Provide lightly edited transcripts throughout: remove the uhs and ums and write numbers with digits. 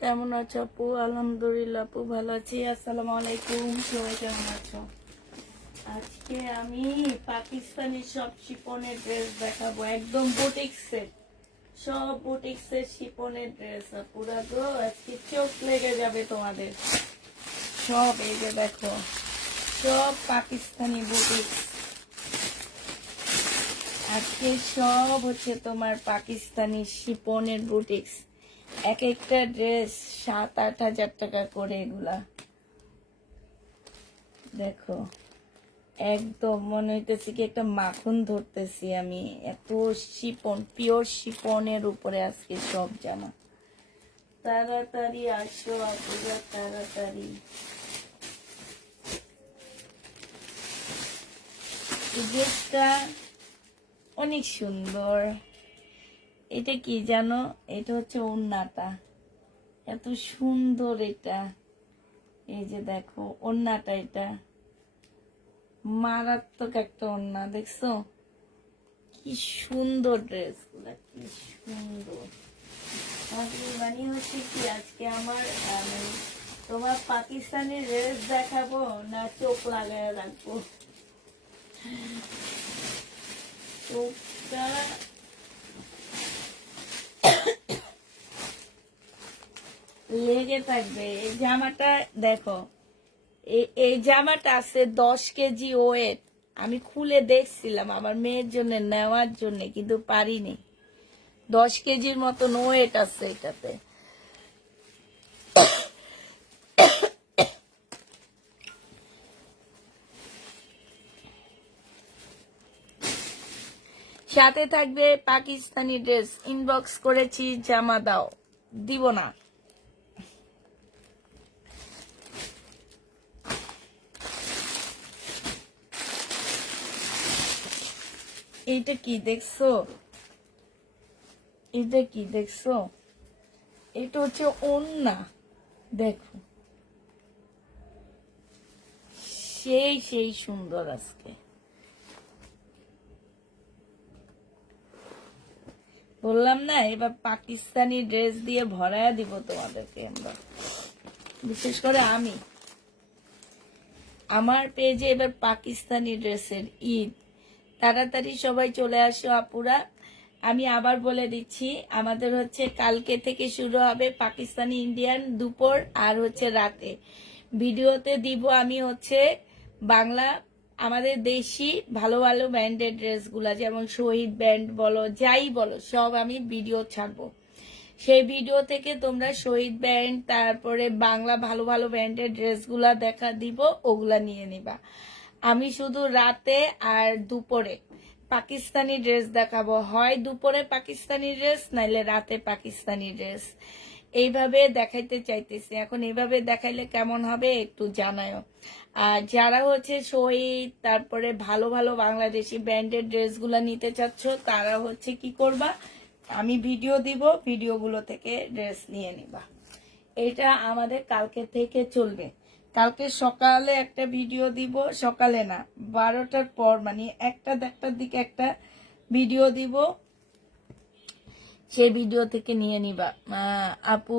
কেমন আছো আপু? আলহামদুলিল্লাহ আপু ভালো আছি। আসসালামু আলাইকুম, সবাই কেমন আছো? আজকে আমি পাকিস্তানি সব শিপনের ড্রেস দেখাবো, একদম বুটিক্সের, সব বুটিক্সের শিপনের ড্রেস পুরা গো, আজকে চোখ লেগে যাবে তোমাদের। সব এই যে দেখো, সব পাকিস্তানি বুটিক্স। আজকে সব হচ্ছে তোমার পাকিস্তানি শিপনের বুটিক্স। এক একটা ড্রেস 7-8 হাজার টাকা করে এগুলা। দেখো একদম মনে হইতেছে কি একটা মাখন ধরতেছি আমি, এত শিপন, পিওর শিপনের উপরে আজকে সব জামা। তাড়াতাড়ি আসো আপুরা, তাড়াতাড়ি। এই ড্রেসটা অনেক সুন্দর। এটা কি জানো? এটা হচ্ছে ওড়নাটা, এত সুন্দর এটা। এই যে দেখো ওড়নাটা, এটা মারাত্মক একটা ওড়না, দেখছো কি সুন্দর ড্রেস গুলা, কি সুন্দর। মানে হচ্ছে কি আজকে আমার তোমার পাকিস্তানি ড্রেস দেখাবো না চোখ লাগায় রাখবো? চোখটা লেগে থাকবে। এই জামাটা দেখো, এই জামাটা আছে 10 কেজি ওয়েট। আমি খুলে দেখছিলাম আমার মেয়ের জন্য নেওয়ার জন্য, কিন্তু পারিনি। 10 কেজির মতন ওয়েট আছে এটাতে। সাথে থাকবে পাকিস্তানি ড্রেস। ইনবক্স করেছি জামা দাও, দিব না। এইটা কি দেখছো? এটা কি দেখছো? এটা হচ্ছে ওড়না, দেখো সেই সেই সুন্দর। আজকে বললাম না, এবার পাকিস্তানি ড্রেস দিয়ে ভরায়া দিব তোমাদেরকে আমরা, বিশেষ করে আমি। আমার পেজে এবার পাকিস্তানি ড্রেসের ঈদ। তাড়াতাড়ি সবাই চলে আসো আপুরা। আমি আবার বলে দিচ্ছি, আমাদের হচ্ছে কালকে থেকে শুরু হবে পাকিস্তানি ইন্ডিয়ান দুপুর আর হচ্ছে রাতে। ভিডিওতে দিব আমি হচ্ছে বাংলা, আমাদের দেশি ভালো ভালো ব্র্যান্ডের ড্রেসগুলা, যেমন শহীদ ব্র্যান্ড বলো, যাই বলো, সব আমি ভিডিও ছাড়বো। সেই ভিডিও থেকে তোমরা শহীদ ব্র্যান্ড, তারপরে বাংলা ভালো ভালো ব্র্যান্ডের ড্রেসগুলা দেখা দিব, ওগুলা নিয়ে নিবা। আমি শুধু রাতে আর দুপুরে পাকিস্তানি ড্রেস দেখাবো, হয় দুপুরে পাকিস্তানি ড্রেস নাইলে রাতে পাকিস্তানি ড্রেস। এইভাবে দেখাইতে চাইতেছি। এখন এইভাবে দেখাইলে কেমন হবে একটু জানায়ও। আর যারা হচ্ছে শহীদ, তারপরে ভালো ভালো বাংলাদেশি ব্র্যান্ডের ড্রেসগুলা নিতে চাচ্ছ, তারা হচ্ছে কি করবা, আমি ভিডিও দিব, ভিডিওগুলো থেকে ড্রেস নিয়ে নিবা। এটা আমাদের কালকে থেকে চলবে। কালকে সকালে একটা ভিডিও দিব, সকালে না 12টার পর, মানে 1টার দিকে একটা ভিডিও দিব, সেই ভিডিও থেকে নিয়ে নিবা আপু।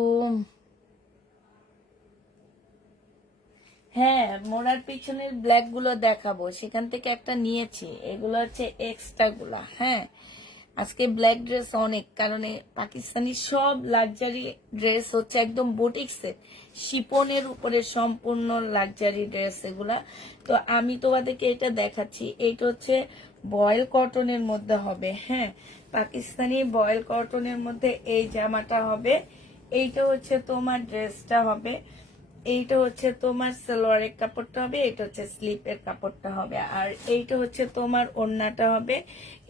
হ্যাঁ, মোড়ার পিছনের ব্ল্যাক গুলো দেখাবো, সেখান থেকে একটা নিয়েছি। এগুলো হচ্ছে এক্সট্রা গুলা। হ্যাঁ, আজকে ব্ল্যাক ড্রেস অনেক, কারণ পাকিস্তানি সব লাক্সারি ড্রেস হচ্ছে একদম বুটিক্সের শিপনের উপরে সম্পূর্ণ লাক্সারি ড্রেস এগুলা। তো আমি তোমাদেরকে এটা দেখাচ্ছি। এইটা হচ্ছে বয়েল কটনের মধ্যে হবে। হ্যাঁ, পাকিস্তানি বয়েল কটনের মধ্যে এই জামাটা হবে। এইটা হচ্ছে তোমার ড্রেসটা হবে। এইটা হচ্ছে তোমার সালোয়ারের কাপড়টা হবে, এটা হচ্ছে স্লিপের কাপড়টা হবে, আর এইটা হচ্ছে তোমার ওড়নাটা হবে।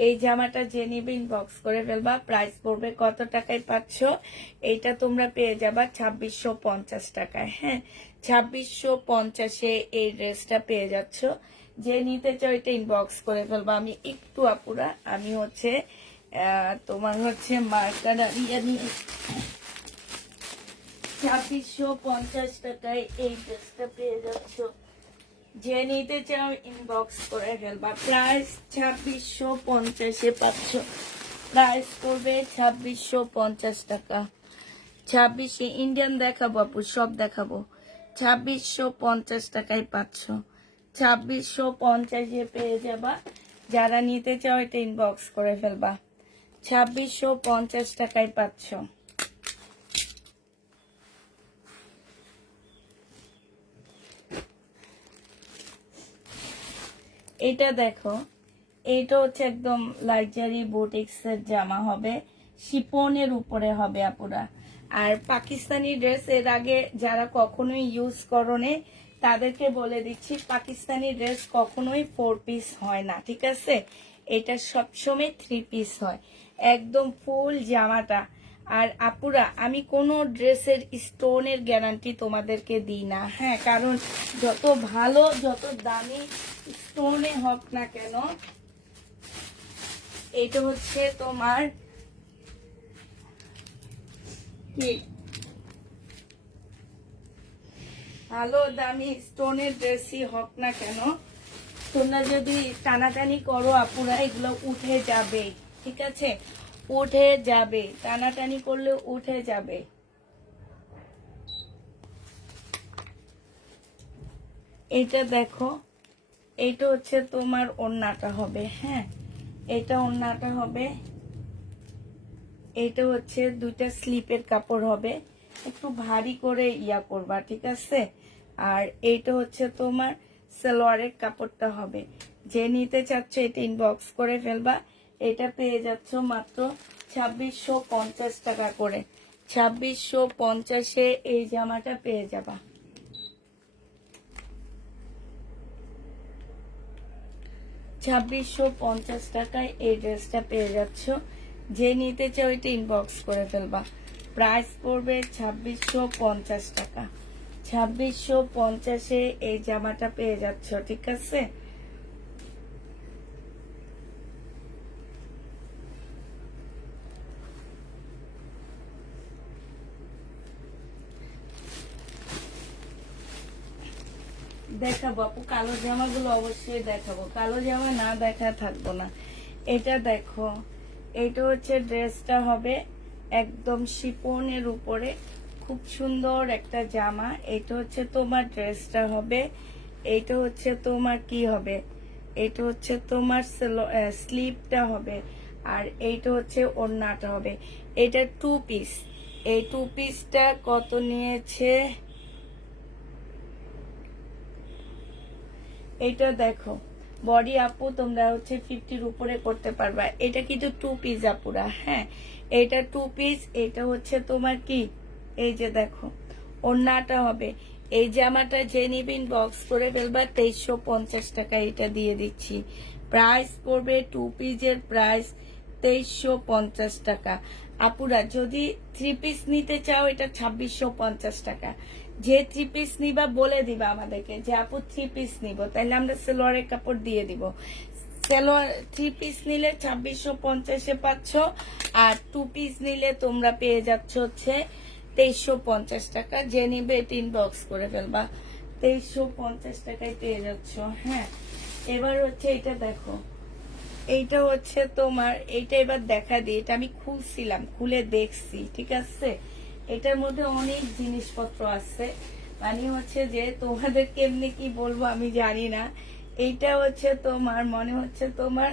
এই জামাটা যে নিবে ইনবক্স করে ফেলবা। প্রাইস পড়বে কত টাকায় পাচ্ছ? এইটা তোমরা পেয়ে যাবা 2650 টাকায়। হ্যাঁ, 2650-এ এই ড্রেসটা পেয়ে যাচ্ছ। যে নিতে চাও এটা ইনবক্স করে ফেলবা। আমি একটু আপুরা, আমি হচ্ছে তোমার হচ্ছে মার্কার ইয়ে নিয়ে 2650 টাকায় এই ড্রেসটা পেয়ে যাচ্ছ। যে নিতে চাও ইনবক্স করে ফেলবা। প্রাইস 2650-এ পাচ্ছ। প্রাইস করবে 2650 টাকা। 2600 ইন্ডিয়ান দেখাবো আপু, সব দেখাবো। 2650 টাকায় পাচ্ছ, 2650 পেয়ে যাবা। যারা নিতে চাও এটা ইনবক্স করে ফেলবা। 2650 টাকায় পাচ্ছ। এটা দেখো, এইটা হচ্ছে একদম লাক্সারি বুটিক্সের জামা হবে, শিপনের উপরে হবে আপুরা। আর পাকিস্তানি ড্রেস এর আগে যারা কখনোই ইউজ করোনে তাদেরকে বলে দিচ্ছি, পাকিস্তানি ড্রেস কখনোই 4 পিস হয় না, ঠিক আছে? এটা সবসময় 3 পিস হয়, একদম ফুল জামাটা। আর আপুরা আমি কোনো ড্রেসের স্টোনের গ্যারান্টি তোমাদেরকে দিই না, হ্যাঁ, কারণ যত ভালো যত দামি স্টোনে হোক না কেন, এটা হচ্ছে তোমার কি ভালো দামি স্টোনের ড্রেসই হোক না কেন, তোমরা যদি টানাটানি করো আপুরা এগুলো উঠে যাবে, ঠিক আছে? উঠে যাবে, টানাটানি করলে উঠে যাবে। এটা দেখো, এইটা হচ্ছে তোমার ওড়নাটা হবে, হ্যাঁ, এটা ওড়নাটা হবে। এইটা হচ্ছে দুইটা স্লিপের কাপড় হবে, একটু ভারী করে ইয়া করবা, ঠিক আছে? আর এইটা হচ্ছে তোমার সালোয়ারের কাপড়টা হবে। যে নিতে চাচ্ছ এটা ইনবক্স করে ফেলবা। এটা পেয়ে যাচ্ছ মাত্র 2650 টাকা করে। 2650-এ এই জামাটা পেয়ে যাবা। 2650 টাকায় এই ড্রেসটা পেয়ে যাচ্ছ। যে নিতে চাও এটা ইনবক্স করে ফেলবা। প্রাইস পড়বে 2650 টাকা। 2650-এ এই জামাটা পেয়ে যাচ্ছ, ঠিক আছে? দেখাবো আপু, কালো জামাগুলো অবশ্যই দেখাবো, কালো জামা না দেখা থাকবো না। এটা দেখো, এটা হচ্ছে ড্রেসটা হবে একদম শিপনের উপরে, খুব সুন্দর একটা জামা। এটা হচ্ছে তোমার ড্রেসটা হবে, এইটা হচ্ছে তোমার কি হবে, এটা হচ্ছে তোমার স্লিপটা হবে, আর এইটা হচ্ছে ওড়নাটা হবে। এটা 2 পিস। এই 2 পিসটা কত নিয়েছে এটা দেখো, বডি আপু তোমরা হচ্ছে 50-র উপরে করতে পারবা। এটা কিন্তু 2 পিস আপুরা, হ্যাঁ, এটা 2 পিস। এটা হচ্ছে তোমার কি, এই যে দেখো ওড়নাটা হবে। এই জামাটা যে নিবিন বক্স করে ফেলবা। 2350 টাকা এটা দিয়ে দিচ্ছি। প্রাইস পড়বে 2 পিসের প্রাইস 2350 টাকা। আপুরা যদি 3 পিস নিতে চাও এটা 2650 টাকা। যে 3 পিস নিবা বলে দিবা আমাদেরকে যে আপু 3 পিস নিব, তাহলে আমরা সালোয়ারের কাপড় দিয়ে দিব। সালোয়ার 3 পিস নিলে 2650-এ পাচ্ছ, আর 2 পিস নিলে তোমরা পেয়ে যাচ্ছ হচ্ছে 2350 টাকা। যে নিবে এটা ইনবক্স করে ফেলবা। 2350 টাকায় পেয়ে যাচ্ছ, হ্যাঁ। এবার হচ্ছে এটা দেখো, এইটা হচ্ছে তোমার, এইটা এবার দেখা দিই। এটা আমি খুলছিলাম, খুলে দেখছি, ঠিক আছে? এটার মধ্যে অনেক জিনিসপত্র আছে, মানে হচ্ছে যে তোমাদের কেমনি কি বলবো আমি জানি না। এইটা হচ্ছে তোমার মনে হচ্ছে তোমার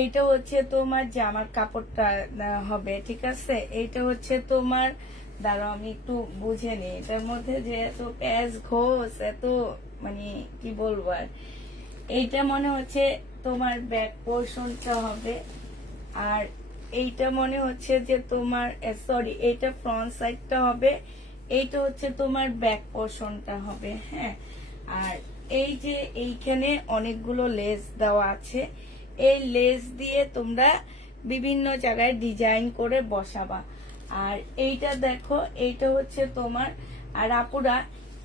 এইটা হচ্ছে তোমার জামার কাপড়টা হবে, ঠিক আছে? এইটা হচ্ছে তোমার, দাঁড়াও আমি একটু বুঝে নিই। এটার মধ্যে যে এত প্যাঁচ ঘোষ, এত মানে কি বলবো আর। এইটা মনে হচ্ছে তোমার ব্যাক পোর্শনটা হবে, আর এইটা মনে হচ্ছে যে তোমার সরি, এইটা ফ্রন্ট সাইডটা হবে, এইটা হচ্ছে তোমার ব্যাক পোর্শনটা হবে, হ্যাঁ। আর এই যে এইখানে অনেকগুলো লেস দেওয়া আছে, এই লেস দিয়ে তোমরা বিভিন্ন জায়গায় ডিজাইন করে বসাবা। আর এইটা দেখো, এইটা হচ্ছে তোমার, আর আপুরা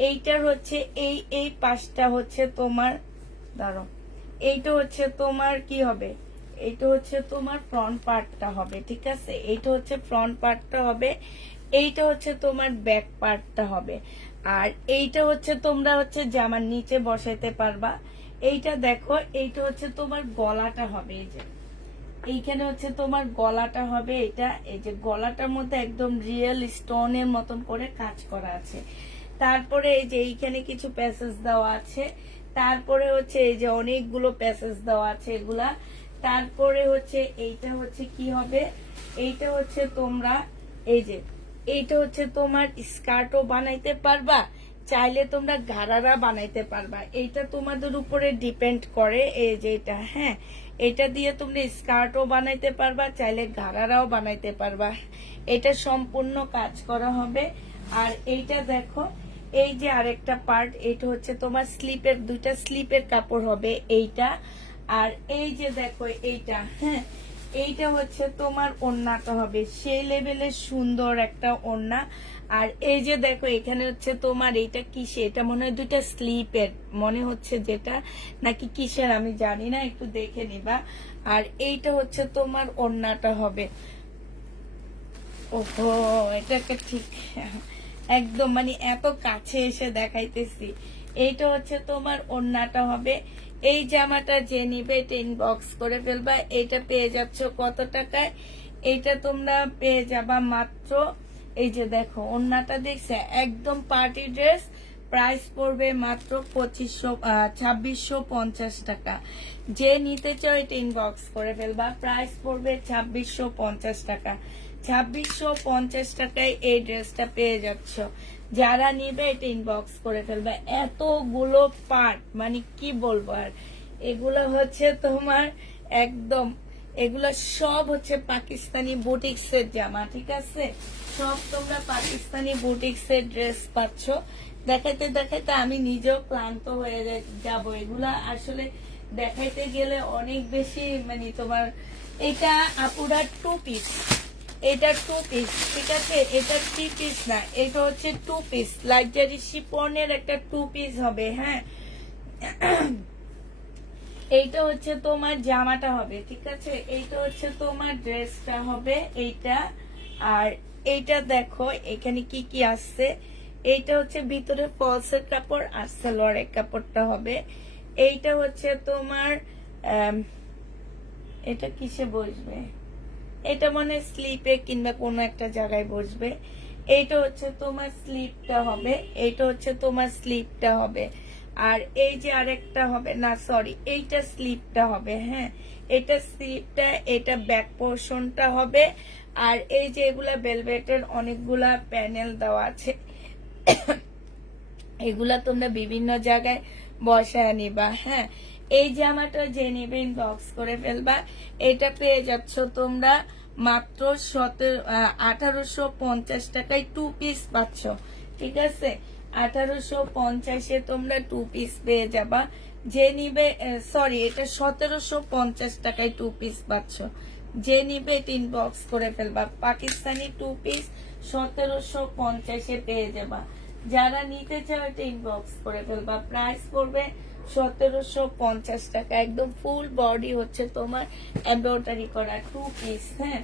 এইটার হচ্ছে এই পাশটা হচ্ছে তোমার, ধরো এইটা হচ্ছে তোমার কি হবে, এইটা হচ্ছে তোমার ফ্রন্ট পার্টটা হবে, ঠিক আছে? এইটা হচ্ছে ফ্রন্ট পার্টটা হবে, এইটা হচ্ছে তোমার ব্যাক পার্টটা হবে। আর এইটা হচ্ছে তোমরা হচ্ছে জামার নিচে বসাইতে পারবা। এইটা দেখো, এইটা হচ্ছে তোমার গলাটা হবে, এই যে এইখানে হচ্ছে তোমার গলাটা হবে এটা, এই যে গলাটার মধ্যে একদম রিয়েল স্টোনের মতন করে কাজ করা আছে। তারপরে এই যে এইখানে কিছু প্যাসেজ দেওয়া আছে, তারপরে হচ্ছে এই যে অনেকগুলো প্যাসেজ দেওয়া আছে এগুলা। তারপরে হচ্ছে এইটা হচ্ছে কি হবে, এইটা হচ্ছে তোমরা এই যে এইটা হচ্ছে তোমার স্কার্টও বানাইতে পারবা, চাইলে তোমরা ঘাড়ারা বানাইতে পারবা, এইটা তোমাদের উপরে ডিপেন্ড করে। এই যে এটা, হ্যাঁ, এটা দিয়ে তোমরা স্কার্টও বানাইতে পারবা, চাইলে ঘাড়ারাও বানাইতে পারবা। এটা সম্পূর্ণ কাজ করা হবে। আর এইটা দেখো, এই যে আরেকটা পার্ট, এটা হচ্ছে তোমার স্লিপের, দুইটা স্লিপের কাপড় হবে এইটা। আর এই যে দেখো এইটা, হ্যাঁ, এইটা হচ্ছে তোমার ওড়নাটা হবে সেই লেভেলের সুন্দর একটা ওড়না। আর এই যে দেখো এখানে হচ্ছে তোমার এইটা কিসে, এটা মনে হয় দুইটা স্লিপের মনে হচ্ছে, যেটা নাকি কিসের আমি জানি না, একটু দেখে নিবা। আর এইটা হচ্ছে তোমার ওড়নাটা হবে। ওহো, এটাকে ঠিক একদম মানে এত কাছে এসে দেখাইতেছি। এইটা হচ্ছে তোমার ওড়নাটা হবে। এই জামাটা যে নিবে এটা ইনবক্স করে ফেলবা। এটা পেয়ে যাচ্ছ কত টাকায়, এইটা তোমরা পেয়ে যাবা মাত্র, এই যে দেখো ওড়নাটা দেখছে, একদম পার্টি ড্রেস, প্রাইস পড়বে মাত্র 2650 টাকা। যে নিতে চাও এটা ইনবক্স করে ফেলবা, প্রাইস পড়বে 2650 টাকা। 2650 টাকায় এই ড্রেসটা পেয়ে যাচ্ছ। যারা নিবে এটা ইনবক্স করে ফেলবে। এতগুলো পার্ট মানে কি বলবো আর, এগুলো হচ্ছে তোমার একদম, এগুলো সব হচ্ছে পাকিস্তানি বুটিক্সের জামা, ঠিক আছে? সব তোমরা পাকিস্তানি বুটিক্সের ড্রেস পাচ্ছ। দেখাইতে দেখাইতে আমি নিজেও ক্লান্ত হয়ে যাব। এগুলা আসলে দেখাইতে গেলে অনেক বেশি মানে তোমার, এটা আপুরা 2 পিস, এটা 2 পিস, ঠিক আছে? এটা 3 পিস না, এটা হচ্ছে 2 পিস লাক্সারি শিফনের একটা 2 পিস হবে, হ্যাঁ। এইটা হচ্ছে তোমার জামাটা হবে, ঠিক আছে? এইটা হচ্ছে তোমার ড্রেসটা হবে এইটা। আর এইটা দেখো এখানে কি কি আসছে, এইটা হচ্ছে ভিতরে ফলসের কাপড় আর সালোয়ারের কাপড়টা হবে। এইটা হচ্ছে তোমার এটা কিসে বসবে, এটা মনে স্লিপে কিংবা কোনো একটা জায়গায় বসবে। এইটা হচ্ছে তোমার স্লিপটা হবে, এইটা হচ্ছে তোমার স্লিপটা হবে। আর এই যে আরেকটা হবে না, সরি, এইটা স্লিপটা হবে, হ্যাঁ, এটা স্লিপটা, এটা ব্যাক পোর্শনটা হবে। আর এই যে এগুলা ভেলভেটের অনেকগুলা প্যানেল দেওয়া আছে, এগুলা তোমরা বিভিন্ন জায়গায় বসায় নিবা, হ্যাঁ। এই জামাটা যে নেবে ইনবক্স করে ফেলবা। এটা পেয়ে যাচ্ছ তোমরা মাত্র 1850 টাকায় 2 পিস পাচ্ছ, ঠিক আছে? 1850-এ তোমরা 2 পিস পেয়ে যাবা। যে নিবে, সরি, এটা 1750 টাকায় 2 পিস পাচ্ছ। যে নিবে এটা ইনবক্স করে ফেলবা। পাকিস্তানি 2 পিস 1750-এ পেয়ে যাবা। যারা নিতে চাও এটা ইনবক্স করে ফেলবা। প্রাইস পড়বে 1750 টাকা। একদম ফুল বডি হচ্ছে তোমার এমব্রয়ডারি করা 2 পিস, হ্যাঁ,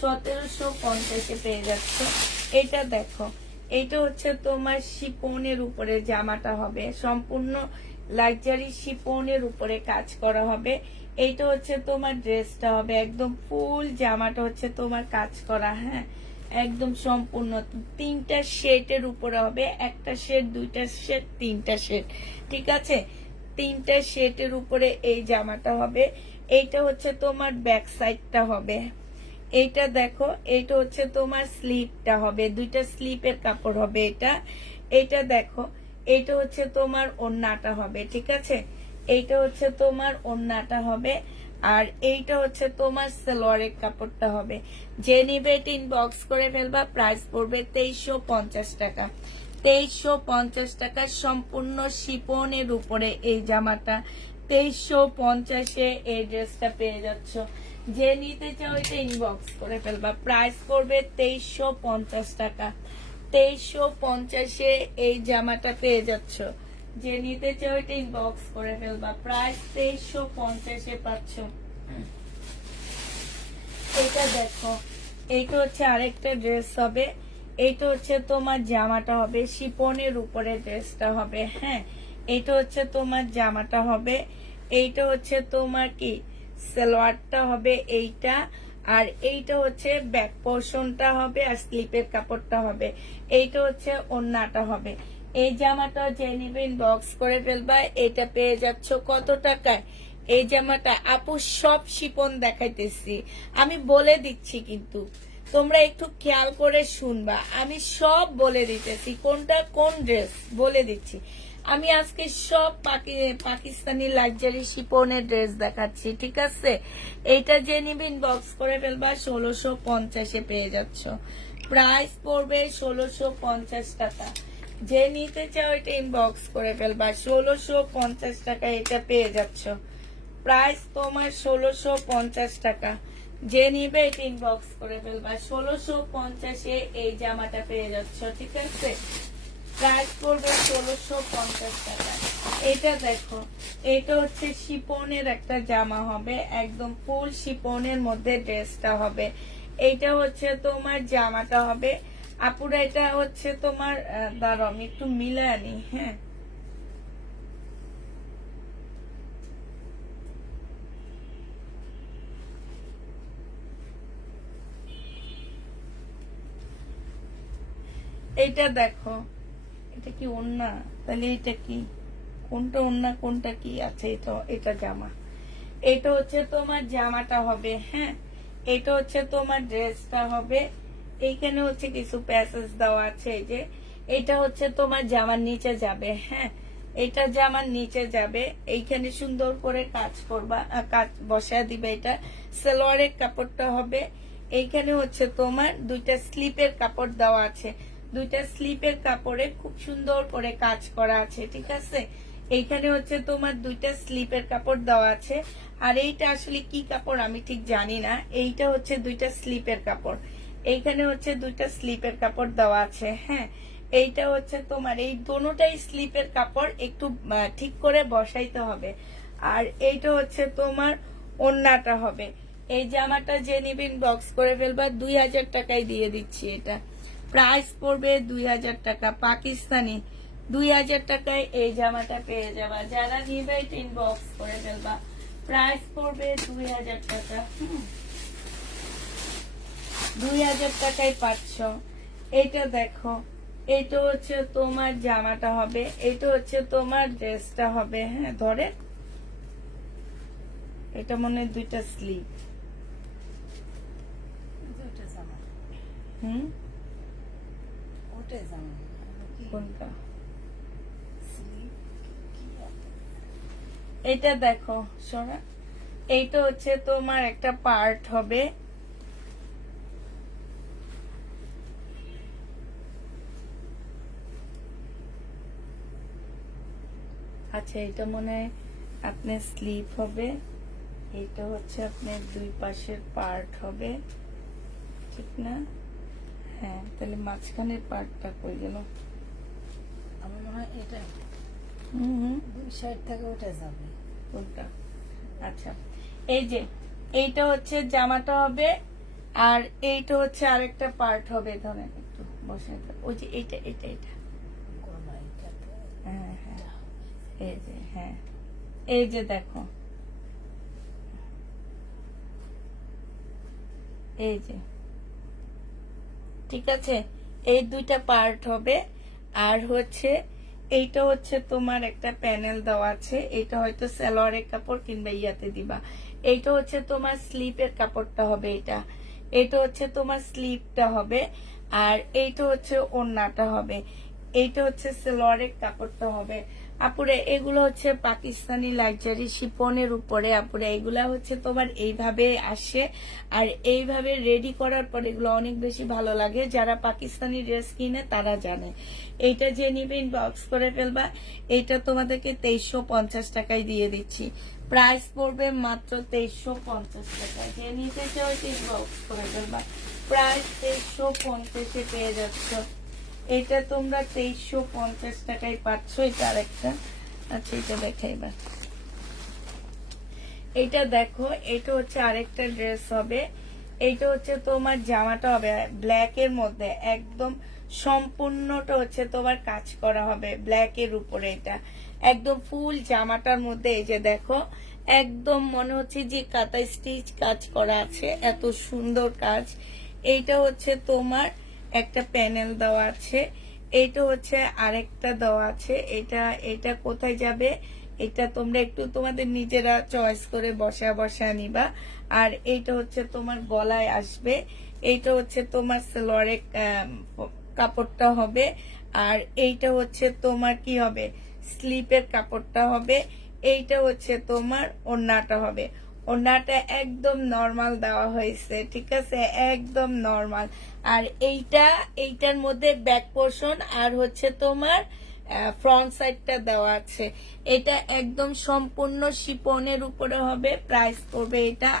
1750-এ পেয়ে যাচ্ছ। এটা দেখো, এটা হচ্ছে তোমার শিপনের উপরে জামাটা হবে, সম্পূর্ণ লাক্সারি শিপনের উপরে কাজ করা হবে। এইটা হচ্ছে তোমার ড্রেসটা হবে, একদম ফুল জামাটা হচ্ছে তোমার কাজ করা, হ্যাঁ, একদম সম্পূর্ণ 3টা শেডের উপরে হবে, একটা শেড, 2টা শেড, 3টা শেড, ঠিক আছে? 3টা শেডের উপরে এই জামাটা হবে। এইটা হচ্ছে তোমার ব্যাক সাইডটা হবে। এইটা দেখো, এইটা হচ্ছে তোমার স্লিপটা হবে, 2টা স্লিপের কাপড় হবে এটা। এইটা দেখো, এইটা হচ্ছে তোমার ওড়নাটা হবে, ঠিক আছে? এইটা হচ্ছে তোমার ওড়নাটা হবে। আর এইটা হচ্ছে তোমার সালোয়ারের কাপড়টা হবে। যে নিবে এটা ইনবক্স করে ফেলবা। প্রাইস পড়বে 2350 টাকা। 2350 টাকা সম্পূর্ণ শিপনের উপরে এই জামাটা। 2350-এ এই ড্রেসটা পেয়ে যাচ্ছ। যে নিতে চাও এটা ইনবক্স করে ফেলবা। প্রাইস পড়বে 2350 টাকা। 2350-এ এই জামাটা পেয়ে যাচ্ছ। যে নিতে চাও এটা ইনবক্স করে ফেলবা। প্রাইস 2350-এ পাচ্ছ। এটা দেখো, এইটা হচ্ছে আরেকটা ড্রেস হবে। এইটা হচ্ছে তোমার জামাটা হবে, শিপনের উপরে ড্রেসটা হবে, হ্যাঁ। এইটা হচ্ছে তোমার জামাটা হবে। এইটা হচ্ছে তোমার কি সালোয়ারটা হবে এইটা, আর এইটা হচ্ছে ব্যাক পোর্শনটা হবে, আর স্লিপের কাপড়টা হবে। এইটা হচ্ছে ওড়নাটা হবে। এই জামাটা যে নিবেন বক্স করে ফেলবা। এটা পেয়ে যাচ্ছ কত টাকায়? এই জামাটা আপু সব শিপন দেখাইতেছি, আমি বলে দিচ্ছি, কিন্তু তোমরা একটু খেয়াল করে শুনবা, আমি সব বলে দিতেছি কোনটা কোন ড্রেস বলে দিচ্ছি। আমি আজকে সব পাকিস্তানি লাক্সারি শিপনের ড্রেস দেখাচ্ছি, ঠিক আছে? এইটা যে নিবেন বক্স করে ফেলবা, 1650-এ পেয়ে যাচ্ছ। প্রাইস পড়বে 1650 টাকা। যে নিতে চাও এটা ইনবক্স করে ফেলবা, 1650 টাকা এটা পেয়ে যাচ্ছ। প্রাইস তোমার 1650 টাকা। যে নিবে এটা ইনবক্স করে ফেলবা, 1650-এ এই জামাটা পেয়ে যাচ্ছ, ঠিক আছে? প্রাইস পড়বে 1650 টাকা। এটা দেখো, এটা হচ্ছে শিপনের একটা জামা হবে, একদম ফুল শিপনের মধ্যে ড্রেসটা হবে। এইটা হচ্ছে তোমার জামাটা হবে আপুরা। এটা হচ্ছে তোমার দাঁড়াও আমি একটু মিলে আনি, হ্যাঁ। এইটা দেখো, এটা কি ওড়না? তাহলে এটা কি, কোনটা ওড়না কোনটা কি আছে? এটা জামা। এটা হচ্ছে তোমার জামাটা হবে, হ্যাঁ। এটা হচ্ছে তোমার ড্রেসটা হবে। এইখানে হচ্ছে কিছু প্যাসেজ দেওয়া আছে, এই যে এটা হচ্ছে তোমার জামার নিচে যাবে, হ্যাঁ। এটা জামার নিচে যাবে, এইখানে সুন্দর করে কাজ করবা, কাজ বসায় দিবে। এটা সালোয়ারের কাপড়টা হবে। এইখানে হচ্ছে তোমার দুইটা স্লিপের কাপড় দেওয়া আছে, দুইটা স্লিপের কাপড়ে খুব সুন্দর করে কাজ করা আছে, ঠিক আছে? এইখানে হচ্ছে তোমার দুইটা স্লিপের কাপড় দেওয়া আছে। আর এইটা আসলে কি কাপড় আমি ঠিক জানি না। এইটা হচ্ছে দুইটা স্লিপের কাপড়, এইখানে হচ্ছে দুইটা স্লিপের কাপড় দেওয়া আছে, হ্যাঁ। এইটা হচ্ছে তোমার, এই দোনোটাই স্লিপের কাপড়, একটু ঠিক করে বসাইতে হবে। আর এইটা হচ্ছে তোমার ওড়নাটা হবে। এই জামাটা যে নিবেন বক্স করে ফেলবা, 2000 টাকায় দিয়ে দিচ্ছি। এটা প্রাইস পড়বে 2000 টাকা পাকিস্তানি। 2000 টাকায় এই জামাটা পেয়ে যাবা। যারা নিবে ইনবক্স করে ফেলবা। প্রাইস পড়বে 2000 টাকা। 2000 টাকায় পাচ্ছ। এটা দেখো, এটা হচ্ছে তোমার জামাটা হবে, এটা হচ্ছে তোমার ড্রেসটা হবে, হ্যাঁ। ধরে এটা মনে হয় দুইটা স্লিপ, হুম। কোনটা? এটা দেখো সোনা, এইটা হচ্ছে তোমার একটা পার্ট হবে। আচ্ছা, এটা মনে হয় আপনার স্লিপ হবে। এটা হচ্ছে আপনার দুই পাশের পার্ট হবে, ঠিক না? হ্যাঁ, তাহলে মাঝখানের পার্টটা কই গেল? আমার মনে হয় এটা হুম, দুই সাইড থেকে উঠে যাবে। কোনটা? আচ্ছা, এই যে এইটা হচ্ছে জামাটা হবে, আর এইটা হচ্ছে আরেকটা পার্ট হবে। ধরেন একটু বসে, ওই যে এইটা এটা এটা, গলা এটাতে হ্যাঁ হ্যাঁ, এই যে, হ্যাঁ, এই যে দেখো, এই যে, ঠিক আছে? এই দুইটা পার্ট হবে। আর হচ্ছে এইটা হচ্ছে তোমার একটা প্যানেল দেওয়া আছে, এটা হয়তো সালোয়ারের কাপড় কিংবা ইয়াতে দিবা। এইটা হচ্ছে তোমার স্লিপের কাপড়টা হবে, এটা এটা হচ্ছে তোমার স্লিপটা হবে। আর এইটা হচ্ছে ওড়নাটা হবে, এইটা হচ্ছে সালোয়ারের কাপড়টা হবে। আপুরে এগুলো হচ্ছে পাকিস্তানি লাক্সারি শিপনের উপরে। আপুরে এগুলা হচ্ছে তোমার এইভাবে আসে, আর এইভাবে রেডি করার পর এগুলো অনেক বেশি ভালো লাগে। যারা পাকিস্তানি ড্রেস কিনে তারা জানে। এইটা যে নিবে ইনবক্স করে ফেলবা। এইটা তোমাদেরকে 2350 টাকায় দিয়ে দিচ্ছি। প্রাইস পড়বে মাত্র 2350 টাকা। যে নিতে চাও ইনবক্স করে ফেলবা। প্রাইস 2350-এ পেয়ে যাচ্ছ। এটা তোমরা 2350 টাকায় পাচ্ছ। এটা আরেকটা, আচ্ছা এটা দেখাইবা। এটা দেখো, এটা হচ্ছে আরেকটা ড্রেস হবে। এইটা হচ্ছে তোমার জামাটা হবে ব্ল্যাক এর মধ্যে, একদম সম্পূর্ণটা হচ্ছে তোমার কাজ করা হবে ব্ল্যাক এর উপরে। এটা একদম ফুল জামাটার মধ্যে, এই যে দেখো একদম মনে হচ্ছে যে কাঁথা স্টিচ কাজ করা আছে, এত সুন্দর কাজ। এইটা হচ্ছে তোমার একটা প্যানেল দেওয়া আছে, এইটা হচ্ছে আরেকটা দেওয়া আছে। এটা এটা কোথায় যাবে এটা তোমরা একটু তোমাদের নিজেরা চয়েস করে বসা নিবা। আর এইটা হচ্ছে তোমার গলায় আসবে, এইটা হচ্ছে তোমার সালোয়ারের কাপড়টা হবে। আর এইটা হচ্ছে তোমার কি হবে, স্লিপের কাপড়টা হবে। এইটা হচ্ছে তোমার ওড়নাটা হবে। ওড়নাটা একদম নরমাল দেওয়া হয়েছে, ঠিক আছে, একদম নরমাল। আর এইটার মধ্যে ব্যাক পোর্শন আর হচ্ছে তোমার ফ্রন্ট সাইডটা দেওয়া আছে। এটা একদম সম্পূর্ণ শিপনের উপরে হবে। প্রাইস পড়বে এটা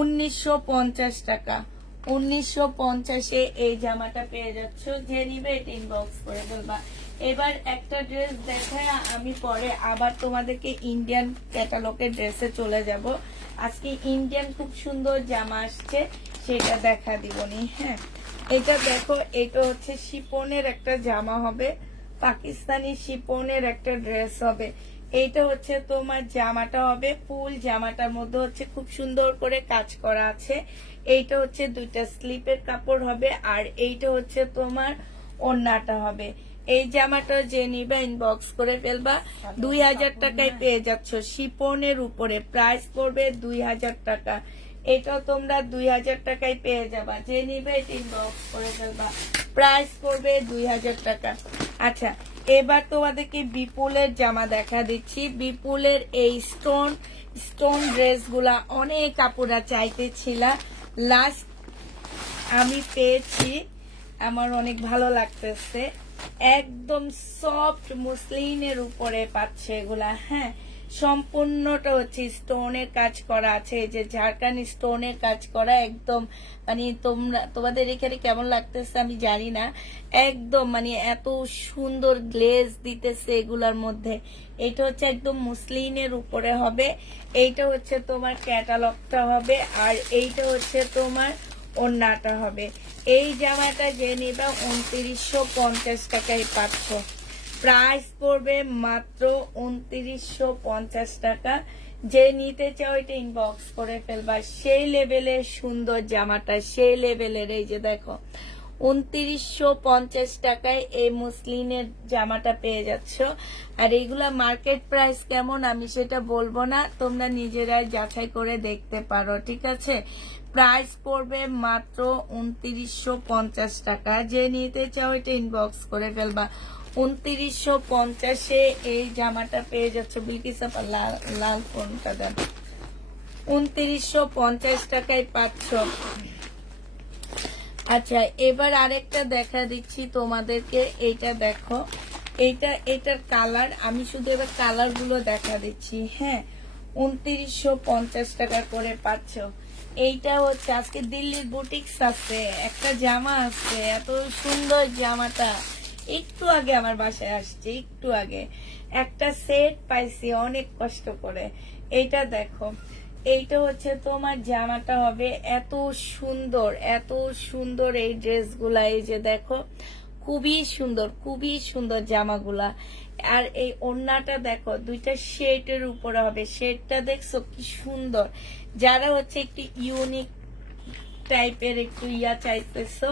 1950 টাকা। 1950-এ এই জামাটা পেয়ে যাচ্ছ। যে নিবে এটা ইনবক্স করে ফেলবা। এবার একটা ড্রেস দেখায় আমি পরে আবার তোমাদেরকে ইন্ডিয়ান ক্যাটালগের ড্রেসে চলে যাব। আজকে ইন্ডিয়ান খুব সুন্দর জামা আসছে, সেটা দেখা দিবনি। হ্যাঁ, এটা দেখো, এটা হচ্ছে শিপনের একটা জামা হবে, পাকিস্তানি শিপনের একটা ড্রেস হবে। এইটা হচ্ছে তোমার জামাটা হবে, ফুল জামাটার মধ্যে হচ্ছে খুব সুন্দর করে কাজ করা আছে। এইটা হচ্ছে দুইটা স্লিপের কাপড় হবে, আর এইটা হচ্ছে তোমার ওড়নাটা হবে। এই জামাটা যে নিবা ইনবক্স করে ফেলবা। 2000 টাকায় পেয়ে যাচ্ছ শিপনের উপরে। প্রাইস পড়বে 2000 টাকা। এটাও তোমরা 2000 টাকায় পেয়ে যাবা। যে নিবে এটা ইনবক্স করে ফেলবা। প্রাইস পড়বে 2000 টাকা। আচ্ছা, এবার তোমাদেরকে বিপুলের জামা দেখা দিচ্ছি। বিপুলের এই স্টোন ড্রেসগুলা অনেক কাপড়া চাইতেছিল, লাস্ট আমি পেয়েছি, আমার অনেক ভালো লাগতেছে। একদম সফট মসলিনের উপরে পাচ্ছে এগুলা। হ্যাঁ, সম্পূর্ণটা হচ্ছে স্টোনের কাজ করা আছে, এই যে ঝাড়খানি স্টোনের কাজ করা। একদম মানে তোমাদের এখানে কেমন লাগতেছে আমি জানি না, একদম মানে এত সুন্দর গ্লেজ দিতেছে এগুলার মধ্যে। এটা হচ্ছে একদম মুসলিনের উপরে হবে। এইটা হচ্ছে তোমার ক্যাটালগটা হবে, আর এইটা হচ্ছে তোমার ওড়নাটা হবে। এই জামাটা যে নিবা 2950 টাকায় পাচ্ছ। প্রাইস পড়বে মাত্র 2950 টাকা। যে নিতে চাও এটা ইনবক্স করে ফেলবা। সেই লেভেলের সুন্দর জামাটা, সেই লেভেলের। এই যে দেখো, 2950 টাকায় এই মুসলিনের জামাটা পেয়ে যাচ্ছ। আর এইগুলা মার্কেট প্রাইস কেমন আমি সেটা বলবো না, তোমরা নিজেরাই যাচাই করে দেখতে পারো, ঠিক আছে। প্রাইস পড়বে মাত্র 2950 টাকা। যে নিতে চাও এটা ইনবক্স করে ফেলবা। 2950-এ এই জামাটা পেয়ে যাচ্ছ। বিলকিস আপা লাল ফোনটা দেন। 2950 টাকায় পাচ্ছ। আচ্ছা, এবার আরেকটা দেখা দিচ্ছি তোমাদেরকে। এইটা দেখো, এটার কালার, আমি শুধু এবার কালার গুলো দেখা দিচ্ছি। হ্যাঁ, 2950 টাকা করে পাচ্ছ। এইটা হচ্ছে আজকে দিল্লির বুটিক্স আছে, একটা জামা আছে, এত সুন্দর জামাটা একটু আগে আমার বাসায় আসছে, একটু আগে একটা সেট পাইছি অনেক কষ্ট করে। এইটা দেখো, এইটা হচ্ছে তোমার জামাটা হবে। এত সুন্দর, এত সুন্দর এই ড্রেসগুলা। এই যে দেখো, খুবই সুন্দর, খুবই সুন্দর জামাগুলা। আর এই ওড়নাটা দেখো, দুইটা শেডের উপরে হবে। শেডটা দেখছো কি সুন্দর। যারা হচ্ছে একটু ইউনিক টাইপের একটু চাইতেছো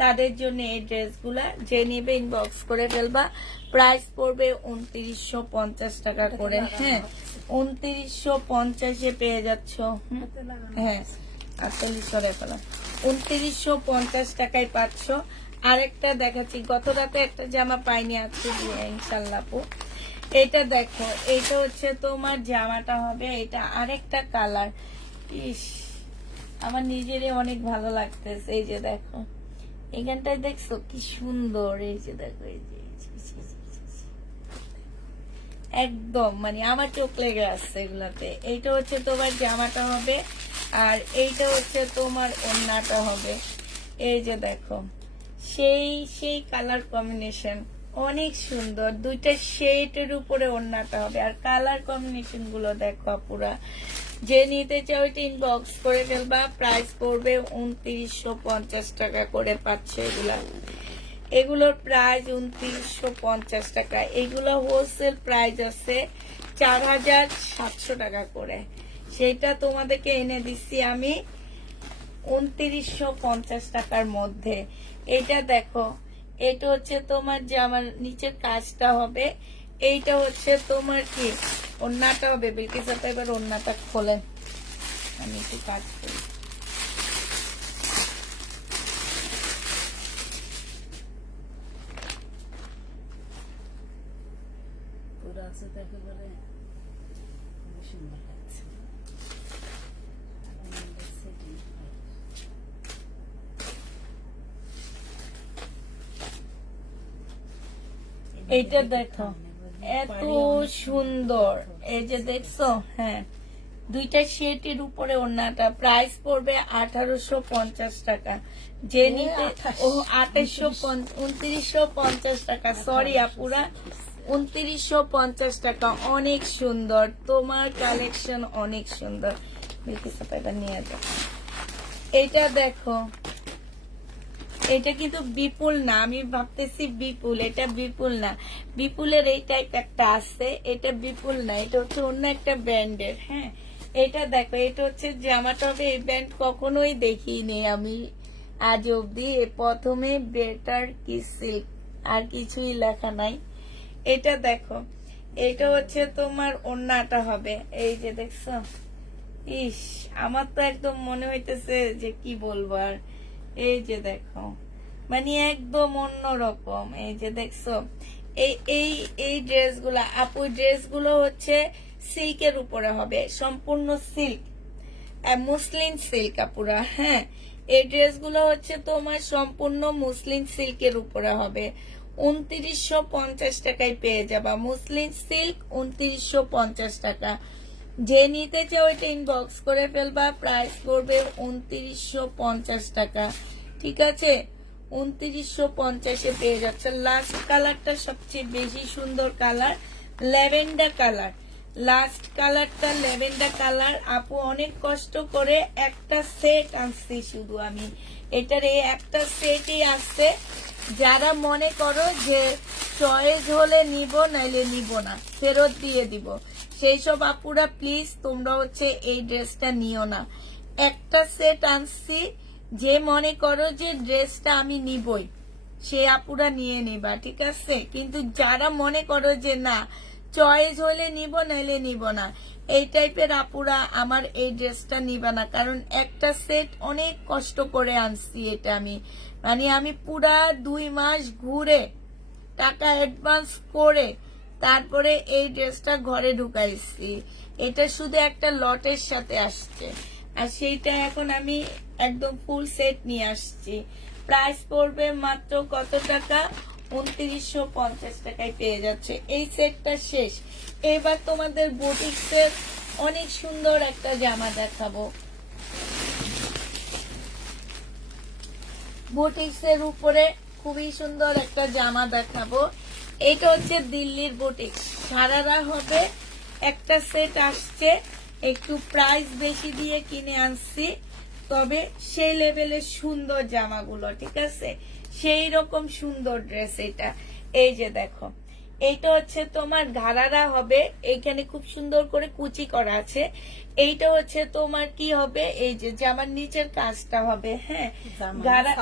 তাদের জন্য এই ড্রেসগুলা। যে নিবে ইনবক্স করে ফেলবা। প্রাইস পড়বে 2950 টাকা করে। হ্যাঁ, 2950-এ পেয়ে যাচ্ছ। হ্যাঁ, 48 করে ফেলা। 2950 টাকায় পাচ্ছ। আরেকটা দেখাচ্ছি, গত রাতে একটা জামা পাইনি, আজকে দিয়ে ইনশাল্লাহ আপু। এটা দেখো, এটা হচ্ছে তোমার জামাটা হবে। এটা আরেকটা কালার, ইস আমার নিজেরই অনেক ভালো লাগতেছে। এই যে দেখো, এখানটায় দেখছো কি সুন্দর। এই যে দেখো, এই যে একদম মানে আমার চোখ লেগে আসছে এগুলাতে। এইটা হচ্ছে তোমার জামাটা হবে, আর এইটা হচ্ছে তোমার ওড়নাটা হবে। এই যে দেখো, সেই কালার কম্বিনেশন অনেক সুন্দর। দুইটা শেডের উপরে ওড়নাটা হবে, আর কালার কম্বিনেশন গুলো দেখো পুরা। যে নিতে চাও এটা ইনবক্স করে ফেলবা। প্রাইস পড়বে 2950 টাকা করে পাচ্ছে এগুলা। এগুলোর প্রাইস 2950 টাকা। এগুলো হোলসেল প্রাইস আছে 4700 টাকা করে। সেটা তোমাদেরকে এনে দিচ্ছি আমি 2950 টাকার মধ্যে। এটা দেখো, এটা হচ্ছে তোমার যে আমার নিচের কাজটা হবে, এইটা হচ্ছে তোমার কি ওড়নাটা হবে। বিলকিস আপা এবার ওড়নাটা খোলেন, আমি একটু কাজ করি। পুরো আছে তো একেবারে খুবই সুন্দর লাগছে। আমাদের setting হয়। এইটা দেখো এত সুন্দর, এই যে দেখছো, হ্যাঁ দুইটা শেটের উপরে ওড়নাটা প্রাইস পড়বে 1850 টাকা। যে নিতে 2950 টাকা, সরি আপুরা 2950 টাকা। অনেক সুন্দর, তোমার কালেকশন অনেক সুন্দর। এটা নিয়ে যাও। এটা দেখো, এটা কিন্তু বিপুল না, আমি ভাবতেছি বিপুল, এটা বিপুল না। বিপুলের এই টাইপ একটা আছে, এটা বিপুল না, এটা হচ্ছে অন্য একটা ব্র্যান্ডের। হ্যাঁ এটা দেখো, এটা হচ্ছে জামাটা হবে, এই ব্র্যান্ড কখনোই দেখিনি আমি আজ অব্দি। প্রথমে বেটার কি সিল্ক, আর কিছুই লেখা নাই। এটা দেখো, এটা হচ্ছে তোমার ওড়নাটা হবে, এই যে দেখছো। ইস, আমার তো একদম মনে হইতেছে যে কি বলবো আর। এই যে দেখো, মানে একদম অন্যরকম। এই যে দেখছো, এই এই এই ড্রেসগুলা আপু, ড্রেসগুলো হচ্ছে সিল্কের উপরে হবে, সম্পূর্ণ সিল্ক, মুসলিম সিল্ক আপুরা। হ্যাঁ এই ড্রেসগুলো হচ্ছে তোমার সম্পূর্ণ মুসলিম সিল্কের উপরে হবে। 2950 টাকায় পেয়ে যাবা মুসলিম সিল্ক, 2950 টাকা। যে নিতে চাও ওইটা ইনবক্স করে ফেলবা, প্রাইস পড়বে 2950 টাকা। ঠিক আছে, 2950-এ পেয়ে যাচ্ছে। লাস্ট কালারটা সবচেয়ে বেশি সুন্দর কালার, ল্যাভেন্ডার কালার। লাস্ট কালারটা ল্যাভেন্ডার কালার। আপু অনেক কষ্ট করে একটা সেট আনছি শুধু আমি, এটার এই একটা সেটই আসছে। যারা মনে করো যে চয়েস হলে নিব, নাইলে নিব না, ফেরত দিয়ে দিব, সেই সব আপুরা প্লিজ তোমরা হচ্ছে এই ড্রেসটা নিও না। একটা সেট আনছি, যে মনে করো যে ড্রেসটা আমি নিবই, সে আপুরা নিয়ে নিবা, ঠিক আছে। কিন্তু যারা মনে করো যে না চয়েস হলে নিব, নাইলে নিব না, এই টাইপের আপুরা আমার এই ড্রেসটা নিবা না। কারণ একটা সেট অনেক কষ্ট করে আনছি এটা আমি, মানে আমি পুরা 2 মাস ঘুরে টাকা অ্যাডভান্স করে তারপরে এই ড্রেসটা ঘরে ঢুকাইছি। এটা শুধু একটা লটের সাথে আসছে, আর সেইটা এখন আমি একদম ফুল সেট নিয়ে আসছি। প্রাইস পড়বে মাত্র কত টাকা, 2950 টাকায় পেয়ে যাচ্ছে। এই সেটটা শেষ। এবার তোমাদের বুটিক্সের অনেক সুন্দর একটা জামা দেখাবো। বুটিক্সের উপরে খুবই সুন্দর একটা জামা দেখাবো। এটা হচ্ছে দিল্লির বুটিক্স, সারারা হবে। একটা সেট আসছে, একটু প্রাইস বেশি দিয়ে কিনে আনছি, তবে সেই লেভেলের সুন্দর জামাগুলো, ঠিক আছে, সেই রকম সুন্দর ড্রেস এটা। এই যে দেখো, এইটা হচ্ছে তোমার ঘাড়ারা হবে, এইখানে খুব সুন্দর করে কুচি করা আছে। এইটা হচ্ছে তোমার কি হবে, এই যে জামার নিচের কাজটা হবে, হ্যাঁ ঘাড়া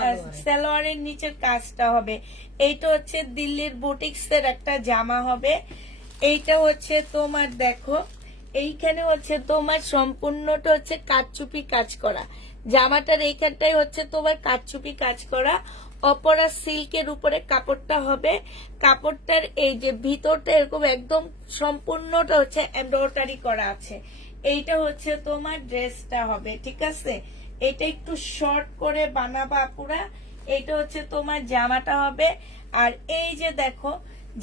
সালোয়ারের নিচের কাজটা হবে। এইটা হচ্ছে দিল্লির বুটিক্সের একটা জামা হবে। এইটা হচ্ছে তোমার দেখো, এইখানে হচ্ছে তোমার সম্পূর্ণটা হচ্ছে কাচচুপি কাজ করা। জামাটার এইখানটাই হচ্ছে তোমার কাচচুপি কাজ করা, অপরা সিল্কের উপরে কাপড়টা হবে। কাপড়টার এই যে ভিতরটা এরকম একদম সম্পূর্ণটা হচ্ছে এমব্রয়ডারি করা আছে। এইটা হচ্ছে তোমার ড্রেসটা হবে, ঠিক আছে। এটা একটু শর্ট করে বানাবা পুরা। এইটা হচ্ছে তোমার জামাটা হবে। আর এই যে দেখো,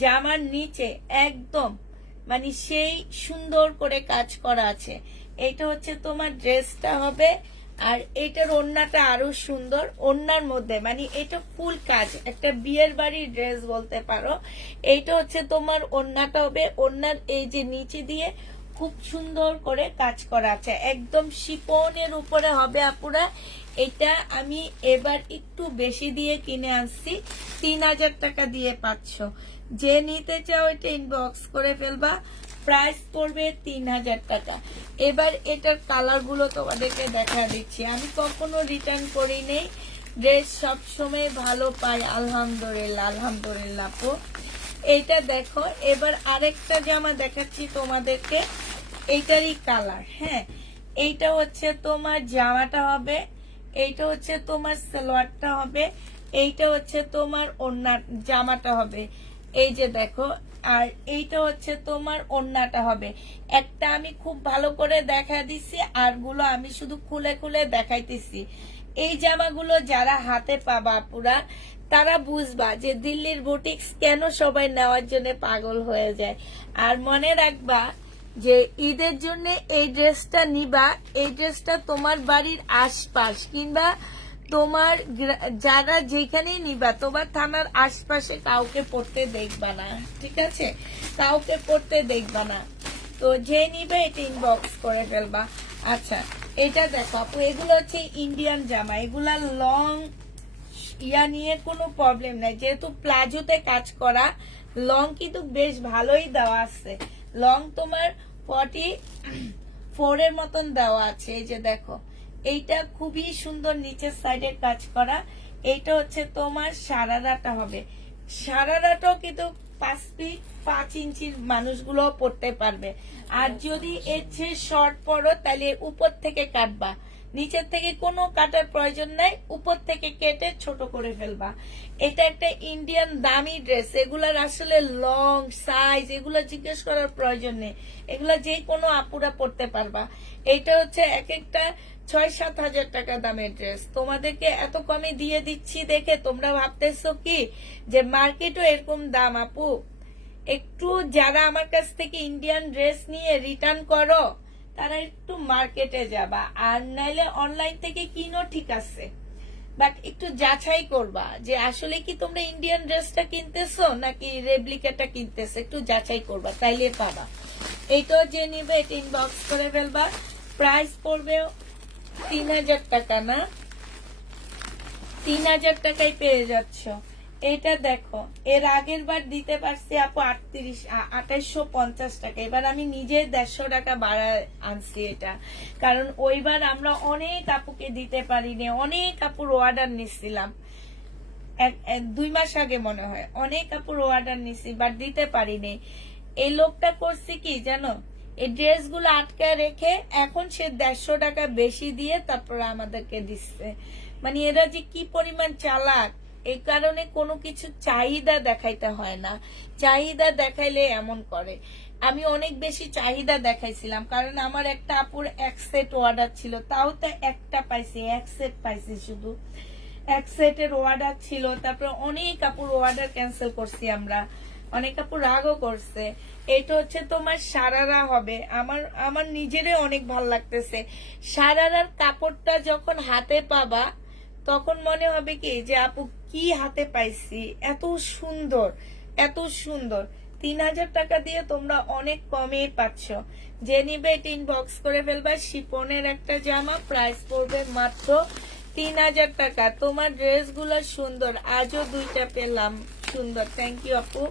জামার নিচে একদম মানে সেই সুন্দর করে কাজ করা আছে। এটা হচ্ছে তোমার ড্রেসটা হবে। আর এটার ওড়নাটা আরো সুন্দর, ওড়নার মধ্যে মানে এটা ফুল কাজ, একটা বিয়ের বাড়ির ড্রেস বলতে পারো। এইটা হচ্ছে তোমার ওড়নাটা হবে। ওড়নার এই যে নিচে দিয়ে খুব সুন্দর করে কাজ করা আছে, একদম শিপনের উপরে হবে আপুরা। এটা আমি এবার একটু বেশি দিয়ে কিনে আনছি, 3000 টাকা দিয়ে পাচ্ছ। যে নিতে চাও এটা ইনবক্স করে ফেলবা, প্রাইস পড়বে 3000 টাকা। এবার এটার কালার গুলো তোমাদেরকে দেখা দিচ্ছি। আমি কখনো রিটার্ন করি নেই, ড্রেস সবসময় ভালো পাই, আলহামদুলিল্লাহ আলহামদুলিল্লাহ আপু। এইটা দেখো, এবার আরেকটা জামা দেখাচ্ছি তোমাদেরকে, এইটারই কালার। হ্যাঁ, এইটা হচ্ছে তোমার জামাটা হবে, এইটা হচ্ছে তোমার সালোয়ারটা হবে, এইটা হচ্ছে তোমার ওড়না জামাটা হবে, এই যে দেখো। আর এইটা হচ্ছে তোমার ওড়নাটা হবে। একটা আমি খুব ভালো করে দেখা দিচ্ছি, আর গুলো আমি শুধু খুলে খুলে দেখাইতেছি। এই জামাগুলো যারা হাতে পাবা পুরা, তারা বুঝবা যে দিল্লির বুটিক্স কেন সবাই নেওয়ার জন্য পাগল হয়ে যায়। আর মনে রাখবা যে ঈদের জন্য এই ড্রেসটা নিবা, এই ড্রেসটা তোমার বাড়ির আশপাশ কিংবা তোমার যারা যেখানে নিবা, তোমার থানার আশপাশে কাউকে পড়তে দেখবা না, ঠিক আছে? কাউকে পড়তে দেখবা না। তো যে নিবে এটা ইনবক্স করে ফেলবা। আচ্ছা, এটা দেখো আপু, এগুলো হচ্ছে ইন্ডিয়ান জামা, এগুলা লং ইয়া নিয়ে কোনো প্রবলেম নাই, যেহেতু প্লাজোতে কাজ করা। লং কিন্তু বেশ ভালোই দেওয়া আছে, লং তোমার 44 এর মতন দেওয়া আছে। এই যে দেখো, এইটা খুবই সুন্দর নিচের সাইডে কাজ করা। এইটা হচ্ছে তোমার সারারাটা হবে, সারারাটাও কিন্তু 5 ফিট 5 ইঞ্চির মানুষগুলো পড়তে পারবে। আর যদি এর চেয়ে শর্ট পরো তাহলে উপর থেকে কাটবা, নিচের থেকে কোনো কাটার প্রয়োজন নাই, উপর থেকে কেটে ছোট করে ফেলবা। এটা একটা ইন্ডিয়ান দামি ড্রেস, এগুলার আসলে লং সাইজ এগুলো জিজ্ঞেস করার প্রয়োজন নেই, এগুলা যে কোনো আপুরা পড়তে পারবা। এটা হচ্ছে এক একটা 6-7 হাজার টাকা দামের ড্রেস, তোমাদেরকে এত কমে দিয়ে দিচ্ছি দেখে তোমরা ভাবতেছো কি যে মার্কেটও এরকম দাম। আপু, একটু যারা আমার কাছ থেকে ইন্ডিয়ান ড্রেস নিয়ে রিটার্ন করো, তারা একটু মার্কেটে যাবা, আর নাইলে অনলাইন থেকে কিনো, ঠিক আছে, বাট একটু যাচাই করবা যে আসলে কি তোমরা ইন্ডিয়ান ড্রেসটা কিনতেছো নাকি রেপ্লিকাটা কিনতেছো, একটু যাচাই করবা, তাইলে পাবা। এইটাও যে নিবে এটা ইনবক্স করে ফেলবা। প্রাইস পড়বে 3000 টাকা, না 3000 টাকায় পেয়ে যাচ্ছ। এটা দেখো, এর আগের বার দিতে পারছি আপু 2850 টাকা, এবার আমি নিজে 150 টাকা বাড়ায় আনছি এটা, কারণ ওইবার আমরা অনেক আপুকে দিতে পারিনি, অনেক আপুর অর্ডার নিচ্ছিলাম, 2 মাস আগে মনে হয় অনেক আপুর অর্ডার নিছি, বাট দিতে পারিনি। এই লোকটা করছে কি জানো, এই ড্রেসগুলো আটকায় রেখে এখন সে 150 টাকা বেশি দিয়ে তারপরে আমাদেরকে দিচ্ছে। মানে এরা যে কি পরিমাণ চালাক, এই কারণে কোনো কিছু চাহিদা দেখাইতে হয় না, চাহিদা দেখাইলে এমন করে। আমি অনেক বেশি চাহিদা দেখাইছিলাম, কারণ আমার একটা আপুর 1 সেট অর্ডার ছিল, তাও তো একটা পাইছি, 1 সেট পাইছি, শুধু 1 সেটের অর্ডার ছিল। তারপর অনেক আপুর অর্ডার ক্যান্সেল করছি আমরা, অনেক আপু রাগও করছে। এটা হচ্ছে তোমার সারারা হবে, আমার নিজেরই অনেক ভালো লাগতেছে। সারারার কাপড়টা যখন হাতে পাবা তখন মনে হবে কি যে আপু কি হাতে পাইছি, এত সুন্দর এত সুন্দর। 3000 টাকা দিয়ে তোমরা অনেক কমে পাচ্ছ। যে নিবে এটা ইনবক্স করে ফেলবা। শিপনের একটা জামা, প্রাইস পড়বে মাত্র 3000 টাকা। তোমার ড্রেসগুলো সুন্দর, আজও 2টা পেলাম সুন্দর, থ্যাংক ইউ আপু।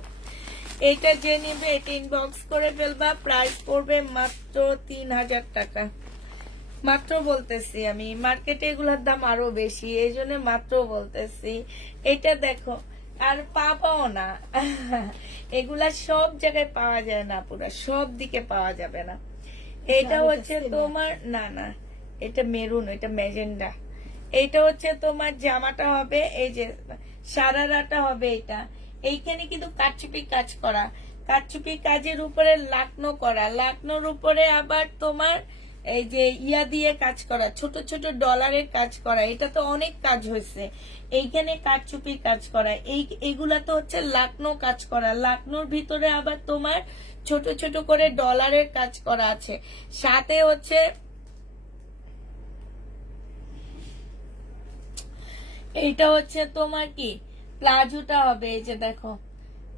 এটা যে নিবে এটা ইনবক্স করে ফেলবা, প্রাইস পড়বে মাত্র 3000 টাকা। মাত্র বলতেছি, আমি মার্কেটে এগুলোর দাম আরো বেশি, এই জন্য মাত্র বলতেছি। এটা দেখো, আর পাবাও না এগুলা সব জায়গায় পাওয়া যায় না, পুরো সব দিকে পাওয়া যাবে না। এটা হচ্ছে তোমার, না না এটা মেরুন, এটা ম্যাজেন্ডা। এইটা হচ্ছে তোমার জামাটা হবে, এই যে সারারাটা হবে। এটা এইখানে কিন্তু কারচুপি কাজ করা, কারচুপি কাজের উপরে লাকনো করা, লাকনোর উপরে আবার তোমার এই যে ইয়া দিয়ে কাজ করা, ছোট ছোট ডলারের কাজ করা। এটা তো অনেক কাজ হয়েছে, এইখানে কারচুপির কাজ করা, এইগুলা তো হচ্ছে লাকনো কাজ করা। লাকনোর ভিতরে আবার তোমার ছোট ছোট করে ডলারের কাজ করা আছে, সাথে হচ্ছে এইটা হচ্ছে তোমার কি প্লাজোটা হবে। এই যে দেখো,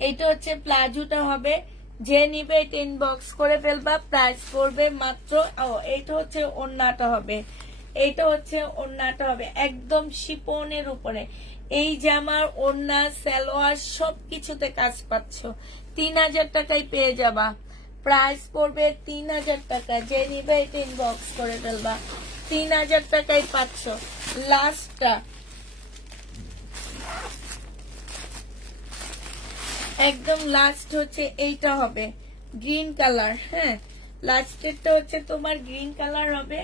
এইটা হচ্ছে প্লাজোটা হবে। যে নিবে এটা ইনবক্স করে ফেলবা, প্রাইস পড়বে মাত্র। এইটা হচ্ছে ওড়নাটা হবে, এইটা হচ্ছে ওড়নাটা হবে একদম শিপনের উপরে। এই জামার ওড়না সালোয়ার সবকিছুতে কাজ পাচ্ছ, 3000 টাকায় পেয়ে যাবা। প্রাইস পড়বে 3000 টাকা। যে নিবে এটা ইনবক্স করে ফেলবা, 3000 টাকায় পাচ্ছ। লাস্টটা একদম লাস্ট হচ্ছে এইটা হবে গ্রিন কালার। হ্যাঁ, লাস্টেরটা হচ্ছে তোমার গ্রিন কালার হবে।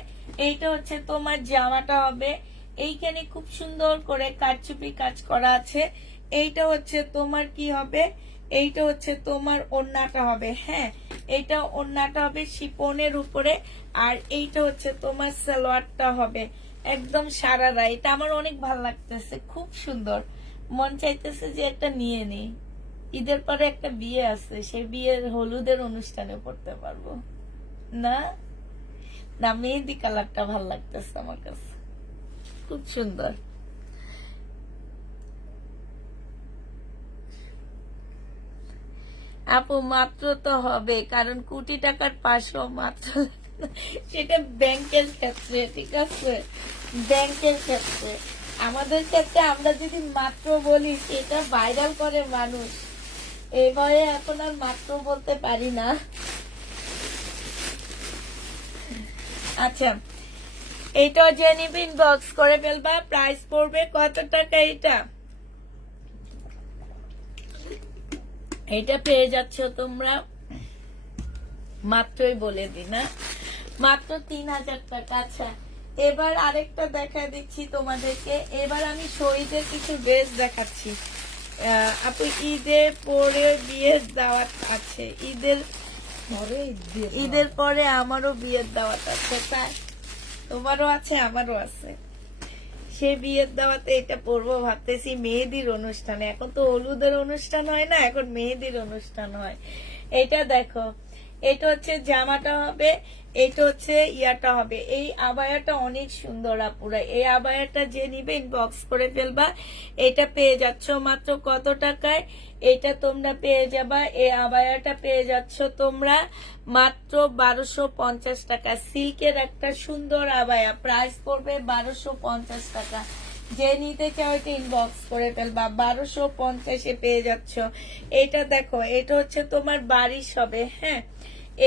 এইটা হচ্ছে তোমার জামাটা হবে, এইখানে খুব সুন্দর করে কারচুপি কাজ করা আছে। এইটা হচ্ছে তোমার কি হবে, এইটা হচ্ছে তোমার ওড়নাটা হবে। হ্যাঁ, এইটা ওড়নাটা হবে শিপনের উপরে, আর এইটা হচ্ছে তোমার সালোয়ারটা হবে একদম সারারা। এটা আমার অনেক ভালো লাগতেছে, খুব সুন্দর। মন চাইতেছে যে একটা নিয়ে নিই। ঈদের পরে একটা বিয়ে আছে, সেই বিয়ের হলুদের অনুষ্ঠানে পড়তে পারবো না। না, মেহেদি কালারটা ভাল লাগতেছে আমার কাছে, খুব সুন্দর। আপু মাত্র তো হবে, কারণ কোটি টাকার 500 মাত্র সেটা ব্যাংকের ক্ষেত্রে, ঠিক আছে, ব্যাংকের ক্ষেত্রে। আমাদের ক্ষেত্রে আমরা যদি মাত্র বলি সেটা ভাইরাল করে মানুষ, এই ভয়ে এখন আর মাত্র বলতে পারি না। আচ্ছা, এটা জেনিভ ইনবক্স করে ফেলবা। প্রাইস পড়বে কত টাকা? এটা পেয়ে যাচ্ছ তোমরা, মাত্রই বলে দি না, মাত্র 3000 টাকা। আচ্ছা, এবার আরেকটা দেখা দিচ্ছি তোমাদেরকে। এবার আমি শহীদের কিছু ড্রেস দেখাচ্ছি। আপু ঈদের পরে বিয়ের দাওয়াত আছে, ঈদের পরে আমারও বিয়ের দাওয়াত আছে, তাই তোমারও আছে আমারও আছে। সে বিয়ের দাওয়াতে এটা পরবো ভাবতেছি মেহেদির অনুষ্ঠানে। এখন তো হলুদের অনুষ্ঠান হয় না, এখন মেহেদির অনুষ্ঠান হয়। এটা দেখো, এটা হচ্ছে জামাটা হবে, এটা হচ্ছে ইয়াটা হবে। এই আবায়াটা অনেক সুন্দর আপুরা, এই আবায়াটা যে নিবে ইনবক্স করে ফেলবা। এটা পেয়ে যাচ্ছ মাত্র কত টাকায়? এটা তোমরা পেয়ে যাবা, এই আবায়াটা পেয়ে যাচ্ছ তোমরা মাত্র 1250 টাকা। সিল্কের একটা সুন্দর আবায়া, প্রাইস পড়বে 1250 টাকা। যে নিতে চাও এটা ইনবক্স করে ফেলবা, 1250-এ পেয়ে যাচ্ছ। এটা দেখো, এটা হচ্ছে তোমার বারিশ হবে। হ্যাঁ,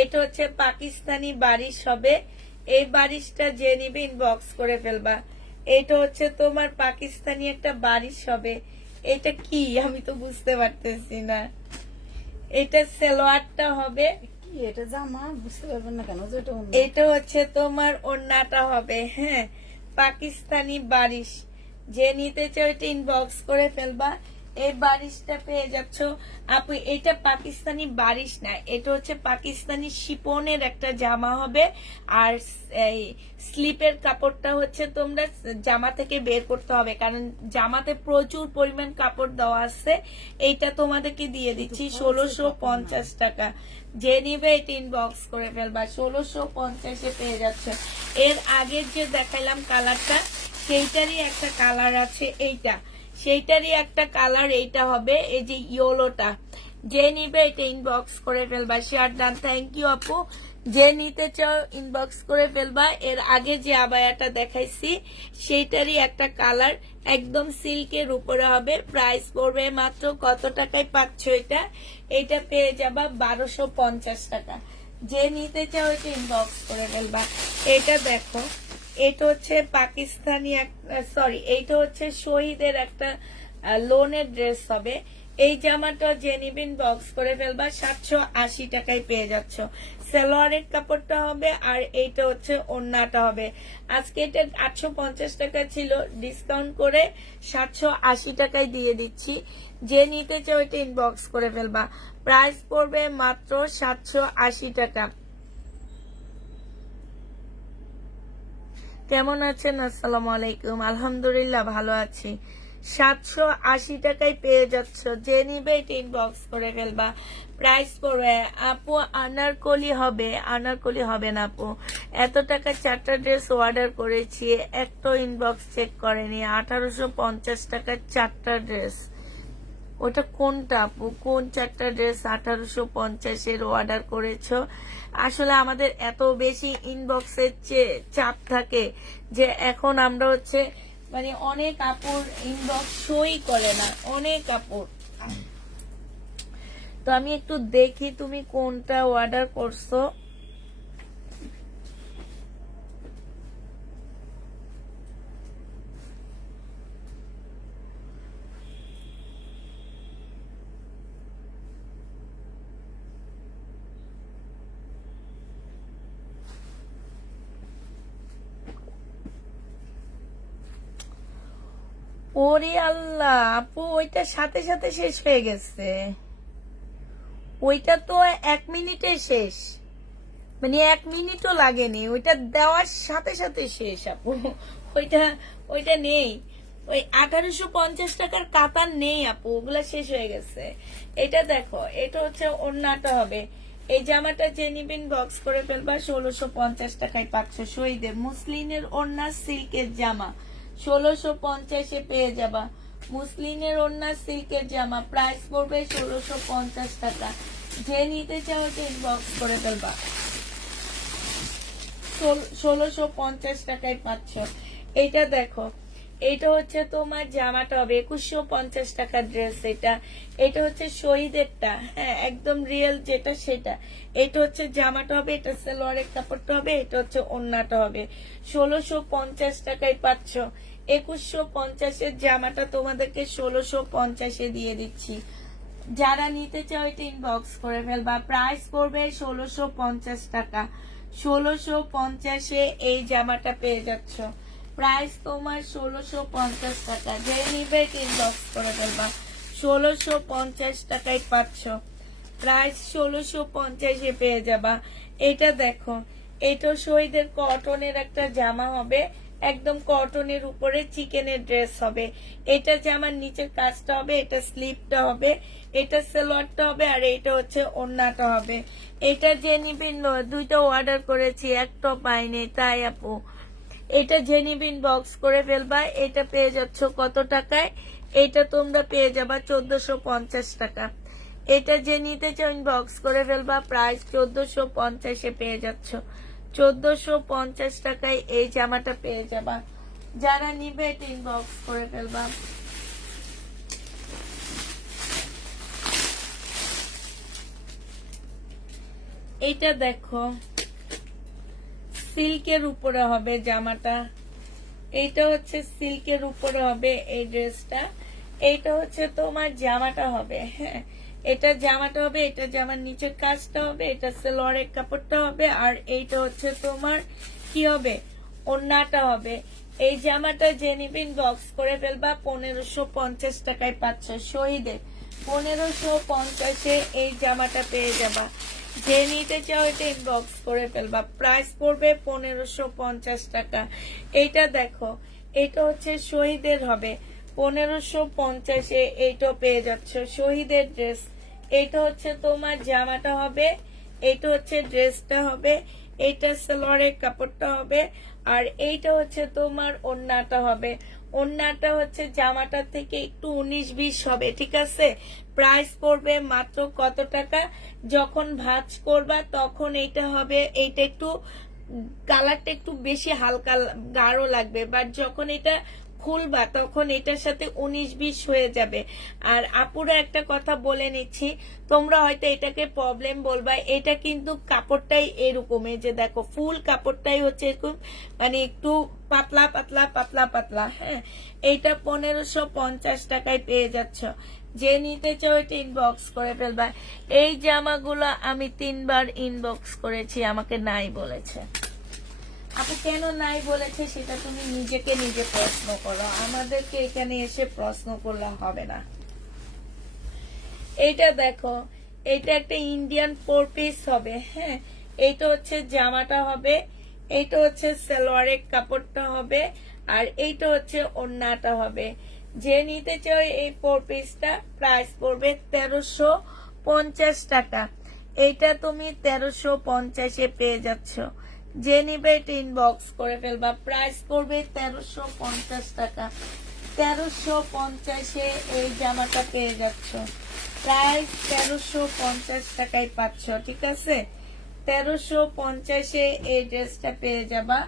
এটা হচ্ছে পাকিস্তানি বারিশ হবে। এই বারিশটা যে নিবে ইনবক্স করে ফেলবা। এটা হচ্ছে তোমার পাকিস্তানি একটা বারিশ হবে। এটা কি আমি তো বুঝতে পারতেছি না। এটা সালোয়ারটা হবে, কি এটা জামা বুঝতে পারবেন না কেন? যে এটা অন্য। এটা হচ্ছে তোমার ওড়নাটা হবে। হ্যাঁ, পাকিস্তানি বারিশ। যে নিতে চাও এটা ইনবক্স করে ফেলবা। এই বারিশটা পেয়ে যাচ্ছ আপু। এটা পাকিস্তানি বারিশ না, এটা হচ্ছে পাকিস্তানি শিপনের একটা জামা হবে। আর এই স্লিপের কাপড়টা হচ্ছে তোমরা জামা থেকে বের করতে হবে, কারণ জামাতে প্রচুর পরিমাণ কাপড় দেওয়া আছে। এইটা তোমাদেরকে দিয়ে দিচ্ছি 1650 টাকা। যে নিবে এটা ইনবক্স করে ফেলবা, 1650-এ পেয়ে যাচ্ছে। এর আগের যে দেখাইলাম কালারটা, সেইটারই একটা কালার আছে, এইটা সেইটারই একটা কালার, এইটা হবে এই যে ইয়েলোটা। যে নিবে এটা ইনবক্স করে ফেলবা। শেয়ার ডান, থ্যাংক ইউ আপু। যে নিতে চাও ইনবক্স করে ফেলবা। এর আগে যে আবায়াটা দেখাইছি সেইটারই একটা কালার, একদম সিল্কের উপরে হবে। প্রাইস পড়বে মাত্র কত টাকায় পাচ্ছ এটা? এটা পেয়ে যাবা 1250 টাকা। যে নিতে চাও এটা ইনবক্স করে ফেলবা। এটা দেখো, এটা হচ্ছে পাকিস্তানি, সরি, এইটা হচ্ছে শহীদের একটা লোনের ড্রেস হবে। এই জামাটা যে নিবেন বক্স করে ফেলবা, 780 টাকায় পেয়ে যাচ্ছ। সালোয়ারের কাপড়টা হবে, আর এইটা হচ্ছে ওড়নাটা হবে। আজকে এটা 850 টাকা ছিল, ডিসকাউন্ট করে 780 টাকায় দিয়ে দিচ্ছি। যে নিতে চাও এটা ইনবক্স করে ফেলবা। প্রাইস পড়বে মাত্র 780 টাকা। কেমন আছেন? আসসালামু আলাইকুম। আলহামদুলিল্লাহ ভালো আছি। 780 টাকায় পেয়ে যাচ্ছ। যে নিবে এটা ইনবক্স করে ফেলবা। প্রাইস পড়বে আপু আনারকলি হবে, আনারকলি হবে না আপু। এত টাকা 4টা ড্রেস অর্ডার করেছি, একটা ইনবক্স চেক করেনি। 1850 টাকার 4টা ড্রেস। ওটা কোনটা আপু? কোন 4টা ড্রেস 1850-এর অর্ডার করেছো? আসলে আমাদের এত বেশি ইনবক্সের চাপ থাকে যে এখন আমরা হচ্ছে মানে অনেক আপুর ইনবক্স শোই করে না, অনেক আপুর। তো আমি একটু দেখি তুমি কোনটা অর্ডার করছো। ওরে আল্লাহ আপু, ওইটা সাথে সাথে শেষ হয়ে গেছে। ওইটা তো 1 মিনিটে শেষ, মানে 1 মিনিটও লাগেনি, ওইটা দেওয়ার সাথে সাথে শেষ আপু। ওইটা ওইটা নেই, ওই 1850 টাকার কাতার নেই আপু, ওগুলা শেষ হয়ে গেছে। এটা দেখো, এটা হচ্ছে ওড়নাটা হবে। এই জামাটা যে নিবেন বক্স করে ফেলবা, 1650 টাকায় পাচ্ছ। শহীদের মুসলিনের ওড়না সিল্কের জামা 1650-এ পেয়ে যাবা। মুসলিনের ওড়না সিল্কের জামা প্রাইস পড়বে 1650 টাকা। যে নিতে চাও বক্স করে ফেলবা, 1650 টাকায় পাচ্ছ। এইটা দেখো, এটা হচ্ছে তোমার জামাটা হবে 2150 টাকার ড্রেস। এটা হচ্ছে শহীদেরটা, হ্যাঁ একদম রিয়েল যেটা সেটা। এটা হচ্ছে জামাটা হবে, এটা সালোয়ারের কাপড়টা হবে, এটা হচ্ছে ওড়নাটা হবে। 1650 টাকায় পাচ্ছ। 2150-এর জামাটা তোমাদেরকে 1650-এ দিয়ে দিচ্ছি। যারা নিতে চাও এটা ইনবক্স করে ফেলবা। প্রাইস পড়বে 1650 টাকা। 1650-এ এই জামাটা পেয়ে যাচ্ছ। প্রাইস তোমার 1650 টাকা। যে নিবে ইনবক্স করে ফেলবা। 1650 টাকায় পাচ্ছ। প্রাইস 1650-এ পেয়ে যাবা। এটা দেখো, এটা শহীদের কটনের একটা জামা হবে, একদম কটনের উপরে চিকেনের ড্রেস হবে। এটা জামার নিচের কাজটা হবে, এটা স্লিপটা হবে, এটা সালোয়ারটা হবে, আর এটা হচ্ছে ওড়নাটা হবে। এটা যে নিবেন, দুইটা অর্ডার করেছি, একটা পাইনি তাই আপু। এটা যে নিবেন বক্স করে ফেলবা। এটা পেয়ে যাচ্ছ কত টাকায়? এটা তোমরা পেয়ে যাবা 1450 টাকা। এটা যে নিতে চাও বক্স করে ফেলবা। প্রাইস 1450-এ পেয়ে যাচ্ছ। 1450 টাকায় এই জামাটা পেয়ে যাবা। যারা নিবে এটা ইনবক্স করে ফেলবা। এইটা দেখো, সিল্কের উপরে হবে জামাটা। এইটা হচ্ছে সিল্কের উপরে হবে এই ড্রেসটা। এইটা হচ্ছে তোমার জামাটা হবে, হ্যাঁ এটা জামাটা হবে, এটা জামার নিচের কাজটা হবে, এটা সালোয়ারের কাপড়টা হবে, আর এইটা হচ্ছে তোমার কি হবে, ওড়নাটা হবে। এই জামাটা যে নিবেন বক্স করে ফেলবা। 1550 টাকায় পাচ্ছ। শহীদের 1550-এ এই জামাটা পেয়ে যাবা। যে নিতে চাও এটা ইনবক্স করে ফেলবা। প্রাইস পড়বে 1550 টাকা। এইটা দেখো, এটা হচ্ছে শহীদের হবে, 1550-এ এইটা পেয়ে যাচ্ছ। শহীদের ড্রেস। এটা হচ্ছে তোমার জামাটা হবে, এটা হচ্ছে ড্রেসটা হবে, এইটা সালোয়ারের কাপড়টা হবে, আর এইটা হচ্ছে তোমার ওড়নাটা হবে। ওড়নাটা হচ্ছে জামাটা থেকে একটু 19-20 হবে, ঠিক আছে। প্রাইস পড়বে মাত্র কত টাকা? যখন ভাঁজ করবা তখন এইটা হবে, এইটা একটু কালারটা একটু বেশি হালকা গাঢ় লাগবে, বাট যখন এটা খুলবা তখন এটার সাথে 19-20 হয়ে যাবে। আর আপুরা একটা কথা বলে নিচ্ছি, তোমরা হয়তো এটাকে প্রবলেম বলবা, এটা কিন্তু কাপড়টাই এরকম, এই যে দেখো ফুল কাপড়টাই হচ্ছে এরকম, মানে একটু পাতলা পাতলা পাতলা পাতলা, হ্যাঁ। এইটা 1550 টাকায় পেয়ে যাচ্ছ। যে নিতে চাও এটা ইনবক্স করে ফেলবা। এই জামাগুলো আমি 3বার ইনবক্স করেছি, আমাকে নাই বলেছে। আপু কেন নাই বলেছে সেটা তুমি নিজেকে নিজে প্রশ্ন করো, আমাদেরকে এখানে এসে প্রশ্ন করলে হবে না। এইটা দেখো, এটা একটা ইন্ডিয়ান 4 পিস হবে, হ্যাঁ। এইটা হচ্ছে জামাটা হবে, এইটা হচ্ছে সালোয়ারের কাপড়টা হবে, আর এইটা হচ্ছে ওড়নাটা হবে। যে নিতে চাও এই 4 পিসটা, প্রাইস পড়বে 1350 টাকা। এইটা তুমি 1350-এ পেয়ে যাচ্ছ। যে নিবে এটা ইনবক্স করে ফেলবা। প্রাইস পড়বে 1350 টাকা। 1350-এ এই জামাটা পেয়ে যাচ্ছ। প্রাইস 1350 টাকায় পাচ্ছ, ঠিক আছে। 1350-এ এই ড্রেসটা পেয়ে যাবা।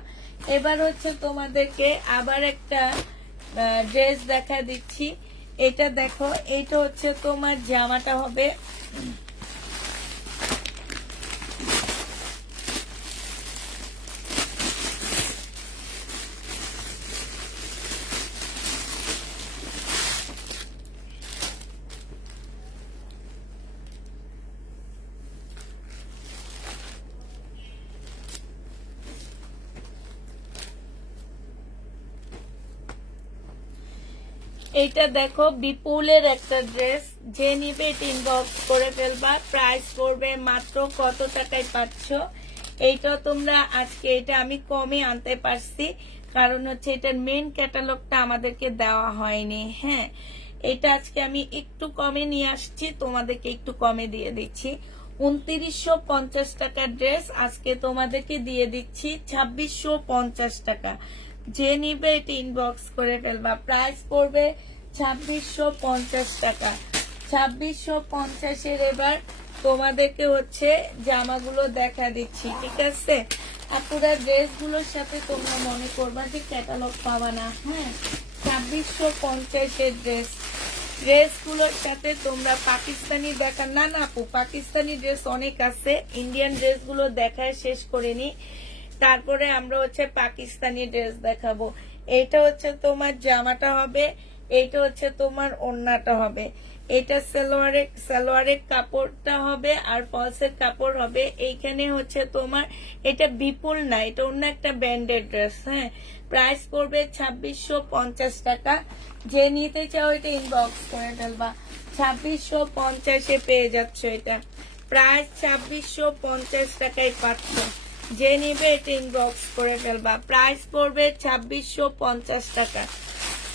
এবার হচ্ছে তোমাদেরকে আবার একটা ড্রেস দেখা দিচ্ছি। এটা দেখো, এইটা হচ্ছে তোমার জামাটা হবে, এইটা দেখো বিপুলের একটা ড্রেস, যে নিবে এটা ইনবক্স করে ফেলবা। প্রাইস পড়বে মাত্র কত টাকায় পাচ্ছ? এইটা তোমরা আজকে, এটা আমি কমে আনতে পারছি, কারণ হচ্ছে এটার মেন ক্যাটালগটা আমাদেরকে দেওয়া হয়নি। হ্যাঁ, এটা আজকে আমি একটু কমে নিয়ে আসছি, তোমাদেরকে একটু কমে দিয়ে দিচ্ছি। 2950 টাকার ড্রেস আজকে তোমাদেরকে দিয়ে দিচ্ছি 2650 টাকা। যে নিবে এটা ইনবক্স করে ফেলবা। প্রাইস পড়বে 2650 টাকা। 2650-এর এবার তোমাদেরকে হচ্ছে জামাগুলো দেখা দিচ্ছি, ঠিক আছে? আপুরা ড্রেসগুলোর সাথে তোমরা মনে করবা যে ক্যাটালগ পাবা না। হ্যাঁ, 2650-এর ড্রেসগুলোর সাথে তোমরা পাকিস্তানি দেখা, না না আপু, পাকিস্তানি ড্রেস অনেক আছে, ইন্ডিয়ান ড্রেসগুলো দেখায় শেষ করিনি, তারপরে আমরা হচ্ছে পাকিস্তানি ড্রেস দেখাবো। এইটা হচ্ছে তোমার জামাটা হবে, এইটা হচ্ছে তোমার ওড়নাটা হবে, এটা সালোয়ারের কাপড়টা হবে আর ফলসের কাপড় হবে। এইখানে হচ্ছে তোমার, এটা বিপুল না, এটা অন্য একটা ব্র্যান্ডেড ড্রেস। হ্যাঁ, প্রাইস পড়বে 2650 টাকা। যে নিতে চাও এটা ইনবক্স করে ফেলবা। 2650-এ পেয়ে যাচ্ছ এটা। প্রাইস 2650 টাকায় পাচ্ছ। যে নিবে এটা ইনবক্স করে ফেলবা। প্রাইস পড়বে 2650 টাকা।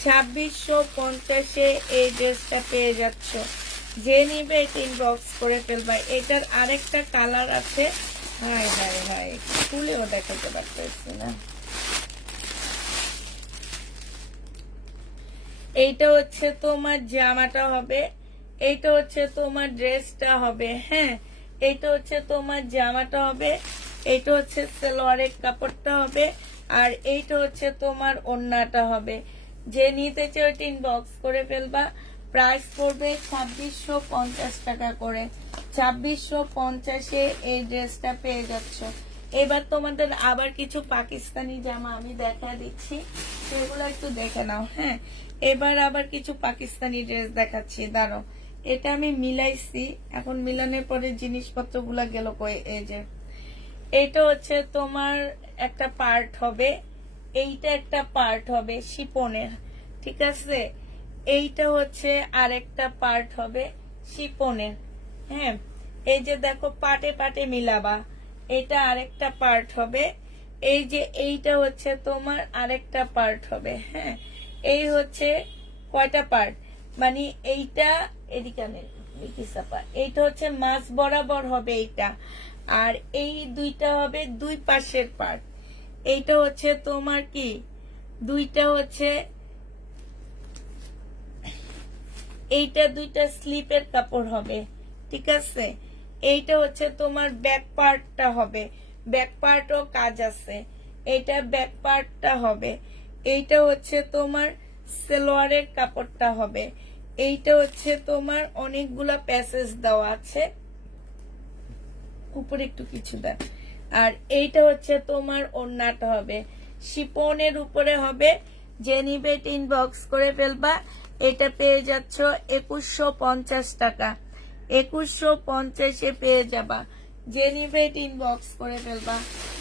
2650-এ এই ড্রেসটা পেয়ে যাচ্ছ। যে নিবে এটা ইনবক্স করে ফেলবা। এটার আরেকটা কালার আছে, হাই হাই হাই, খুলেও দেখাতে পারতেছি না। এইটা হচ্ছে তোমার জামাটা হবে, এইটা হচ্ছে তোমার ড্রেসটা হবে। হ্যাঁ, এইটা হচ্ছে তোমার জামাটা হবে, এইটা হচ্ছে সালোয়ারের কাপড়টা হবে, আর এইটা হচ্ছে তোমার ওড়নাটা হবে। যে নিতে চাও ওইটা ইনবক্স করে ফেলবা। প্রাইস পড়বে 2650 টাকা করে। 2650-এ এই ড্রেসটা পেয়ে যাচ্ছ। এবার তোমাদের আবার কিছু পাকিস্তানি জামা আমি দেখা দিচ্ছি, সেগুলো একটু দেখে নাও। হ্যাঁ, এবার আবার কিছু পাকিস্তানি ড্রেস দেখাচ্ছি, দাঁড়ো। এটা আমি মিলাইছি, এখন মিলানোর পরে জিনিসপত্রগুলো গেল কই। এই যে এইটা হচ্ছে তোমার একটা পার্ট হবে, এইটা একটা পার্ট হবে শিপনের, ঠিক আছে? এইটা হচ্ছে আরেকটা পার্ট হবে শিপনের। হ্যাঁ, এই যে দেখো পাটে পাটে মিলাবা, এটা আরেকটা পার্ট হবে। এই যে এইটা হচ্ছে তোমার আরেকটা পার্ট হবে। হ্যাঁ, এই হচ্ছে কয়টা পার্ট, মানে এইটা এদিকে এইটা হচ্ছে মাছ বরাবর হবে এইটা, আর এই দুইটা হবে দুই পাশের পার্ট। এইটা হচ্ছে তোমার কি, দুইটা হচ্ছে, এইটা দুইটা স্লিপের কাপড় হবে, ঠিক আছে? এইটা হচ্ছে তোমার ব্যাক পার্টটা হবে, ব্যাক পার্টও কাজ আছে, এইটা ব্যাক পার্টটা হবে। এইটা হচ্ছে তোমার সালোয়ারের কাপড়টা হবে, এইটা হচ্ছে তোমার অনেকগুলা প্যাসেজ দেওয়া আছে, উপরে একটু কিছু দেন। আর এইটা হচ্ছে তোমার ওড়নাটা হবে, শিপনের উপরে হবে। যে নিবে ইনবক্স করে ফেলবা। এটা পেয়ে যাচ্ছ 2150 টাকা। 2150-এ পেয়ে যাবা। যে নিবে ইনবক্স করে ফেলবা।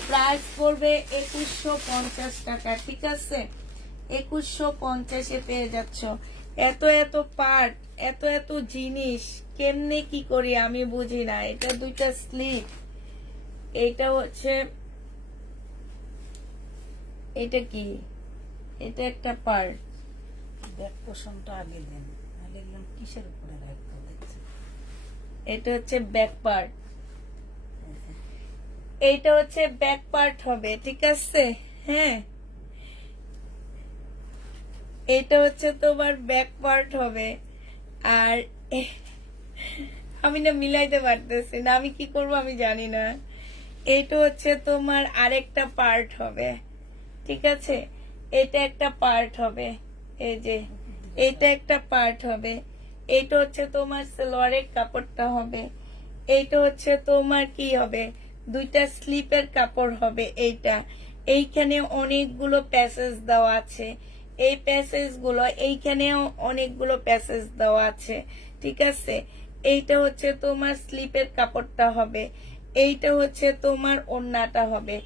প্রাইস পড়বে 2150 টাকা, ঠিক আছে? 2150-এ পেয়ে যাচ্ছ। এত এত পার্ট, এত এত জিনিস কেমনে কি করি আমি বুঝি না। এটা দুইটা স্লিপ, এটা হচ্ছে, এটা কি, এটা একটা পার্ট। ব্যাক পোর্শনটা আগে দেন, তাহলে এগুলো কিসের উপরে রাখবো দেখছি। এটা হচ্ছে ব্যাক পার্ট, এইটা হচ্ছে ব্যাক পার্ট হবে, ঠিক আছে? হ্যাঁ, এটা হচ্ছে তোমার ব্যাক পার্ট হবে। আর আমি না মিলাইতে পারতেছি না, আমি কি করব আমি জানি না। এটা হচ্ছে তোমার আরেকটা পার্ট হবে, ঠিক আছে? এটা একটা পার্ট হবে, এই যে এটা একটা পার্ট হবে, এইটা হচ্ছে তোমার সালোয়ারের কাপড়টা হবে, এইটা হচ্ছে তোমার কি হবে, দুইটা স্লিপের কাপড় হবে। এইটা এইখানে অনেকগুলো প্যাসেজ দেওয়া আছে, এই প্যাসেজ গুলো এইখানেও অনেকগুলো প্যাসেজ দেওয়া আছে, ঠিক আছে। এইটা হচ্ছে তোমার স্লিপের কাপড়টা হবে, এইটা হচ্ছে তোমার ওড়নাটা হবে।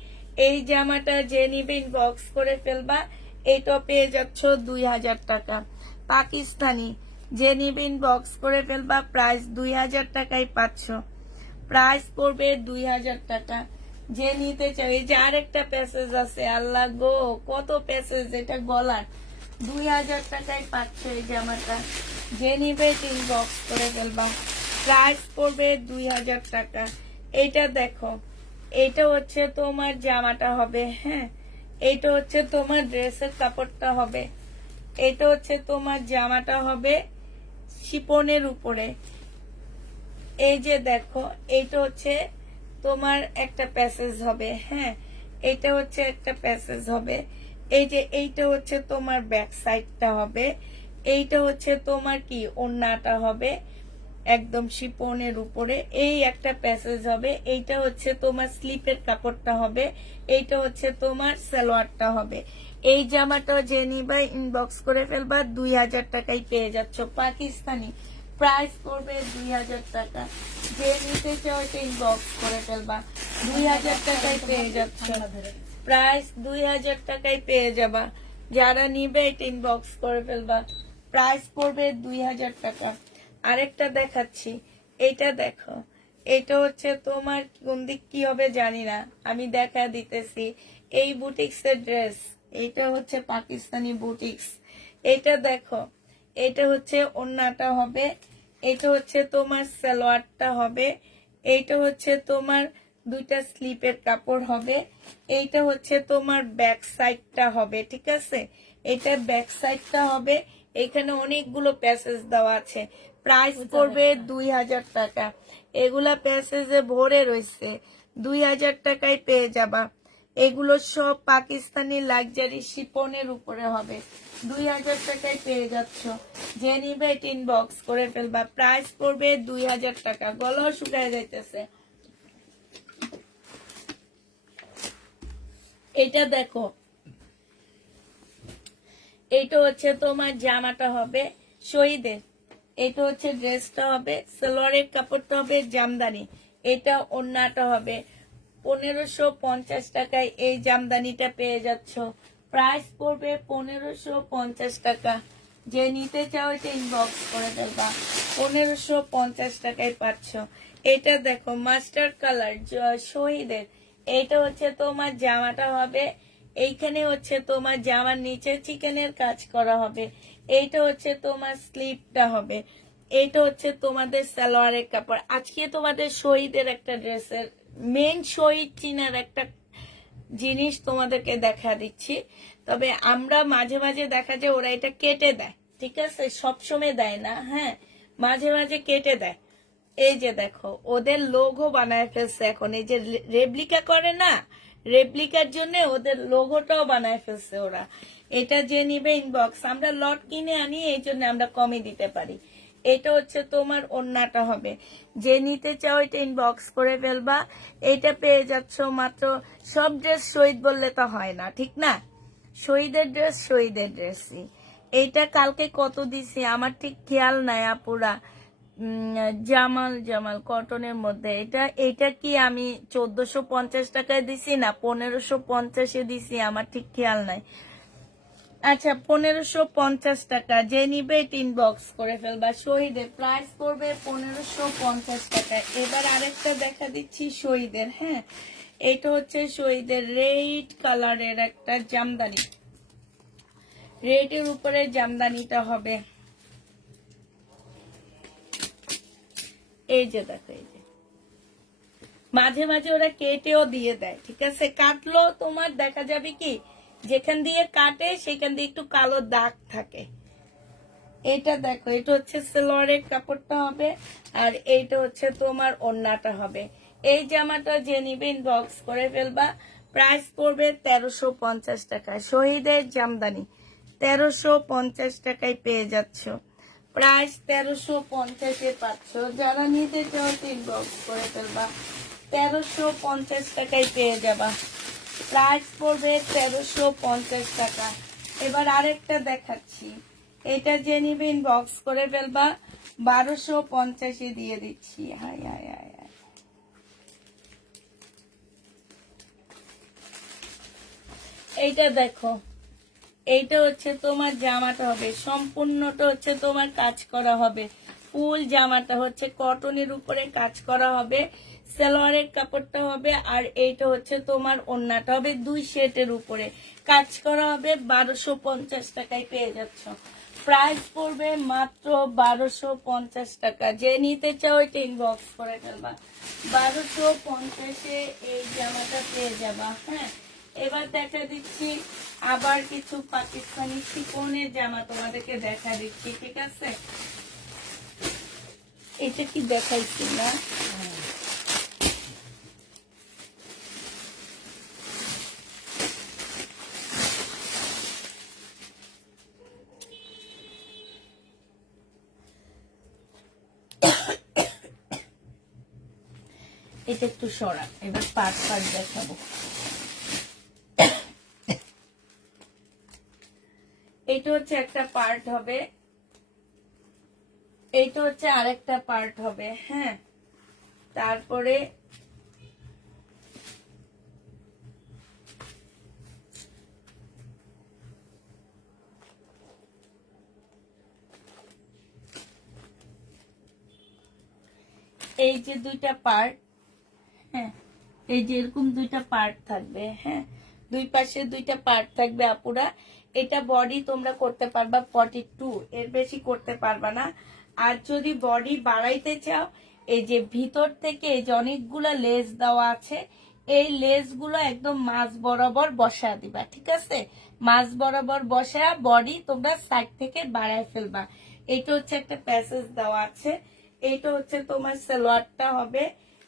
এই জামাটা যে নিবে ইনবক্স করে ফেলবা, এইটা পেয়ে যাচ্ছ 2000 টাকা পাকিস্তানি। যে নিবে ইনবক্স করে ফেলবা, প্রাইস 2000 টাকায় পাচ্ছ, প্রাইস পড়বে 2000 টাকা। যে নিতে চাও, এই যে আরেকটা প্যাসেজ আছে, আল্লাহ গো কত প্যাসেজ, এটা গলার, 2000 টাকায় পাচ্ছ এই জামাটা। যে নিবে ইনবক্স করে ফেলবা, প্রাইস পড়বে 2000 টাকা। এইটা দেখো, এইটা হচ্ছে তোমার জামাটা হবে, হ্যাঁ, এইটা হচ্ছে তোমার ড্রেসের কাপড়টা হবে, এটা হচ্ছে তোমার জামাটা হবে শিপনের উপরে। এই যে দেখো, এইটা হচ্ছে তোমার একটা প্যাসেজ হবে, হ্যাঁ, এটা হচ্ছে একটা প্যাসেজ হবে। এই যে এইটা হচ্ছে তোমার ব্যাক সাইডটা হবে, এইটা হচ্ছে তোমার কি ওড়নাটা হবে একদম শিপনের উপরে, এই একটা প্যাসেজ হবে। এইটা হচ্ছে তোমার স্লিপের কাপড়টা হবে, এইটা হচ্ছে তোমার সালোয়ারটা হবে। এই জামাটা যে নিবা ইনবক্স করে ফেলবা, 2000 টাকায় পেয়ে যাচ্ছ পাকিস্তানি, প্রাইস পড়বে 2000 টাকা। যে নিতে চাও এটা ইনবক্স করে ফেলবা, 2000 টাকায় পেয়ে যাচ্ছ, প্রাইস 2000 টাকায় পেয়ে যাবা। যারা নিবে এটা ইনবক্স করে ফেলবা, প্রাইস পড়বে 2000 টাকা। আরেকটা দেখাচ্ছি, এইটা দেখো, এটা হচ্ছে তোমার কোন দিক কি হবে জানি না, আমি দেখা দিতেছি। এই বুটিক্স এর ড্রেস, এটা হচ্ছে পাকিস্তানি বুটিক্স। এটা দেখো, এটা হচ্ছে ওড়নাটা হবে, এটা হচ্ছে তোমার সালোয়ারটা হবে, এইটা হচ্ছে তোমার দুইটা স্লিপের কাপড় হবে, এইটা হচ্ছে তোমার ব্যাক সাইডটা হবে, ঠিক আছে। এটা ব্যাক সাইডটা হবে, এখানে অনেকগুলো প্যাসেজ দেওয়া আছে, প্রাইস পড়বে 2000 টাকা। এগুলা প্যাসেজে ভরে রয়েছে, 2000 টাকায় পেয়ে যাবা। এগুলো সব পাকিস্তানি লাক্সারি শিপনের উপরে হবে, 2000 টাকায় পেয়ে যাচ্ছ। যে নিবে ইনবক্স করে ফেলবা, প্রাইস পড়বে 2000 টাকা। গলাও শুকায় যাইতেছে। এটা দেখো, এইটা হচ্ছে তোমার জামাটা হবে শহীদের, এটা হচ্ছে ড্রেসটা হবে, সালোয়ারের কাপড়টা হবে জামদানি, এটা ওড়নাটা হবে। 1550 টাকায় এই জামদানিটা পেয়ে যাচ্ছ, প্রাইস পড়বে 1550 টাকা। যে নিতে চাও এটা ইনবক্স করে ফেলবা, 1550 টাকায় পাচ্ছ। এটা দেখো মাস্টার কালার শহীদের, এইটা হচ্ছে তোমার জামাটা হবে, এইখানে হচ্ছে তোমার জামার নিচে চিকেনের কাজ করা হবে, এইটা হচ্ছে তোমার স্লিপটা হবে, এইটা হচ্ছে তোমাদের সালোয়ারের কাপড়। আজকে তোমাদের শহীদের একটা ড্রেসের মেন শহীদ চিনার একটা জিনিস তোমাদেরকে দেখা দিচ্ছি। তবে আমরা মাঝে মাঝে দেখা যায় ওরা এটা কেটে দেয়, ঠিক আছে, সবসময় দেয় না, হ্যাঁ, মাঝে মাঝে কেটে দেয়। এই যে দেখো, ওদের লোগো বানায় ফেলছে এখন, এই যে রেপ্লিকা করে না, রেপ্লিকার জন্য ওদের লোগোটাও বানায় ফেলছে ওরা। এটা যে নিবে ইনবক্স, আমরা লট কিনে আনি, এই জন্য আমরা কমই দিতে পারি। এটা হচ্ছে তোমার ওড়নাটা হবে, যে নিতে চাও এটা ইনবক্স করে ফেলবা। এইটা পেয়ে যাচ্ছ মাত্র, সব ড্রেস শহীদ বললে তো হয় না, ঠিক না, শহীদের ড্রেস শহীদের ড্রেসই। এইটা কালকে কত দিছি আমার ঠিক খেয়াল নাই আপুরা, জামাল জামাল কটনের মধ্যে, এটা কি আমি 1450 টাকায় দিছি না 1550-এ দিছি, আমার ঠিক খেয়াল নাই। আচ্ছা, 1550 টাকা। যে নিবে ইনবক্স করে ফেলবা, শহীদের প্রাইস পড়বে 1550 টাকা। এবার আরেকটা দেখা দিচ্ছি শহীদের, হ্যাঁ, এটা হচ্ছে শহীদের রেড কালারের একটা জামদানি, রেডের উপরে জামদানিটা হবে। এই যে দেখো, এই যে মাঝে মাঝে ওরা কেটেও দিয়ে দেয়, ঠিক আছে, কাটলো তোমার দেখা যাবে কি যেখান দিয়ে কাটে সেখান দিয়ে একটু কালো দাগ থাকে। এটা দেখো, এটা হচ্ছে সালোয়ারের কাপড়টা হবে, আর এইটা হচ্ছে তোমার ওড়নাটা হবে। এই জামাটা যে নিবে ইনবক্স করে ফেলবা, প্রাইস পড়বে 1350 টাকা। শহীদের জামদানি, 1350 টাকায় পেয়ে যাচ্ছ। প্রাইস 1350-এ পাচ্ছ। যারা নিতে চাও ইনবক্স করে ফেলবা। 1350 টাকায় পেয়ে যাবা। প্রাইস পড়বে 1350 টাকা। এবার আরেকটা দেখাচ্ছি, এটা যে নিবে ইনবক্স করে ফেলবা। 1250-এ দিয়ে দিচ্ছি। High high high high. এইটা দেখো, এইটা হচ্ছে তোমার জামাটা হবে, সম্পূর্ণটা হচ্ছে তোমার কাজ করা হবে। ফুল জামাটা হচ্ছে কটনের উপরে কাজ করা হবে, সালোয়ারের কাপড়টা হবে, আর এইটা হচ্ছে তোমার ওড়নাটা হবে, দুই সেটের উপরে কাজ করা হবে। 1250 টাকায় পেয়ে যাচ্ছ। প্রাইস পড়বে মাত্র 1250 টাকা। যে নিতে চাও এটা ইনবক্স করে ফেলবা। 1250-এ এই জামাটা পেয়ে যাবা। হ্যাঁ, এবার দেখা দিচ্ছি আবার কিছু পাকিস্তানি শিফনের জামা তোমাদেরকে দেখা দিচ্ছি, ঠিক আছে? এটা কি দেখাইছি না? এটা একটু সরা, এবার পার্ট পার্ট দেখাবো। এইটা হচ্ছে একটা পার্ট হবে, এইটা হচ্ছে আরেকটা পার্ট হবে। হ্যাঁ, তারপরে এই যে দুইটা পার্ট, হ্যাঁ, এই যে এরকম দুইটা পার্ট থাকবে। হ্যাঁ, দুই পাশে দুইটা পার্ট থাকবে আপুরা। এটা বডি তোমরা করতে পারবা 42, এর বেশি করতে পারবা না। আর যদি বডি বাড়াইতে চাও, এই যে ভিতর থেকে এই যে অনেকগুলা লেস দেওয়া আছে, এই লেস গুলো একদম মাঝ বরাবর বসা দিবা, ঠিক আছে? মাঝ বরাবর বসা বডি তোমরা সাইড থেকে বাড়ায় ফেলবা। এটা হচ্ছে একটা প্যাসেজ দেওয়া আছে। এইটা হচ্ছে তোমার সালোয়ারটা হবে,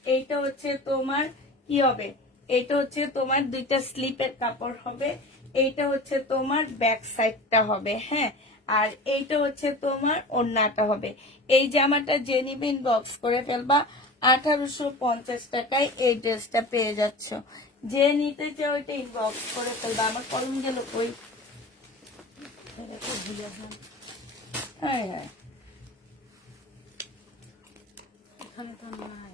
এইটা হচ্ছে তোমার কি হবে, এটা হচ্ছে তোমার দুইটা স্লিপের কাপড় হবে, এইটা হচ্ছে তোমার ব্যাক সাইডটা হবে। হ্যাঁ, আর এইটা হচ্ছে তোমার ওড়নাটা হবে। এই জামাটা যে নিবে ইনবক্স করে ফেলবা। 1850 টাকায় এই ড্রেসটা পেয়ে যাচ্ছ। যে নিতে চাও এটা ইনবক্স করে ফেলবা। আমার কলম গেল কই? হ্যাঁ হ্যাঁ, এখানে তো নাই।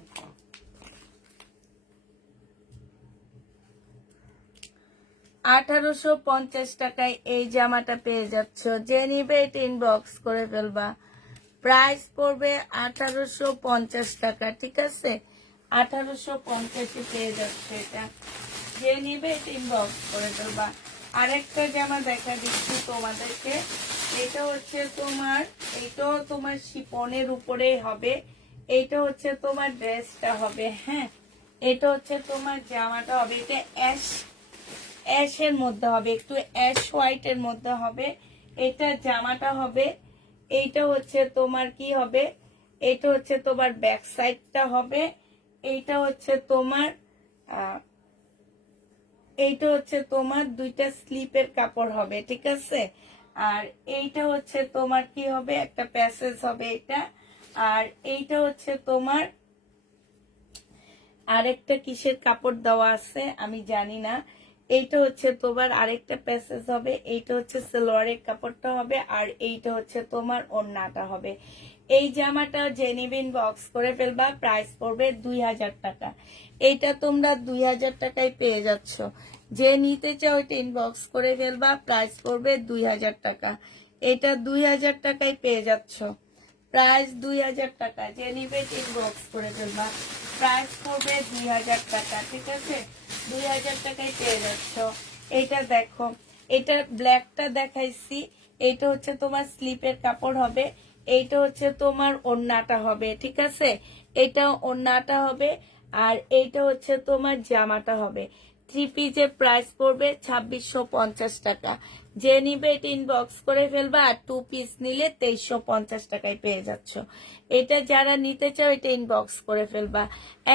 1850 টাকায় এই জামাটা পেয়ে যাচ্ছ। যে নিবে এটা ইনবক্স করে ফেলবা। প্রাইস পড়বে 1850 টাকা, ঠিক আছে? 1850-এ পেয়ে যাচ্ছে এটা। যে নিবে এটা ইনবক্স করে ফেলবা। আরেকটা জামা দেখা দিচ্ছি তোমাদেরকে। এটা হচ্ছে তোমার, এটাও তোমার শিফনের উপরে হবে, এইটা হচ্ছে তোমার ড্রেসটা হবে। হ্যাঁ, এটা হচ্ছে তোমার জামাটা হবে। এটা অ্যাশের মধ্যে হবে, একটু অ্যাশ হোয়াইটের মধ্যে হবে। এটা জামাটা হবে। এইটা হচ্ছে তোমার কি হবে, এটা হচ্ছে তোমার ব্যাক সাইডটা হবে। এইটা হচ্ছে তোমার এইটা হচ্ছে তোমার দুইটা স্লিপের কাপড় হবে, ঠিক আছে? আর এইটা হচ্ছে তোমার কি হবে, একটা প্যাসেজ হবে এটা। আর এইটা হচ্ছে তোমার আরেকটা কিসের কাপড় দেওয়া আছে আমি জানি না। এইটা হচ্ছে তোমার আরেকটা প্যাসেজ হবে, এইটা হচ্ছে সালোয়ারের কাপড়টা হবে, আর এইটা হচ্ছে তোমার ওড়নাটা হবে। এই জামাটা জেনিবিন বক্স করে ফেলবা। প্রাইস পড়বে 2000 টাকা। এইটা তোমরা 2000 টাকায় পেয়ে যাচ্ছ। যে নিতে চাও এটা ইনবক্স করে ফেলবা। প্রাইস পড়বে 2000 টাকা। এটা 2000 টাকায় পেয়ে যাচ্ছ। প্রাইস 2000 টাকা। যে নিবে ইনবক্স করে ফেলবা। প্রাইস পড়বে 2000 টাকা, ঠিক আছে? 2000 টাকায় পেয়ে যাচ্ছ। এটা দেখো, এটা ব্ল্যাকটা দেখাইছি, এইটা হচ্ছে তোমার স্লিপের কাপড় হবে, এইটা হচ্ছে তোমার ওড়নাটা হবে, ঠিক আছে? এটা ওড়নাটা হবে, আর এইটা হচ্ছে তোমার জামাটা হবে। 3 পিসের প্রাইস পড়বে 2650 টাকা। যে নিবে এটা ইনবক্স করে ফেলবা। আর 2 পিস নিলে 2350 টাকায় পেয়ে যাচ্ছ। এটা যারা নিতে চাও এটা ইনবক্স করে ফেলবা।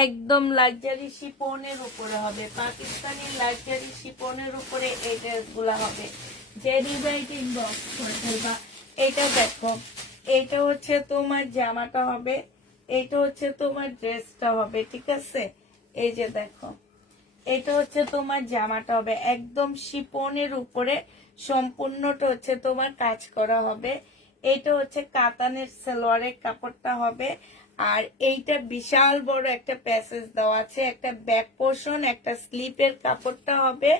একদম লাক্সারি শিফনের উপরে হবে, পাকিস্তানি লাক্সারি শিফনের উপরে এই ড্রেসগুলো হবে। যে নিবে এটা ইনবক্স করে ফেলবা। এটা দেখো, এটা হচ্ছে তোমার জামাটা হবে, এটা হচ্ছে তোমার ড্রেসটা হবে, ঠিক আছে? এই যে দেখো, এটা হচ্ছে তোমার জামাটা হবে একদম শিপনের উপরে, সম্পূর্ণটা হচ্ছে তোমার কাজ করা হবে। এটা হচ্ছে কাতানের সালোয়ারের কাপড়টা হবে। আর এইটা বিশাল বড় একটা প্যাসেজ দেওয়া আছে, একটা ব্যাক পোর্শন, একটা স্লিপের কাপড়টা হবে।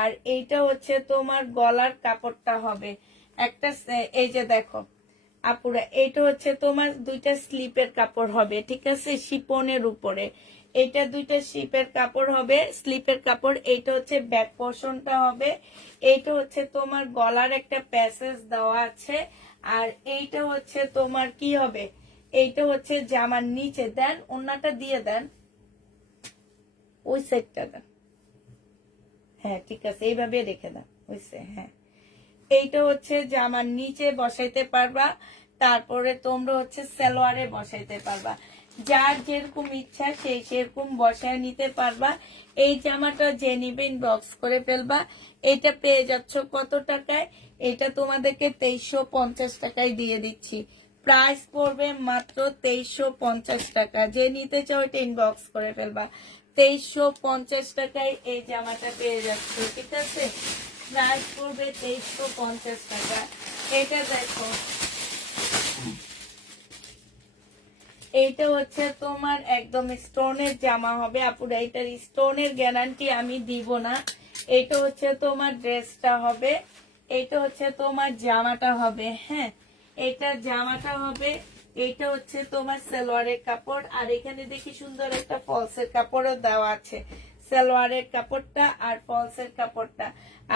আর এইটা হচ্ছে তোমার গলার কাপড়টা হবে একটা। এই যে দেখো আপুরা, এটা হচ্ছে তোমার দুইটা স্লিপের কাপড় হবে, ঠিক আছে, শিপনের উপরে। এটা দুইটা স্লিপের কাপড় হবে, স্লিপের কাপড়। এইটা হচ্ছে ব্যাক পোর্শনটা হবে। এইটা হচ্ছে তোমার গলার একটা প্যাসেজ দেওয়া আছে। আর এইটা হচ্ছে তোমার কি হবে, এইটা হচ্ছে জামার নিচে দেন, ওন্নাটা দিয়ে দেন, ওই সাইডটা দেন। হ্যাঁ ঠিক আছে, এইভাবে রেখে দাও, হয়েছে। হ্যাঁ, এইটা হচ্ছে জামার নিচে বসাইতে পারবা, তারপরে তোমরা হচ্ছে সালোয়ারে বসাইতে পারবা। যার যেরকম ইচ্ছা সেই সেরকম বসায় নিতে পারবা। এই জামাটা যে নিবে ইনবক্স করে ফেলবা। এটা পেয়ে যাচ্ছ কত টাকায়? এটা তোমাদেরকে 2350 টাকায় দিয়ে দিচ্ছি। প্রাইস পড়বে মাত্র 2350 টাকা। যে নিতে চাও এটা ইনবক্স করে ফেলবা। 2350 টাকায় এই জামাটা পেয়ে যাচ্ছ, ঠিক আছে? প্রাইস পড়বে 2350 টাকা। এটা দেখো, এইটা হচ্ছে তোমার একদম স্টোনের জামা হবে আপুরা। এটার স্টোনের গ্যারান্টি আমি দিব না। এটা হচ্ছে তোমার ড্রেসটা হবে, এটা হচ্ছে তোমার জামাটা হবে। হ্যাঁ, এটা জামাটা হবে। এটা হচ্ছে তোমার সালোয়ারের কাপড়। আর এখানে দেখি সুন্দর একটা ফলসের কাপড়ও দেওয়া আছে, সালোয়ারের কাপড়টা আর ফলসের কাপড়টা।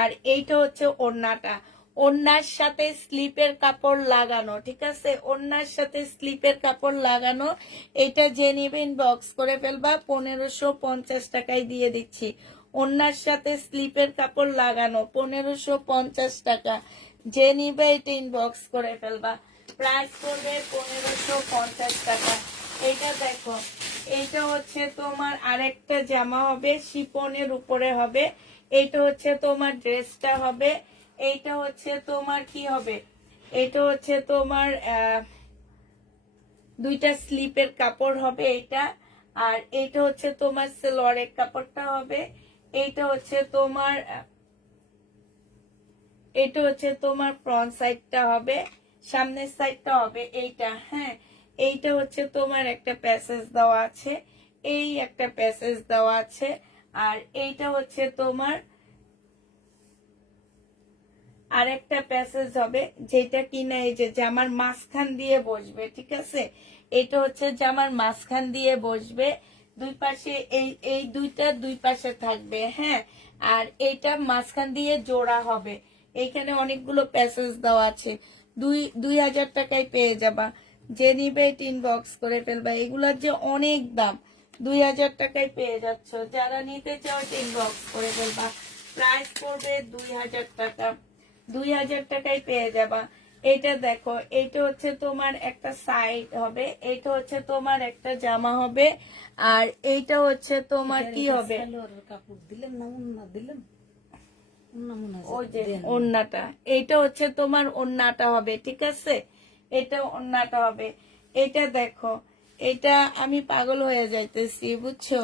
আর এইটা হচ্ছে ওড়নাটা, ওড়নার সাথে স্লিপের কাপড় লাগানো, ঠিক আছে? ওড়নার সাথে স্লিপের কাপড় লাগানো। এটা যে নিবে ইনবক্স করে ফেলবা। 1550 টাকায় দিয়ে দিচ্ছি। ওড়নার সাথে স্লিপের কাপড় লাগানো 1550 টাকা। যে নিবে এটা ইনবক্স করে ফেলবা। প্রাইস করবে 1550 টাকা। এটা দেখো, এটা হচ্ছে তোমার আরেকটা জামা হবে, শিপনের উপরে হবে। এটা হচ্ছে তোমার ড্রেসটা হবে। এইটা হচ্ছে তোমার কি হবে, এটা হচ্ছে তোমার দুইটা স্লিপের কাপড় হবে এইটা। আর এইটা হচ্ছে তোমার সালোয়ারের কাপড়টা হবে। এইটা হচ্ছে তোমার এটা হচ্ছে তোমার ফ্রন্ট সাইডটা হবে, সামনের সাইডটা হবে এইটা। হ্যাঁ, এইটা হচ্ছে তোমার একটা প্যাসেজ দেওয়া আছে, এই একটা প্যাসেজ দেওয়া আছে। আর এইটা হচ্ছে তোমার আরেকটা প্যাসেজ হবে, যেটা কিনা এই যে জামার মাঝখান দিয়ে বসবে, ঠিক আছে? এটা হচ্ছে জামার মাঝখান দিয়ে বসবে, দুই পাশে এই দুইটা দুই পাশে থাকবে। হ্যাঁ, আর এইটা মাঝখান দিয়ে জোড়া হবে। এইখানে অনেকগুলো প্যাসেজ দেওয়া আছে। 2000 টাকায় পেয়ে যাবা। যে নিবে ইনবক্স করে ফেলবা। এগুলার যে অনেক দাম, 2000 টাকায় পেয়ে যাচ্ছ। যারা নিতে চাও ইনবক্স করে ফেলবা। প্রাইস পড়বে 2000 টাকা। 2000 টাকায় পেয়ে যাবা। এটা দেখো, এটা হচ্ছে তোমার একটা সাইড হবে, এটা হচ্ছে তোমার একটা জামা হবে। আর এইটা হচ্ছে তোমার কি হবে, সালোয়ারের কাপড় দিলেন না, ওন্না দিলেন? ওন্না মনে হয় ওই যে দেন। ওড়নাটা, এইটা হচ্ছে তোমার ওড়নাটা হবে, ঠিক আছে? এটা ওড়নাটা হবে। এটা দেখো, এটা আমি পাগল হয়ে যাইতেছি, বুঝছো?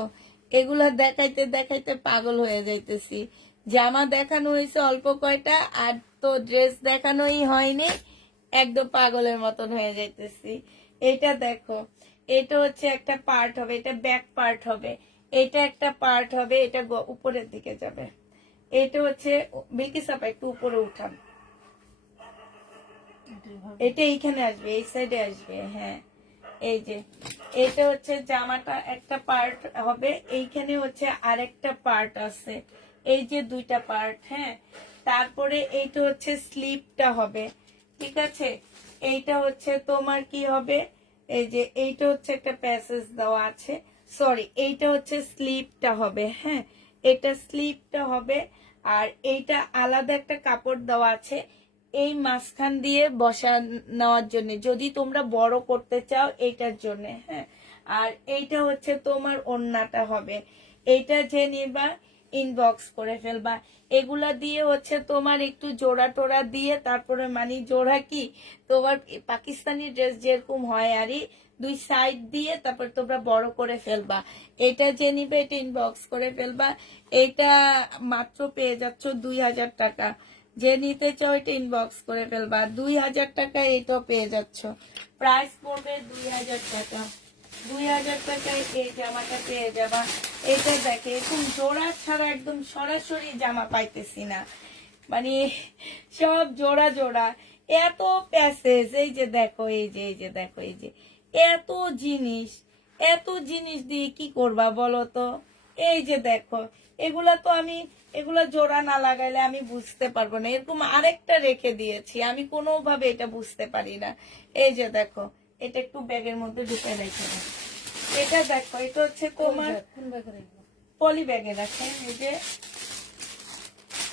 এগুলা দেখাইতে দেখাইতে পাগল হয়ে যাইতেছি। জামা দেখানো হয়েছে অল্প কয়টা, আর তো ড্রেস দেখানোই হয়নি, একদম পাগলের মতন হয়ে যাইতেছি। এটা দেখো, এটা হচ্ছে একটা পার্ট হবে, এটা ব্যাক পার্ট হবে। এটা একটা পার্ট হবে, এটা উপরের দিকে যাবে। এটা হচ্ছে বিলকিসাপা, একটু উপরে উঠান, এটা এইখানে আসবে, এই সাইডে আসবে। হ্যাঁ, এই যে এটা হচ্ছে জামাটা একটা পার্ট হবে, এইখানে হচ্ছে আরেকটা পার্ট আছে, এই যে দুইটা পার্ট। হ্যাঁ, তারপরে এইটা হচ্ছে স্লিপটা হবে, ঠিক আছে? এইটা হচ্ছে তোমার কি হবে, এই যে এইটা হচ্ছে একটা প্যাসেজ দেওয়া আছে, সরি, এইটা হচ্ছে স্লিপটা হবে। হ্যাঁ, এটা স্লিপটা হবে। আর এইটা আলাদা একটা কাপড় দেওয়া আছে এই মাঝখান দিয়ে বসা নেওয়ার জন্য, যদি তোমরা বড় করতে চাও এইটার জন্য। হ্যাঁ, আর এইটা হচ্ছে তোমার ওড়নাটা হবে। এইটা যে নিবা ইনবক্স করে ফেলবা। এগুলা দিয়ে হচ্ছে তোমার একটু জোড়া টোড়া দিয়ে, তারপরে মানে জোড়া কি তোমার পাকিস্তানি ড্রেস যেরকম হয় আরই, দুই সাইড দিয়ে তারপর তোমরা বড় করে ফেলবা। এটা যে নিবে এটা ইনবক্স করে ফেলবা। এটা মাত্র পেয়ে যাচ্ছ 2000 টাকা। যে নিতে চাও এটা ইনবক্স করে ফেলবা। 2000 টাকা এটাও পেয়ে যাচ্ছ। প্রাইস পড়বে 2000 টাকা। 2000 টাকায় এই জামাটা পেয়ে যাবা। এটা দেখে এরকম জোড়া ছাড়া একদম সরাসরি জামা পাইতেছি না, মানে সব জোড়া জোড়া, এত প্যাসেজ। এই যে দেখো, এই যে দেখো, এই যে এত জিনিস, এত জিনিস দিয়ে কি করবা বলো তো? এই যে দেখো, এগুলা তো আমি, এগুলা জোড়া না লাগাইলে আমি বুঝতে পারবো না। এরকম আরেকটা রেখে দিয়েছি, আমি কোনোভাবে এটা বুঝতে পারি না। এই যে দেখো, এটা একটু ব্যাগের মধ্যে ঢুকে রেখে দাও। এটা দেখো, এটা হচ্ছে তোমার কোন ব্যাগে রাখবো? পলি ব্যাগে রাখেন। এই যে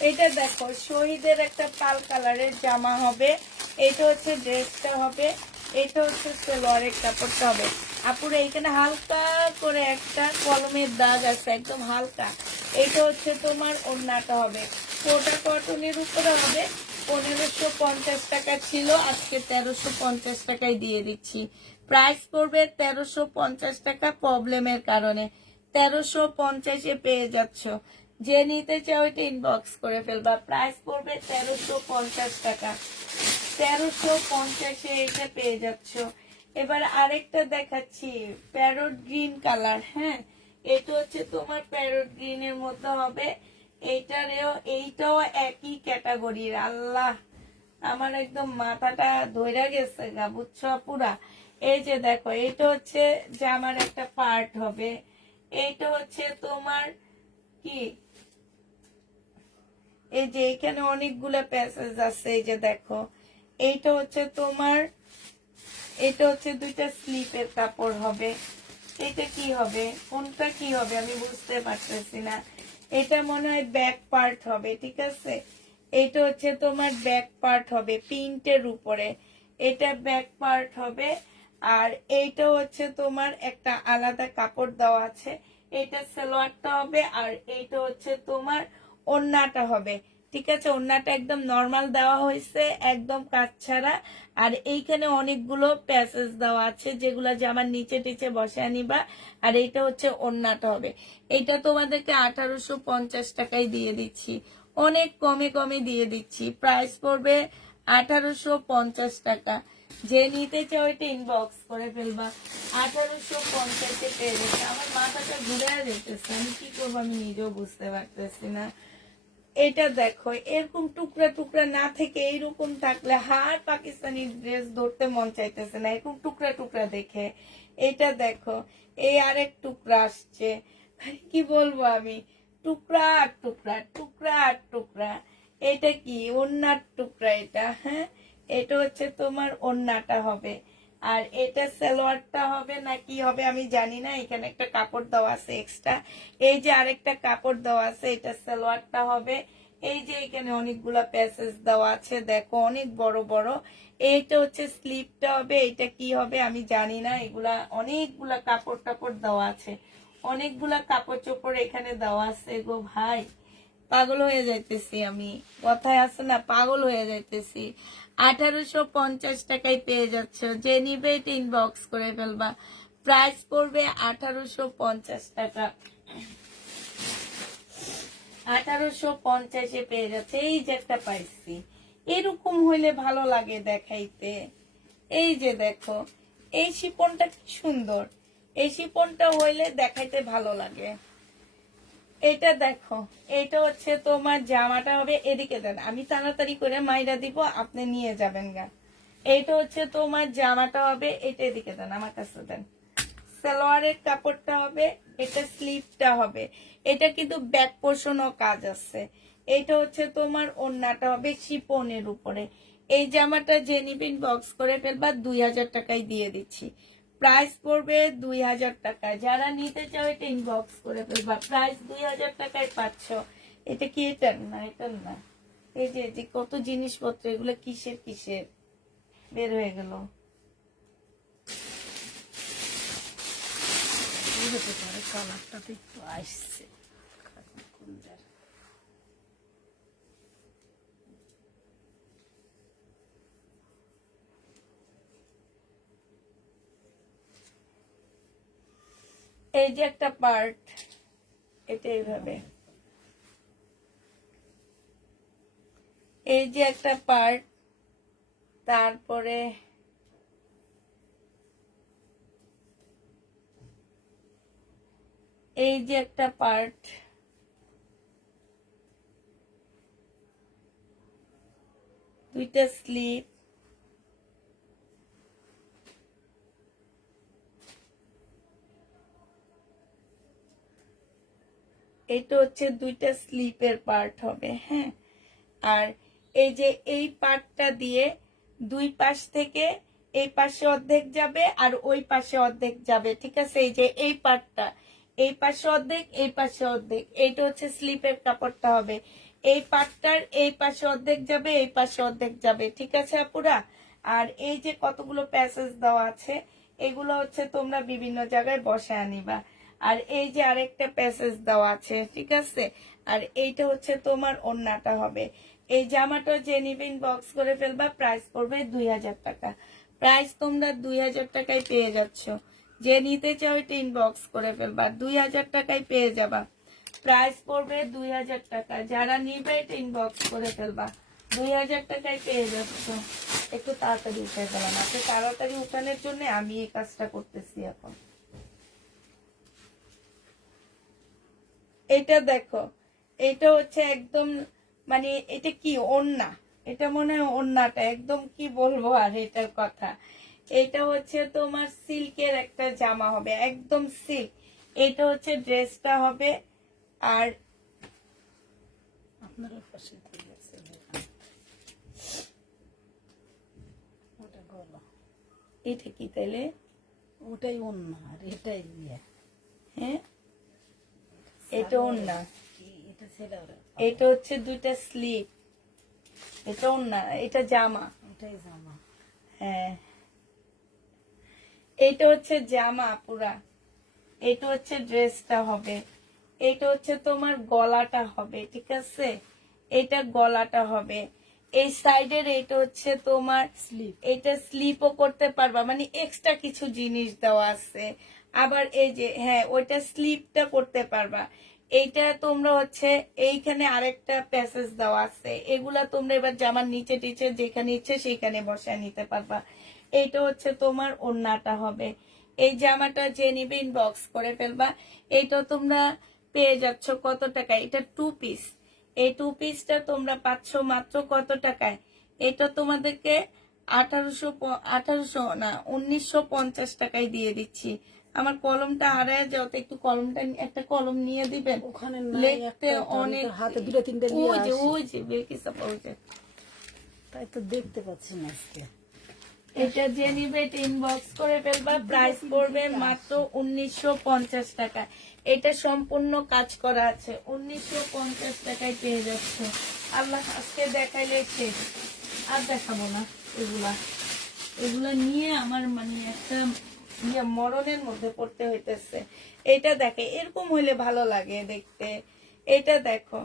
এটা দেখো, শহীদের একটা পাল কালারের জামা হবে। এটা হচ্ছে ড্রেসটা হবে, এটা হচ্ছে সালোয়ারের কাপড়টা হবে। আপুরে এখানে হালকা করে একটা কলমের দাগ আছে, একদম হালকা। এটা হচ্ছে তোমার ওড়নাটা হবে, কোটা কটনের উপরে হবে। 1550 টাকা ছিল, আজকে 1350 টাকায় দিয়ে দিচ্ছি। প্রাইস পড়বে 1350 টাকা, প্রবলেমের কারণে 1350-এ পেয়ে যাচ্ছ। যে নিতে চাও এটা ইনবক্স করে ফেলবা। প্রাইস পড়বে 1350 টাকা। 1350-এ এটা পেয়ে যাচ্ছ। এবার আরেকটা দেখাচ্ছি, প্যারট গ্রিন কালার। হ্যাঁ, এটা হচ্ছে তোমার প্যারট গ্রিনের মধ্যে হবে। এইটাও একই ক্যাটাগরির। আল্লাহ, আমার একদম মাথাটা ধইরা গেছে গা, বুঝছো পুরা। এই যে দেখো, এটা হচ্ছে জামার একটা পার্ট হবে। এইটা হচ্ছে তোমার কি, এই যে এখানে অনেকগুলো প্যাসেজ আছে। এই যে দেখো, এইটা হচ্ছে তোমার, এটা হচ্ছে দুইটা স্লিপের কাপড় হবে। এটা কি হবে, কোনটা কি হবে আমি বুঝতে পারতেছি না। এটা মনে হয় ব্যাক পার্ট হবে, ঠিক আছে। এটা হচ্ছে তোমার ব্যাক পার্ট হবে প্রিন্টের উপরে, এটা ব্যাক পার্ট হবে। আর এইটা হচ্ছে তোমার একটা আলাদা কাপড় দেওয়া আছে, এটা সালোয়ারটা হবে। আর এইটা হচ্ছে তোমার ওড়নাটা হবে, ঠিক আছে। ওড়নাটা একদম নরমাল দেওয়া হয়েছে, একদম কাজ ছাড়া। আর এইখানে অনেকগুলো প্যাসেজ দেওয়া আছে, যেগুলো জামার নিচে টিচে বসে নিবা। আর এইটা হচ্ছে ওড়নাটা হবে। এইটা তোমাদেরকে 1850 টাকায় দিয়ে দিচ্ছি, অনেক কমে কমে দিয়ে দিচ্ছি। প্রাইস পড়বে 1850 টাকা। যে নিতে চাও এটা ইনবক্স করে ফেলবা। 1850-এ পেয়ে গেছে। আমার মাথাটা ঘুরে যেতেছে, আমি কি করবো আমি নিজেও বুঝতে পারতেছি না। এটা দেখো, এরকম টুকরা টুকরা না থেকে এইরকম থাকলে হার পাকিস্তানি ড্রেস ধরতে মন চাইতেছে না, এরকম টুকরা টুকরা দেখে। এটা দেখো, এই আরেক টুকরা আসছে, কি বলবো আমি, টুকরা আর টুকরা, টুকরা আর টুকরা। এটা কি ওড়নার টুকরা এটা। হ্যাঁ, এটা হচ্ছে তোমার ওড়নাটা হবে। আর এটা সালোয়ারটা হবে না কি হবে আমি জানি না। এখানে একটা কাপড় দেওয়া আছে এক্সট্রা, এই যে আরেকটা কাপড় দেওয়া আছে, এটা সালোয়ারটা হবে। এই যে এখানে অনেকগুলা প্যাসেজ দেওয়া আছে, দেখো অনেক বড় বড়। এইটা হচ্ছে স্লিপটা হবে, এটা কি হবে আমি জানি না। এগুলা অনেকগুলা কাপড় টাপড় দেওয়া আছে, অনেকগুলা কাপড় চোপড় এখানে দেওয়া আছে গো ভাই, পাগল হয়ে যাইতেছি আমি। কথায় আছে না, পাগল হয়ে যাইতেছি। 1850 টাকায় পেয়ে যাচ্ছ। যে নিবে এটা ইনবক্স করে ফেলবা। প্রাইস পড়বে 1850 টাকা। 1850-এ পেয়ে যাচ্ছে। এই যে একটা পাইছি, এরকম হইলে ভালো লাগে দেখাইতে। এই যে দেখো, এই শিপনটা কি সুন্দর, এই শিপনটা হইলে দেখাইতে ভালো লাগে। এটা দেখো, এটা হচ্ছে তোমার জামাটা হবে। এদিকে দেন, আমি তাড়াতাড়ি করে মাইরা দিব, আপনি নিয়ে যাবেন গা। এইটা হচ্ছে তোমার জামাটা হবে, এটা এদিকে দেন, আমার কাছে দেন। সালোয়ারের কাপড়টা হবে, এটা স্লিভটা হবে। এটা কিন্তু ব্যাক পোর্শনও কাজ আছে। এটা হচ্ছে তোমার ওড়নাটা হবে শিপনের উপরে। এই জামাটা যে নিবেন বক্স করে ফেলবা, 2000 টাকায় দিয়ে দিচ্ছি। প্রাইস পড়বে 2000 টাকা। যারা নিতে চাও এটা ইনবক্স করে ফেলবা। প্রাইস 2000 টাকায় পাচ্ছ। এটা কি এটার না, এটার না। এই যে কত জিনিসপত্র, এগুলো কিসের কিসের বের হয়ে গেল। হতে পারে কালারটা তো একটু আসছে। সুন্দর। এই যে একটা পার্ট, এটা এইভাবে, এই যে একটা পার্ট, তারপরে এই যে একটা পার্ট, দুইটা স্লিপ, এটা হচ্ছে দুইটা স্লিপের পার্ট হবে, হ্যাঁ। আর এই যে এই পার্টটা দিয়ে দুই পাশ থেকে এই পাশে অর্ধেক যাবে আর ওই পাশে অর্ধেক যাবে, ঠিক আছে। এই যে এই পার্টটা, এই পাশে অর্ধেক, এই পাশে অর্ধেক, এইটা হচ্ছে স্লিপের কাপড়টা হবে। এই পার্টটার এই পাশে অর্ধেক যাবে, এই পাশে অর্ধেক যাবে, ঠিক আছে আপুরা। আর এই যে কতগুলো প্যাসেজ দেওয়া আছে, এগুলো হচ্ছে তোমরা বিভিন্ন জায়গায় বসায় আনিবা। আর এই যে আরেকটা প্যাসেজ দেওয়া আছে, ঠিক আছে। আর এইটা হচ্ছে তোমার ওড়নাটা হবে। এই জামাটা যে নিবে ইনবক্স করে ফেলবা, প্রাইস পড়বে 2000 টাকা। প্রাইস তোমরা 2000 টাকায় পেয়ে যাচ্ছ। যে নিতে চাও এটা ইনবক্স করে ফেলবা, 2000 টাকায় পেয়ে যাবা। প্রাইস পড়বে 2000 টাকা। যারা নিবে এটা ইনবক্স করে ফেলবা, 2000 টাকায় পেয়ে যাচ্ছ। একটু তাড়াতাড়ি উঠে গেলাম, আপনি তাড়াতাড়ি উঠানোর জন্য আমি এই কাজটা করতেছি এখন। এটা দেখো, এটা হচ্ছে একদম, মানে এটা কি ওড়না, এটা মনে হয় ওড়নাটা একদম, কি বলবো আর এটার কথা। এটা হচ্ছে তোমার সিল্কের একটা জামা হবে, একদম সিল্ক। এটা হচ্ছে ড্রেসটা হবে। আর আপনার ওই পাশে দিয়ে গেছে, ওটা গলা, এটা কি তাইলে? ওটাই অন্য, আর এটাই ইয়ে। হ্যাঁ, এটা ওড়না, এটা ছেলে, এটা হচ্ছে দুইটা স্লিপ, এটা ওড়না, এটা জামা। এটাই জামা। হ্যাঁ, এটা হচ্ছে জামা পুরা, এটা হচ্ছে ড্রেসটা হবে, এটা হচ্ছে তোমার গলাটা হবে, ঠিক আছে। এটা গলাটা হবে। এই সাইডের এটা হচ্ছে তোমার স্লিপ। এটা স্লিপও করতে পারবা, মানে এক্সট্রা কিছু জিনিস দেওয়া আছে। আবার এই যে, হ্যাঁ, ওইটা স্লিপটা করতে পারবা। এইটা তোমরা হচ্ছে এইখানে আরেকটা প্যাসেজ দেওয়া আছে, এগুলা তোমরা এবার জামার নিচে টিচে যেখানে ইচ্ছে সেইখানে বসায় নিতে পারবা। এইটা হচ্ছে তোমার ওড়নাটা হবে। এই জামাটা যে নিবে ইনবক্স করে ফেলবা। এইটা তোমরা পেয়ে যাচ্ছ কত টাকায়? এটা 2 পিস। এই 2 পিসটা তোমরা পাচ্ছ মাত্র কত টাকায়? এটা তোমাদেরকে 1800 না 1950 টাকায় দিয়ে দিচ্ছি। আমার কলমটা হারায় যাও তো, একটু কলমটা, একটা কলম নিয়ে দিবেন, ওখানে লিখতে অনেক। হাতে দুটো তিনটে নিয়ে ওই যে আসি। ওই যে বেলকিস আপা, ওই যে। তাই তো দেখতে পাচ্ছি না আজকে। এটা যে নিবে এটা ইনবক্স করে ফেলবা। প্রাইস পড়বে মাত্র 1950 টাকা। এটা সম্পূর্ণ কাজ করা আছে, 1950 টাকায় পেয়ে যাচ্ছ। আল্লাহ, আজকে দেখাইলে শেষ, আর দেখাবো না। এগুলা এগুলা নিয়ে আমার মানে একটা মরণের মধ্যে পড়তে হইতেছে। এটা দেখে এরকম হইলে ভালো লাগে দেখতে। এটা দেখো,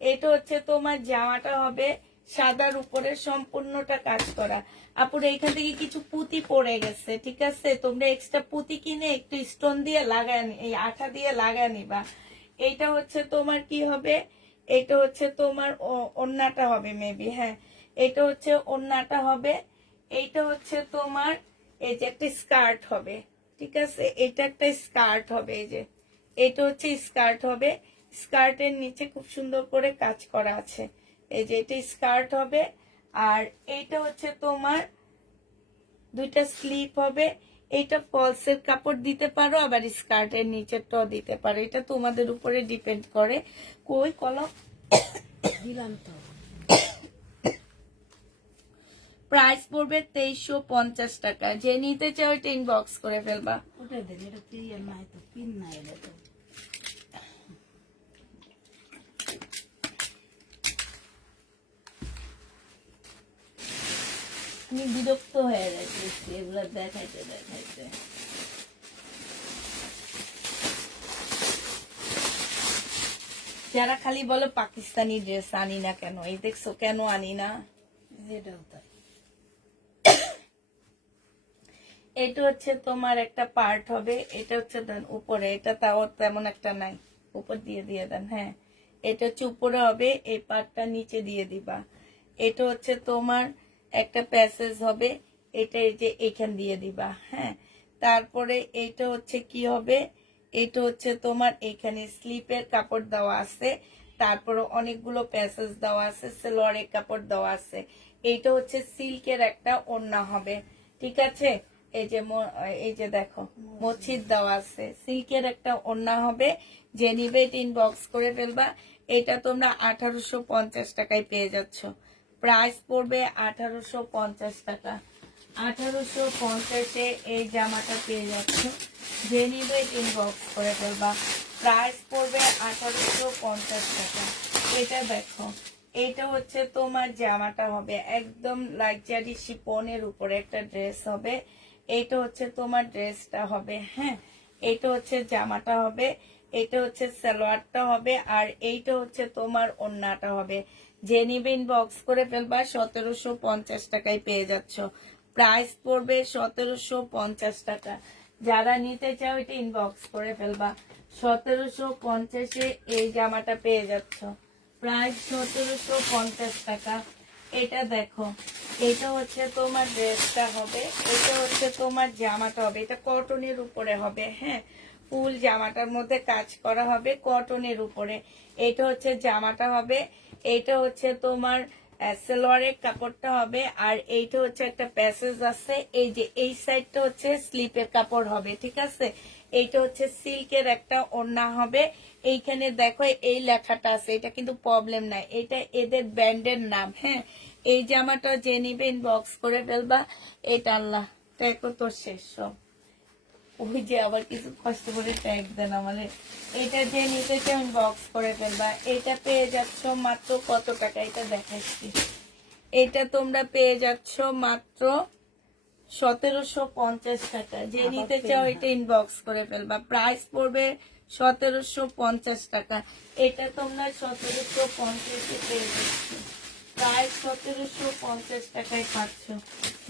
এটা হচ্ছে তোমার জামাটা হবে সাদার উপরে সম্পূর্ণটা কাজ করা। আপুরে এখান থেকে কিছু পুঁতি পড়ে গেছে, ঠিক আছে। তোমরা এক্সট্রা পুঁতি কিনে একটু স্টোন দিয়ে লাগায়, এই আঠা দিয়ে লাগায় নিবা। এইটা হচ্ছে তোমার কি হবে, এটা হচ্ছে তোমার ওড়নাটা হবে মেবি, হ্যাঁ, এটা হচ্ছে ওড়নাটা হবে। এইটা হচ্ছে তোমার এই যে একটা স্কার্ট হবে, ঠিক আছে। এটা একটা স্কার্ট হবে, এই যে এটা হচ্ছে স্কার্ট হবে। স্কার্টের নিচে খুব সুন্দর করে কাজ করা আছে, এই যে এটা স্কার্ট হবে। আর এইটা হচ্ছে তোমার দুইটা স্লিপ হবে। এইটা ফলসের কাপড় দিতে পারো, আবার স্কার্টের নিচেরটাও দিতে পারো, এটা তোমাদের উপরে ডিপেন্ড করে। কই কলম দিলাম তো। প্রাইস পড়বে 2350 টাকা। যে নিতে চাও এটা ইনবক্স করে ফেলবা। ওটাই দেন, এটা ক্লিয়ার নাই তো, পিন নাই এটা তো। আমি বিরক্ত হয়ে যাচ্ছি এগুলা দেখাইতে দেখাইতে। যারা খালি বলো পাকিস্তানি ড্রেস আনি না কেন, এই দেখছো কেন আনি না। যেটাও তাই। এটা হচ্ছে তোমার একটা পার্ট হবে, এটা হচ্ছে দেন উপরে, এটা তাও তেমন একটা নাই, উপর দিয়ে দিয়ে দেন। হ্যাঁ, এটা হচ্ছে উপরে হবে, এই পার্টটা নিচে দিয়ে দিবা। এটা হচ্ছে তোমার একটা প্যাসেজ হবে, এটা এই যে এখান দিয়ে দিবা। হ্যাঁ, তারপরে এইটা হচ্ছে কি হবে, এটা হচ্ছে তোমার এখানে স্লিপের কাপড় দেওয়া আছে, তারপরে অনেকগুলো প্যাসেজ দেওয়া আছে, সেলোয়ারের কাপড় দেওয়া আছে। এইটা হচ্ছে সিল্কের একটা ওড়না হবে, ঠিক আছে। এই যে দেখো মসজিদ দেওয়া আছে, সিল্কের একটা ওড়না হবে। যে নিবে ইনবক্স করে ফেলবা। এটা তোমরা 1850 টাকায় পেয়ে যাচ্ছ। প্রাইস পড়বে 1850 টাকা। 1850-এ এই জামাটা পেয়ে যাচ্ছ। যে নিবে ইনবক্স করে ফেলবা। প্রাইস পড়বে 1850 টাকা। এটা দেখো, এটা হচ্ছে তোমার জামাটা হবে একদম লাক্সারি শিফনের উপরে একটা ড্রেস হবে। এটা হচ্ছে তোমার ড্রেসটা হবে। হ্যাঁ, এটা হচ্ছে জামাটা হবে, এটা হচ্ছে সালোয়ারটা হবে, আর এইটা হচ্ছে তোমার ওড়নাটা হবে। যে নিবে ইনবক্স করে ফেলবা। 1750 টাকায় পেয়ে যাচ্ছ। প্রাইস পড়বে 1750 টাকা। যারা নিতে চাও এটা ইনবক্স করে ফেলবা। 1750-এ এই জামাটা পেয়ে যাচ্ছ। প্রাইস 1750 টাকা। এটা দেখো, এটা হচ্ছে তোমার ড্রেসটা হবে, এটা হচ্ছে তোমার জামাটা হবে। এটা কটনের উপরে হবে। হ্যাঁ, ফুল জামাটার মধ্যে কাজ করা হবে কটনের উপরে। এটা হচ্ছে জামাটা হবে, এটা হচ্ছে তোমার সালোয়ারের কাপড়টা হবে, আর এইটা হচ্ছে একটা প্যাসেজ আছে। এই যে এই সাইডটা হচ্ছে স্লিপের কাপড় হবে, ঠিক আছে। এইটা হচ্ছে সিল্কের একটা ওড়না হবে। এইখানে দেখো এই লেখাটা আছে, এটা কিন্তু প্রবলেম নাই, এটা এদের ব্র্যান্ডের নাম। হ্যাঁ, এই জামাটা যে নিবে ইনবক্স করে ফেলবা। এটা আল্লাহ ট্যাগও তো শেষ সব। ওই যে আবার কিছু কষ্ট করে ট্যাগ দেন আমাদের। এটা যে নিতে চাও ইনবক্স করে ফেলবা। এটা পেয়ে যাচ্ছ মাত্র কত টাকা, এটা দেখাচ্ছি। এটা তোমরা পেয়ে যাচ্ছ মাত্র 1750 টাকা। যে নিতে চাও এটা ইনবক্স করে ফেলবা। প্রাইস পড়বে 1750 টাকা। এটা তোমরা 1750-এ পেয়ে যাচ্ছ। প্রাইস 1750 টাকায় পাচ্ছ।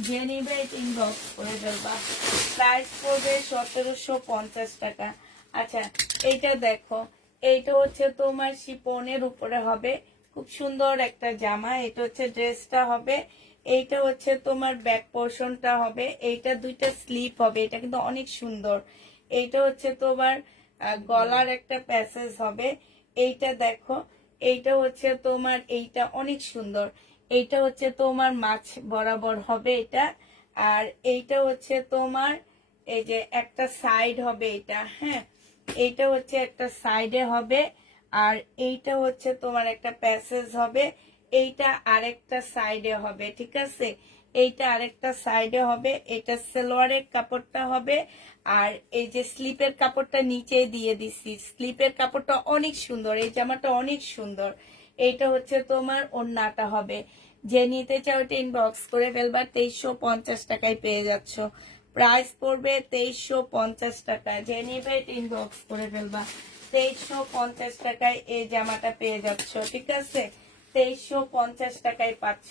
যে নিবে এটা ইনবক্স করে ফেলবা। প্রাইস পড়বে 1750 টাকা। আচ্ছা, এইটা দেখো, এইটা হচ্ছে তোমার শিপনের উপরে হবে, খুব সুন্দর একটা জামা। এটা হচ্ছে ড্রেসটা হবে, এইটা হচ্ছে তোমার ব্যাক পোর্শনটা হবে, এইটা দুইটা স্লিপ হবে, এটা কিন্তু অনেক সুন্দর। এইটা হচ্ছে তোমার গলার একটা প্যাসেজ হবে। এইটা দেখো, এইটা হচ্ছে তোমার, এইটা অনেক সুন্দর। এইটা হচ্ছে তোমার মাছ বরাবর হবে এটা। আর এইটা হচ্ছে তোমার এই যে একটা সাইড হবে এটা। হ্যাঁ, এইটা হচ্ছে একটা সাইডে হবে, আর এইটা হচ্ছে তোমার একটা প্যাসেজ হবে। এইটা আরেকটা সাইডে হবে, ঠিক আছে। এইটা আরেকটা সাইডে হবে। এটা সালোয়ারের কাপড়টা হবে, আর এই যে স্লিপের কাপড়টা নিচে দিয়ে দিছি। স্লিপের কাপড়টা অনেক সুন্দর, এই জামাটা অনেক সুন্দর। এইটা হচ্ছে তোমার ওড়নাটা হবে। যে নিতে চাও এটা ইনবক্স করে ফেলবা। 2350 টাকায় পেয়ে যাচ্ছ। প্রাইস পড়বে 2350 টাকা। যে নিবে ইনবক্স করে ফেলবা। 2350 টাকায় এই জামাটা পেয়ে যাচ্ছ, ঠিক আছে। 2350 টাকায় পাচ্ছ।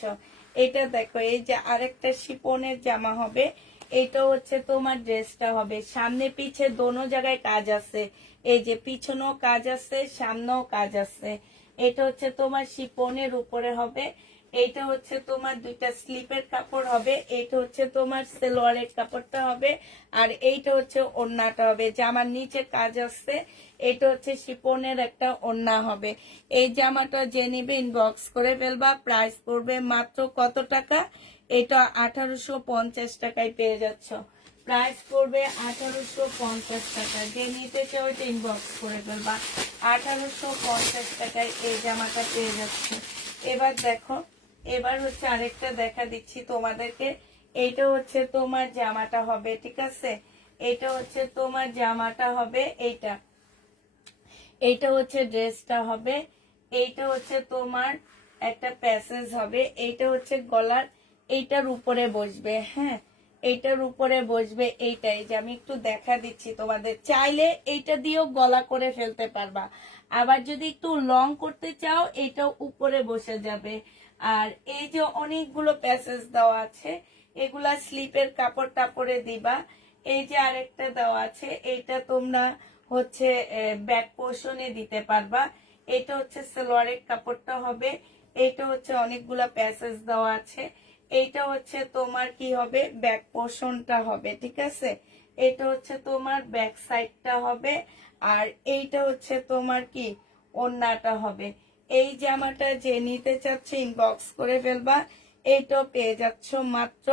এটা দেখো, এই যে আরেকটা শিপনের জামা হবে। এটা হচ্ছে তোমার ড্রেসটা হবে, সামনে পিছে দোনো জায়গায় কাজ আছে। এই যে পিছনেও কাজ আছে, সামনেও কাজ আছে। এটা হচ্ছে তোমার শিপনের উপরে হবে। এইটা হচ্ছে তোমার দুইটা স্লিপের কাপড় হবে। এইটা হচ্ছে তোমার সালোয়ারের কাপড়টা হবে, আর এইটা হচ্ছে ওড়নাটা হবে। জামার নিচে কাজ আছে। এটা হচ্ছে শিপনের একটা ওড়না হবে। এই জামাটা যে নিবে ইনবক্স করে ফেলবা। প্রাইস পড়বে মাত্র কত টাকা, এটা 1850 টাকায় পেয়ে যাচ্ছ। প্রাইস পড়বে 1850 টাকা। যে নিতে চাও এটা ইনবক্স করে ফেলবা। 1850 টাকায় এই জামাটা পেয়ে যাচ্ছ। এবার দেখো, এবার হচ্ছে আরেকটা দেখা দিচ্ছি তোমাদেরকে। এইটা হচ্ছে তোমার জামাটা হবে, ঠিক আছে। এটা হচ্ছে তোমার জামাটা হবে। এইটা এইটা হচ্ছে ড্রেসটা হবে। এইটা হচ্ছে তোমার একটা প্যাসেজ হবে। এইটা হচ্ছে গলার, এইটার উপরে বসবে। হ্যাঁ, এইটার উপরে বসবে এইটাই, যে আমি একটু দেখা দিচ্ছি তোমাদের। চাইলে এইটা দিয়েও গলা করে ফেলতে পারবা, আবার যদি একটু লং করতে চাও এটা উপরে বসে যাবে। আর এই যে অনেকগুলো প্যাসেজ দেওয়া আছে, এগুলা স্লিপের কাপড় টাপড়ে দিবা। এই যে আরেকটা দেওয়া আছে, এইটা তোমরা হচ্ছে ব্যাক পোর্শনে দিতে পারবা। এটা হচ্ছে সালোয়ারের কাপড়টা হবে। এইটা হচ্ছে অনেকগুলা প্যাসেজ দেওয়া আছে। এইটা হচ্ছে তোমার কি হবে, ব্যাক পোর্শনটা হবে, ঠিক আছে। এটা হচ্ছে তোমার ব্যাক সাইডটা হবে। আর এইটা হচ্ছে তোমার কি ওড়নাটা হবে। এই জামাটা যে নিতে চাচ্ছে ইনবক্স করে ফেলবা। এইটাও পেয়ে যাচ্ছ মাত্র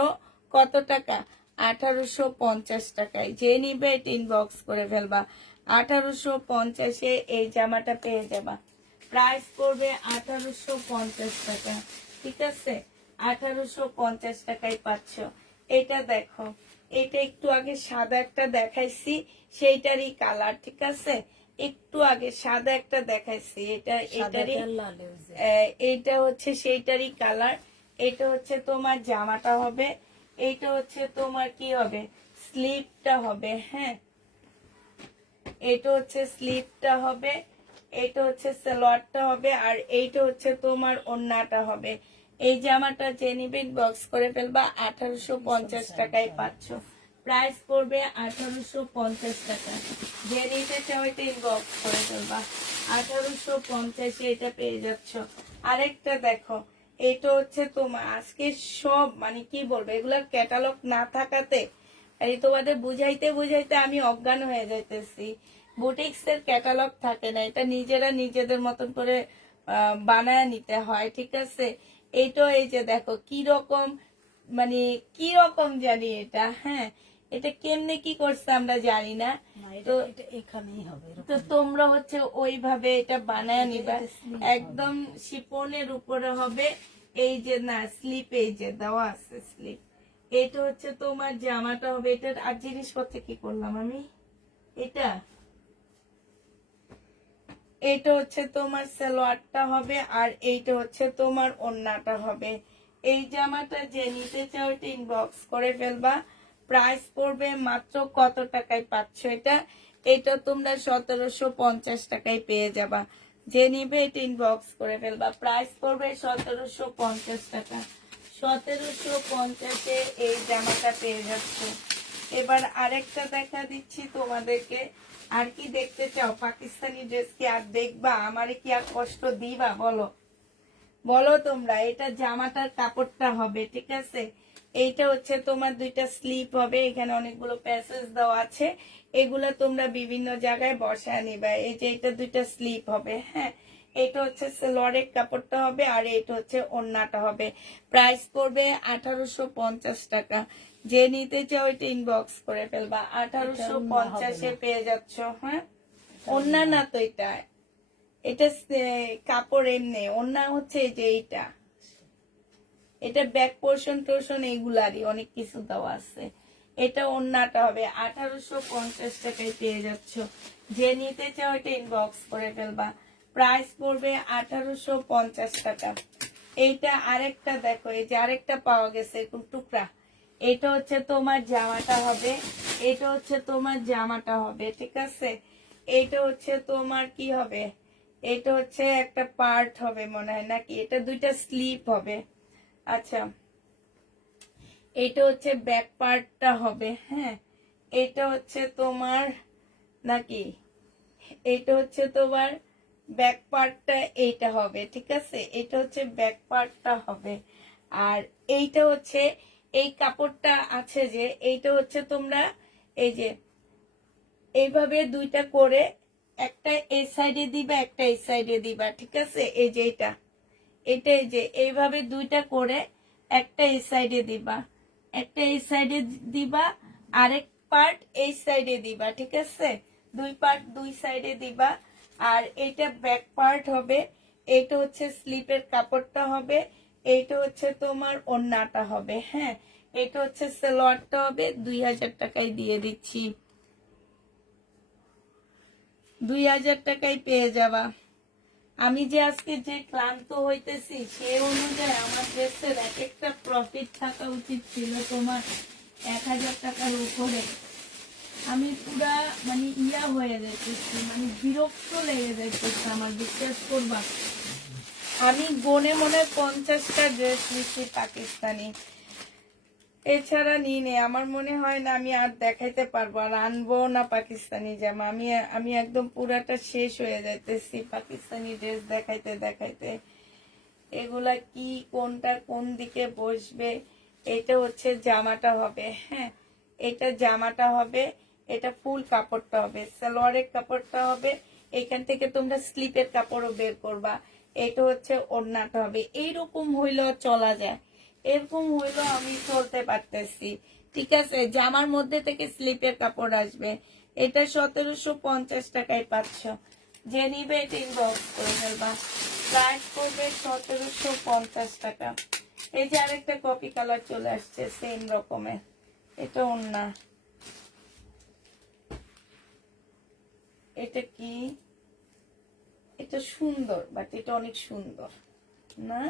কত টাকা, 1850 টাকায়। যে নিবে এটা ইনবক্স করে ফেলবা। 1850-এ এই জামাটা পেয়ে যাবা। প্রাইস পড়বে 1850 টাকা, ঠিক আছে। 1850 টাকায় পাচ্ছ। এটা দেখো, এটা একটু আগে সাদা একটা দেখাইছি, সেইটারই কালার, ঠিক আছে। একটু আগে সাদা একটা দেখাইছি, এটা এটারই, সাদাটা লালে ওই যে। এইটা হচ্ছে সেইটারই কালার। এটা হচ্ছে তোমার জামাটা হবে। এইটা হচ্ছে তোমার কি হবে, স্লিপটা হবে, হ্যাঁ। এটা হচ্ছে স্লিপটা হবে। এটা হচ্ছে সালোয়ারটা হবে। আর এইটা হচ্ছে তোমার ওড়নাটা হবে। এই জামাটা যে নিবে বক্স করে ফেলবা। 1850 টাকায় পাচ্ছ। প্রাইস পড়বে 1850 টাকা। যে নিতে চাও এটা ইনবক্স করে ফেলবা। 1850-এ এটা পেয়ে যাচ্ছ। আরেকটা দেখো, এটা হচ্ছে তোমার আজকে সব মানে কি বলবো, এগুলা ক্যাটালগ না থাকাতে এই তোমাদের বুঝাইতে বুঝাইতে আমি অজ্ঞান হয়ে যাইতেছি। বুটিক্স এর ক্যাটালগ থাকে না, এটা নিজেরা নিজেদের মতন করে বানায় নিতে হয়, ঠিক আছে। এইটা এই যে দেখো কি রকম, মানে কি রকম জানি এটা, হ্যাঁ। এটা কেমনে কি করছে আমরা জানি না। না, তো এটা এখানেই হবে এরকম। তো তোমরা হচ্ছে ওইভাবে এটা বানায় নিবা। এটা sleeve একদম শিপনের উপরে হবে। এই যে না স্লিপ, এই যে দেওয়া আছে স্লিপ। এটা হচ্ছে তোমার জামাটা হবে। এটার আর জিনিসপত্র কি করলাম আমি, এটা হচ্ছে তোমার সালোয়ারটা হবে। আর এইটা হচ্ছে তোমার ওড়নাটা হবে। এই জামাটা যে নিতে চাও এটা ইনবক্স করে ফেলবা। প্রাইস পড়বে মাত্র কত টাকায় পাচ্ছ এটা, এটা তোমরা 1750 টাকায় পেয়ে যাবা। যে নিবে এটা ইনবক্স করে ফেলবা। প্রাইস পড়বে 1750 টাকা। 1750-এ এই জামাটা পেয়ে যাচ্ছে। এবার আরেকটা দেখা দিচ্ছি তোমাদেরকে। আর কি দেখতে চাও, পাকিস্তানি ড্রেস কি আর দেখবা, আমারে কি আর কষ্ট দিবা, বলো বলো তোমরা। এটা জামাটার কাপড়টা হবে, ঠিক আছে। এইটা হচ্ছে তোমার দুইটা স্লিপ হবে। এখানে অনেকগুলো প্যাসেজ দেওয়া আছে, এগুলা তোমরা বিভিন্ন জায়গায় বসায় নিবা। এই যে এটা দুইটা স্লিপ হবে, হ্যাঁ। এটা হচ্ছে সালোয়ারের কাপড়টা হবে। আর এটা হচ্ছে ওড়নাটা হবে। প্রাইস পড়বে 1850 টাকা। যে নিতে চাও এটা ইনবক্স করে ফেলবা। 1850-এ পেয়ে যাচ্ছ, হ্যাঁ। ওড়না না তো এটা, এটা কাপড় এমনি। ওড়না হচ্ছে এই যে এইটা, এটা ব্যাক পোর্শন টোর্শন এইগুলারই অনেক কিছু দেওয়া আছে। এটা ওড়নাটা হবে। 1850 টাকায় পেয়ে যাচ্ছ। যে নিতে চাও এটা ইনবক্স করে ফেলবা। প্রাইস পড়বে 1850 টাকা। এইটা আরেকটা দেখো, এই যে আরেকটা পাওয়া গেছে এরকম টুকরা। এটা হচ্ছে তোমার জামাটা হবে। এটা হচ্ছে তোমার জামাটা হবে, ঠিক আছে। এটা হচ্ছে তোমার কি হবে, এটা হচ্ছে একটা পার্ট হবে মনে হয় নাকি, এটা দুইটা স্লিপ হবে। আচ্ছা, এটা হচ্ছে ব্যাক পার্টটা হবে, হ্যাঁ। এটা হচ্ছে তোমার নাকি, এটা হচ্ছে তোমার ব্যাক পার্টটা, এইটা হবে, ঠিক আছে। এটা হচ্ছে ব্যাক পার্টটা হবে। আর এইটা হচ্ছে এই কাপড়টা আছে যে, এইটা হচ্ছে তোমরা এই যে এইভাবে দুইটা করে, একটা এই সাইডে দিবা একটা এই সাইডে দিবা, ঠিক আছে। এই যে এটা এই যে এইভাবে দুইটা করে, একটা এই সাইডে দিবা একটা এই সাইডে দিবা, আরেক পার্ট এই সাইডে দিবা, ঠিক আছে। দুই পার্ট দুই সাইডে দিবা। আর এটা ব্যাক পার্ট হবে। এইটা হচ্ছে স্লিপের কাপড়টা হবে। এইটা হচ্ছে তোমার ওড়নাটা হবে, হ্যাঁ। এটা হচ্ছে সালোয়ারটা হবে। 2000 টাকায় দিয়ে দিচ্ছি। 2000 টাকায় পেয়ে যাবা। আমি যে আজকে যে ক্লান্ত হইতেছি সেই অনুযায়ী আমার ড্রেসের এক একটা প্রফিট থাকা উচিত ছিল তোমার। 1000 টাকার উপরে। আমি পুরা মানে ইয়া হয়ে যাইতেছি, মানে বিরক্ত লেগে যাইতেছে আমার, বিশ্বাস করবা। আমি গনে মনে 50টা ড্রেস নিচ্ছি পাকিস্তানি, এছাড়া নিয়ে নেই। আমার মনে হয় না আমি আর দেখাইতে পারবো, আর আনবো না পাকিস্তানি জামা। আমি আমি একদম পুরাটা শেষ হয়ে যাইতেছি পাকিস্তানি ড্রেস দেখাইতে দেখাইতে। এগুলা কি, কোনটা কোন দিকে বসবে। এটা হচ্ছে জামাটা হবে, হ্যাঁ এটা জামাটা হবে, এটা ফুল কাপড়টা হবে, সালোয়ারের কাপড়টা হবে। এখান থেকে তোমরা স্লিপের কাপড়ও বের করবা। এটা হচ্ছে ওড়নাটা হবে। এইরকম হইলেও চলা যায়, এরকম হইলেও আমি চলতে পারতেছি, ঠিক আছে। জামার মধ্যে থেকে স্লিপের কাপড় আসবে। এটা 1750 টাকায় পাচ্ছ। যে নিবে এটা ইনবক্স করে ফেলবা। প্রাইস করবে 1750 টাকা। এই যে আরেকটা কপি কালার চলে আসছে সেম রকমের, এটা ওড়না। এটা কি, এটা সুন্দর, বাট এটা অনেক সুন্দর না,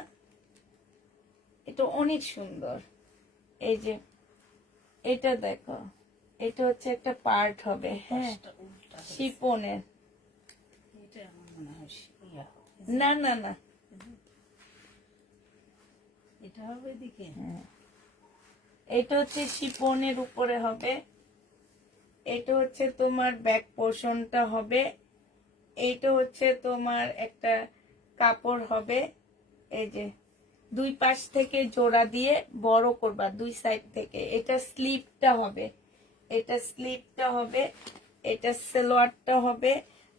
এটা অনেক সুন্দর। এই যে এটা দেখো, এটা হচ্ছে একটা পার্ট হবে, হ্যাঁ শিপনের। এটা আমার মনে হয় ইয়া, না না না, এটা হবে এদিকে। এটা হচ্ছে শিপনের উপরে হবে। এটা হচ্ছে তোমার ব্যাক পোর্শনটা হবে। এইটা হচ্ছে তোমার একটা কাপড় হবে। এই যে দুই পাশ থেকে জোড়া দিয়ে বড় করবা, দুই সাইড থেকে। এটা স্লিপটা হবে, এটা স্লিপটা হবে, এটা সালোয়ারটা হবে,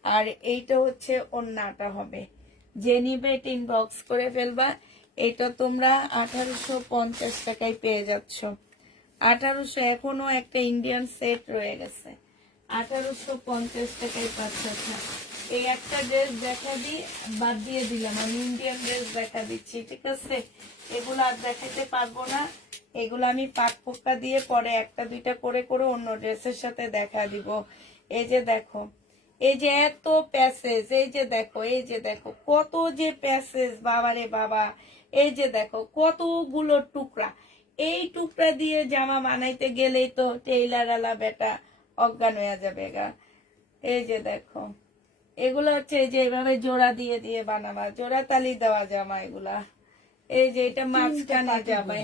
আর এইটা হচ্ছে ওড়নাটা হবে। যে নিবে এটা ইনবক্স করে ফেলবা। এটা তোমরা 1850 টাকায় পেয়ে যাচ্ছ। 1800, এখনো একটা ইন্ডিয়ান সেট রয়ে গেছে। 1850 টাকায় পাচ্ছ। এই একটা ড্রেস দেখা দিই, বাদ দিয়ে দিলাম, আমি ইন্ডিয়ান ড্রেস দেখা দিচ্ছি, ঠিক আছে। এগুলো আর দেখাতে পারবো না, এগুলো আমি পাট পোকা দিয়ে পরে একটা দুইটা করে করে অন্য ড্রেসের সাথে দেখা দিব। এই যে দেখো, এই যে এত প্যাসেজ, এই যে দেখো, এই যে দেখো কত যে প্যাসেজ, বাবারে বাবা। এই যে দেখো কতগুলো টুকরা, এই টুকরা দিয়ে জামা বানাইতে গেলেই তো টেইলার আলা বেটা অজ্ঞান হয়ে যাবে গা। এই যে দেখো, এগুলো হচ্ছে এই যে এইভাবে জোড়া দিয়ে দিয়ে বানাবা, জোড়া তালি দেওয়া জামা এগুলা। এই যে এটা মাঝখানে যাবে,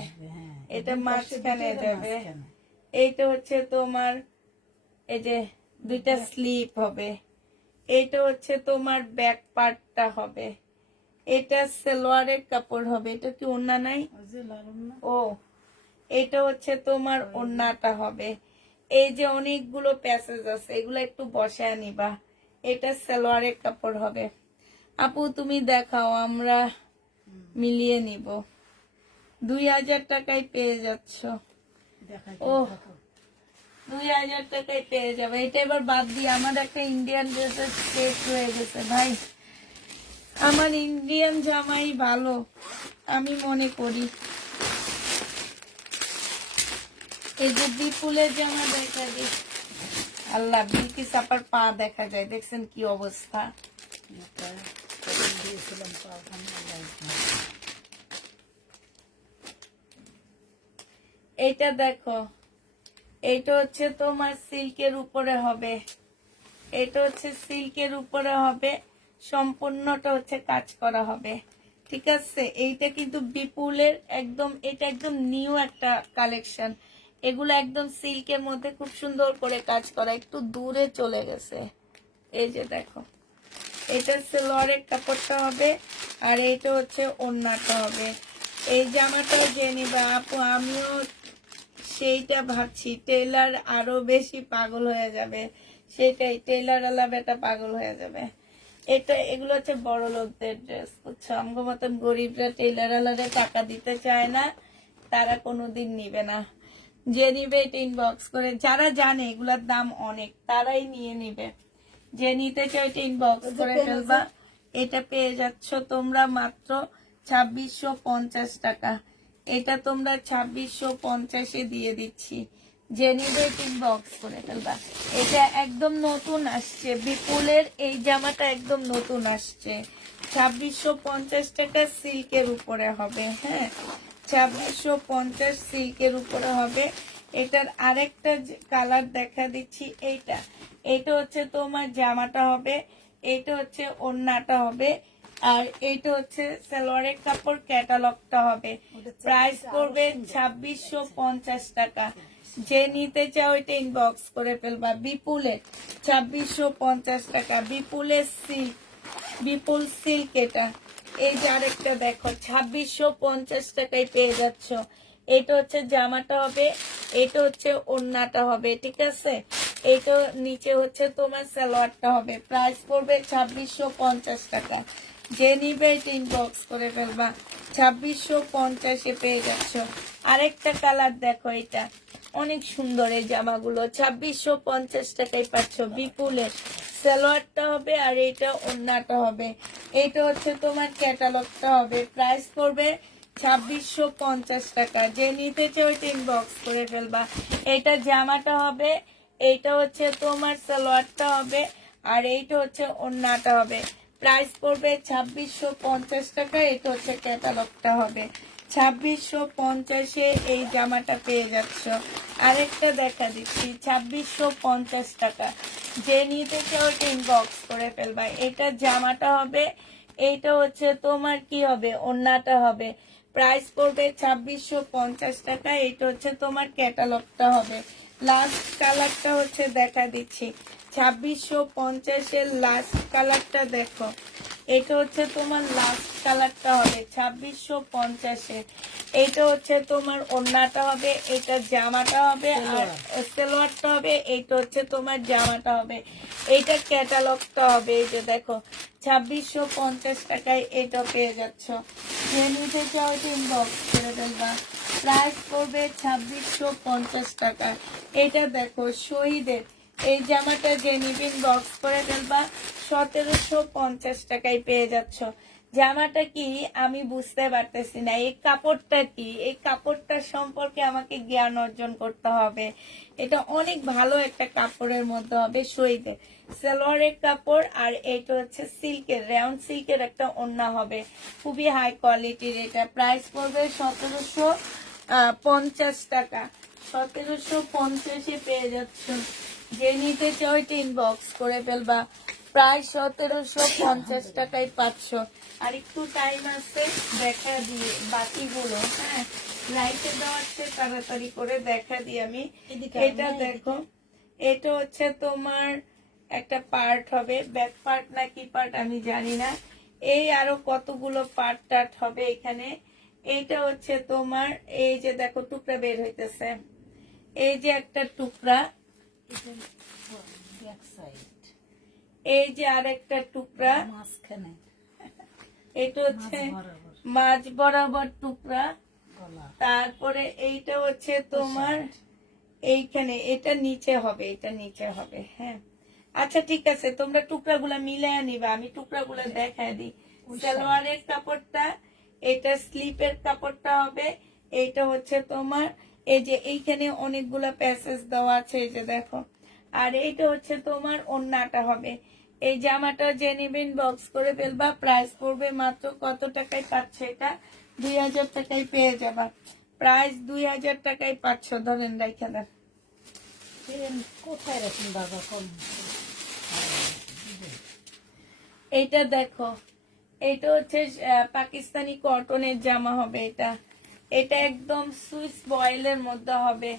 এটা মাঝখানে যাবে। এইটা হচ্ছে তোমার এই যে দুইটা স্লিপ হবে। এইটা হচ্ছে তোমার ব্যাক পার্টটা হবে। এটা সালোয়ারের কাপড় হবে। এটা কি ওড়না নাই? ও, এটা হচ্ছে তোমার ওড়নাটা হবে। এই যে অনেকগুলো প্যাসেজ আছে, এগুলো একটু বসায় নিবা। এটা সালোয়ারের কাপড় হবে। আপু তুমি দেখাও, আমরা মিলিয়ে নিব। 2000 টাকায় পেয়ে যাচ্ছ। ও, 2000 টাকায় পেয়ে যাবে। এটা এবার বাদ দিয়ে আমার একটা ইন্ডিয়ান ড্রেসের সেট রয়ে গেছে ভাই। আমার ইন্ডিয়ান জামাই ভালো আমি মনে করি। এই যে বিপুলের জামা দেখা দিই, আল্লাহ বিলকি চাপার পা দেখা যায়, দেখছেন কি অবস্থা। এইটা দেখো, এইটা হচ্ছে তোমার সিল্কের উপরে হবে। এটা হচ্ছে সিল্কের উপরে হবে, সম্পূর্ণটা হচ্ছে কাজ করা হবে, ঠিক আছে। এইটা কিন্তু বিপুলের একদম, এটা একদম নিউ একটা কালেকশন। এগুলো একদম সিল্কের মধ্যে খুব সুন্দর করে কাজ করা, একটু দূরে চলে গেছে। এই যে দেখো, এটা সালোয়ারের কাপড়টা হবে, আর এইটা হচ্ছে ওড়নাটা হবে। এই জামাটাও যে নিবা আপু, আমিও সেইটা ভাবছি। টেইলার আরো বেশি পাগল হয়ে যাবে, সেটাই, টেইলার আলা বেটা পাগল হয়ে যাবে। এটা এগুলো হচ্ছে বড় লোকদের ড্রেস, বুঝছো। আমগো মতন গরিবরা টেইলার আলারে টাকা দিতে চায় না, তারা কোনোদিন নিবে না। যে নিবে এটা ইনবক্স করে, যারা জানে এগুলার দাম অনেক তারাই নিয়ে নিবে। যে নিতে চাই এটা ইনবক্স করে ফেলবা। এটা পেয়ে যাচ্ছ তোমরা মাত্র 2650 টাকা। এটা তোমরা 2650-এ দিয়ে দিচ্ছি। যে নিবে এটা ইনবক্স করে ফেলবা। এটা একদম নতুন আসছে, বিপুলের এই জামাটা একদম নতুন আসছে। 2650 টাকা সিল্কের উপরে হবে, হ্যাঁ 2650 সিল্কের উপরে হবে। এটার আরেকটা কালার দেখা দিচ্ছি। এইটা হচ্ছে তোমার জামাটা হবে, এইটা হচ্ছে ওড়নাটা হবে, আর এইটা হচ্ছে সালোয়ারের কাপড়, ক্যাটালগটা হবে। প্রাইস পড়বে 2650 টাকা। যে নিতে চাও এটা ইনবক্স করে ফেলবা। বিপুলের 2650 টাকা, বিপুলের সিল্ক, বিপুল সিল্ক এটা। এই যে আরেকটা দেখো 2650 টাকায় পেয়ে যাচ্ছ। এটা হচ্ছে জামাটা হবে, এটা হচ্ছে ওড়নাটা হবে, ঠিক আছে। এটা নিচে হচ্ছে তোমার সালোয়ারটা হবে। প্রাইস পড়বে 2650 টাকা। যে নিবে এটা ইনবক্স করে ফেলবা। 2650-এ পেয়ে যাচ্ছ। আরেকটা কালার দেখো, এটা অনেক সুন্দর। এই জামাগুলো 2650 টাকায় পাচ্ছ। বিপুলের সালোয়ারটা হবে আর এটা ওড়নাটা হবে। এটা হচ্ছে তোমার ক্যাটালগটা হবে। প্রাইস পড়বে 2650 টাকা। যে নিতে চাও ওইটা ইনবক্স করে ফেলবা। এটা জামাটা হবে, এইটা হচ্ছে তোমার সালোয়ারটা হবে, আর এইটা হচ্ছে ওড়নাটা হবে। প্রাইস পড়বে 2650 টাকা। এটা হচ্ছে ক্যাটালগটা হবে। 2650-এ এই জামাটা পেয়ে যাচ্ছ। আরেকটা দেখা দিচ্ছি 2650 টাকা। যে নিতে চাও ওইটা ইনবক্স করে ফেলবা। এটা জামাটা হবে, এইটা হচ্ছে তোমার কি হবে, ওড়নাটা হবে। প্রাইস পড়বে 2650 টাকা। এটা হচ্ছে তোমার ক্যাটালগটা হবে। লাস্ট কালারটা হচ্ছে দেখা দিচ্ছি 2650-এর লাস্ট কালারটা দেখো। এটা হচ্ছে তোমার লাস্ট কালারটা হবে 2650-এ। এটা হচ্ছে তোমার ওড়নাটা হবে, এটা জামাটা হবে, আর সালোয়ারটা হবে। এইটা হচ্ছে তোমার জামাটা হবে, এইটা ক্যাটালগটা হবে। এই যে দেখো 2650 টাকায় এটা পেয়ে যাচ্ছ। যে নিতে চাও এটা ইনবক্স করে ফেলবা। প্রাইস পড়বে 2650 টাকা। এটা দেখো শহীদের এই জামাটা যে নিবিন বক্স করে ফেলবা। 1750 টাকায় পেয়ে যাচ্ছ। জামাটা কি আমি বুঝতে পারতেছি না, এই কাপড়টা কি, এই কাপড়টা সম্পর্কে আমাকে জ্ঞান অর্জন করতে হবে। এটা অনেক ভালো একটা কাপড়ের মধ্যে হবে, শহীদের সালোয়ারের কাপড়, আর এটা হচ্ছে সিল্কের, রাউন্ড সিল্কের একটা ওড়না হবে, খুবই হাই কোয়ালিটির। এটা প্রাইস পড়বে 1750 টাকা। 1750-এ পেয়ে যাচ্ছ। যে নিতে চাও এটা ইনবক্স করে ফেলবা। প্রায় 1750 টাকায় পাচ্ছ। আর একটু টাইম আছে, দেখা দিয়ে বাকিগুলো, হ্যাঁ লাইটে দেওয়াচ্ছে, তাড়াতাড়ি করে দেখা দিই আমি। এটা দেখো, এটা হচ্ছে তোমার একটা পার্ট হবে, ব্যাক পার্ট না কি পার্ট আমি জানি না। এই আরো কতগুলো পার্ট টার্ট হবে এখানে। এইটা হচ্ছে তোমার, এই যে দেখো টুকরা বের হইতেছে, এই যে একটা টুকরা, এই যে আরেকটা টুকরা, মাঝখানে এটা হচ্ছে মাঝ বরাবর টুকরা। তারপরে এইটা হচ্ছে তোমার এইখানে, এটা নিচে হবে, এটা নিচে হবে, হ্যাঁ। আচ্ছা ঠিক আছে, তোমরা টুকরাগুলা মিলাইয়া নিবা, আমি টুকরাগুলা দেখায় দিই। সালোয়ারের কাপড়টা, এটা স্লিপের কাপড়টা হবে, এইটা হচ্ছে তোমার এই যে এইখানে অনেকগুলা প্যাসেজ দেওয়া আছে, এই যে দেখো। আর এইটা হচ্ছে তোমার ওড়নাটা হবে। এই জামাটা যে নিবেন বক্স করে ফেলবা। প্রাইস পড়বে মাত্র কত টাকায় পাচ্ছ এটা? 2000 টাকায় পেয়ে যাবা। প্রাইস 2000 টাকায় পাচ্ছ, ধরেন রাইখা দেন। কোথায় রাখুন বাবা? কম এইটা দেখো, এটা হচ্ছে পাকিস্তানি কটনের জামা হবে। এটা এটা একদম সুইস বয়েলের মধ্যে হবে।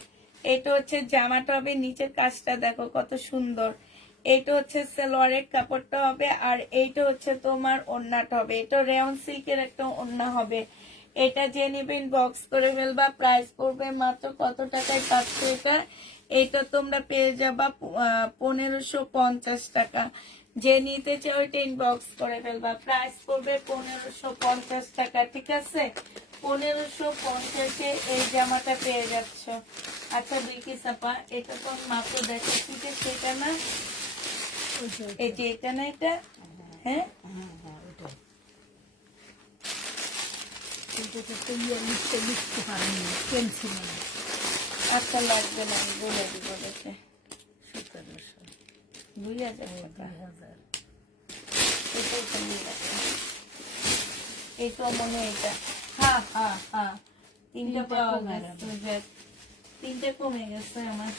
এটা হচ্ছে জামাটা হবে, নিচের কাজটা দেখো কত সুন্দর। এটা হচ্ছে সালোয়ারের কাপড়টা হবে, আর এইটা হচ্ছে তোমার ওড়নাটা হবে। এটা রেয়ন সিল্কের একটা ওড়না হবে। এটা যে নেবেন বক্স করে ফেলবা। প্রাইস পড়বে মাত্র কত টাকায় পাচ্ছ এটা? এটা তোমরা পেয়ে যাবা 1550 টাকা। যে নিতে চাও এটা ইনবক্স করে ফেলবা। প্রাইস পড়বে 1550 টাকা, ঠিক আছে। 1550-এ এই জামাটা পেয়ে যাচ্ছ। আচ্ছা বিকি সাপা, এটা তো মাত্র দেখাচ্ছি যে সেটা না, এই যে এটা না, এটা হ্যাঁ আচ্ছা লাগবে না, আমি বলে দিব দেখে। 2000 টাকা এটাই তো নিয়ে রাখো। এইটা মনে হয় এটা, হ্যাঁ হ্যাঁ হ্যাঁ, তিনটা পাওয়া গেছে। তিনটে কমে গেছে আমার,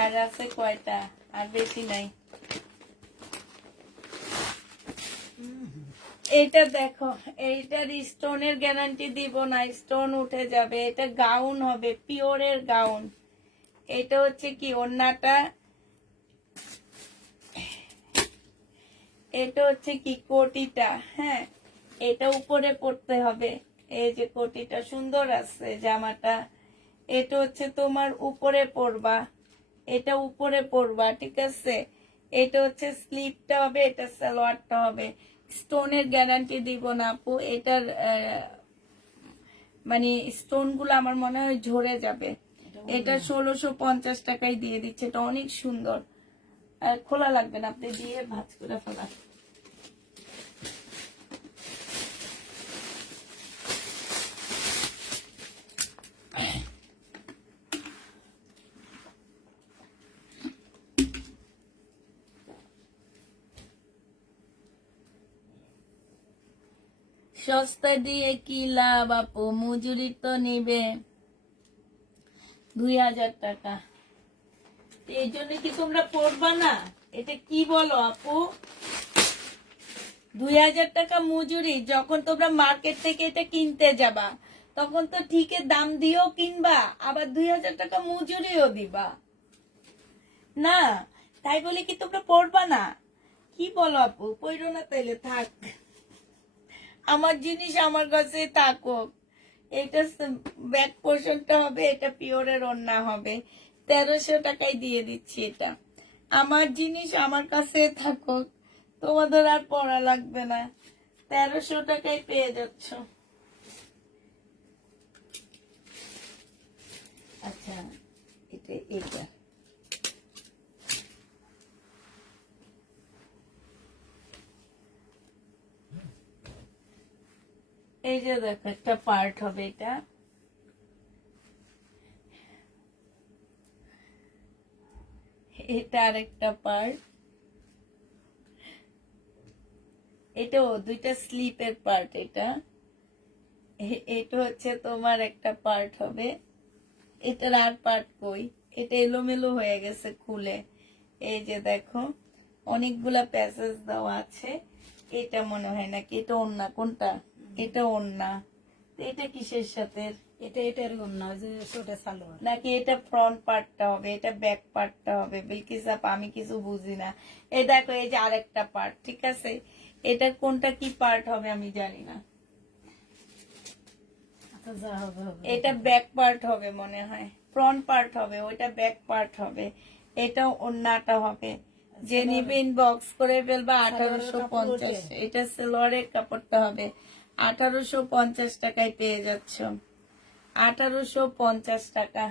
আর আছে কয়টা, আর বেশি নাই। এটা দেখো, এইটার স্টোনের গ্যারান্টি দিব না, স্টোন উঠে যাবে। এটা গাউন হবে, পিওরের গাউন। এটা হচ্ছে কি ওড়নাটা, এটা হচ্ছে কি কোটিটা, হ্যাঁ এটা উপরে পড়তে হবে। এই যে কোটিটা সুন্দর আছে জামাটা, এটা হচ্ছে তোমার উপরে পরবা, এটা উপরে পরবা, ঠিক আছে। এটা হচ্ছে স্লিপটা হবে, এটা সালোয়ারটা হবে। স্টোনের গ্যারান্টি দিব না আপু, এটার মানে স্টোন গুলো আমার মনে হয় ঝরে যাবে। এটা 1650 টাকায় দিয়ে দিচ্ছে, এটা অনেক সুন্দর। খোলা লাগবে না, আপনি দিয়ে ভাঁজ করে ফেলা। সস্তা দিয়ে কি লাভ আপু, মজুরি তো নিবে 2000 টাকা। এই জন্য কি তোমরা পড়বা না? এটা কি বলো আপু, 2000 টাকা মজুরি। যখন তোমরা মার্কেট থেকে এটা কিনতে যাবা তখন তো ঠিকই দাম দিয়েও কিনবা, আবার 2000 টাকা মজুরিও দিবা না। তাই বলে কি তোমরা পড়বা না? কি বলো আপু, পড়ো না তাইলে থাক, আমার জিনিস আমার কাছে থাকুক। এটা ব্যাক পোর্শনটা হবে, এটা পিওরের ওড়না হবে। 1300 টাকায় দিয়ে দিচ্ছি এটা। আমার জিনিস আমার কাছে থাকুক, তোমাদের আর পড়া লাগবে না, 1300 টাকায় পেয়ে যাচ্ছ। আচ্ছা এটা এটা এই যে দেখো একটা পার্ট হবে, এটা এটা আরেকটা পার্ট, এটাও দুইটা স্লিপের পার্ট। এটা এটা হচ্ছে তোমার একটা পার্ট হবে, এটার আর পার্ট কই, এটা এলোমেলো হয়ে গেছে খুলে। এই যে দেখো অনেকগুলা প্যাসেজ দেওয়া আছে। এটা মনে হয় নাকি এটা ওড়না, কোনটা এটা ওড়না, এটা কিসের সাথে, এটা এরকম না যে ছোট সালোয়ার, নাকি এটা ফ্রন্ট পার্টটা হবে, এটা ব্যাক পার্টটা হবে? বিলকিস আপা আমি কিছু বুঝি না। এই দেখো এই যে আরেকটা পার্ট, ঠিক আছে। এটা কোনটা কি পার্ট হবে আমি জানি না। আচ্ছা যা হবে হবে। এটা ব্যাক পার্ট হবে মনে হয়, ফ্রন্ট পার্ট হবে, ওইটা ব্যাক পার্ট হবে। এটা ওড়নাটা হবে। যে নিবে ইনবক্স করে ফেলবা 1850। এটা সেলোয়ারের কাপড়টা হবে, 1850 টাকায় পেয়ে যাচ্ছ, 1850 টাকা।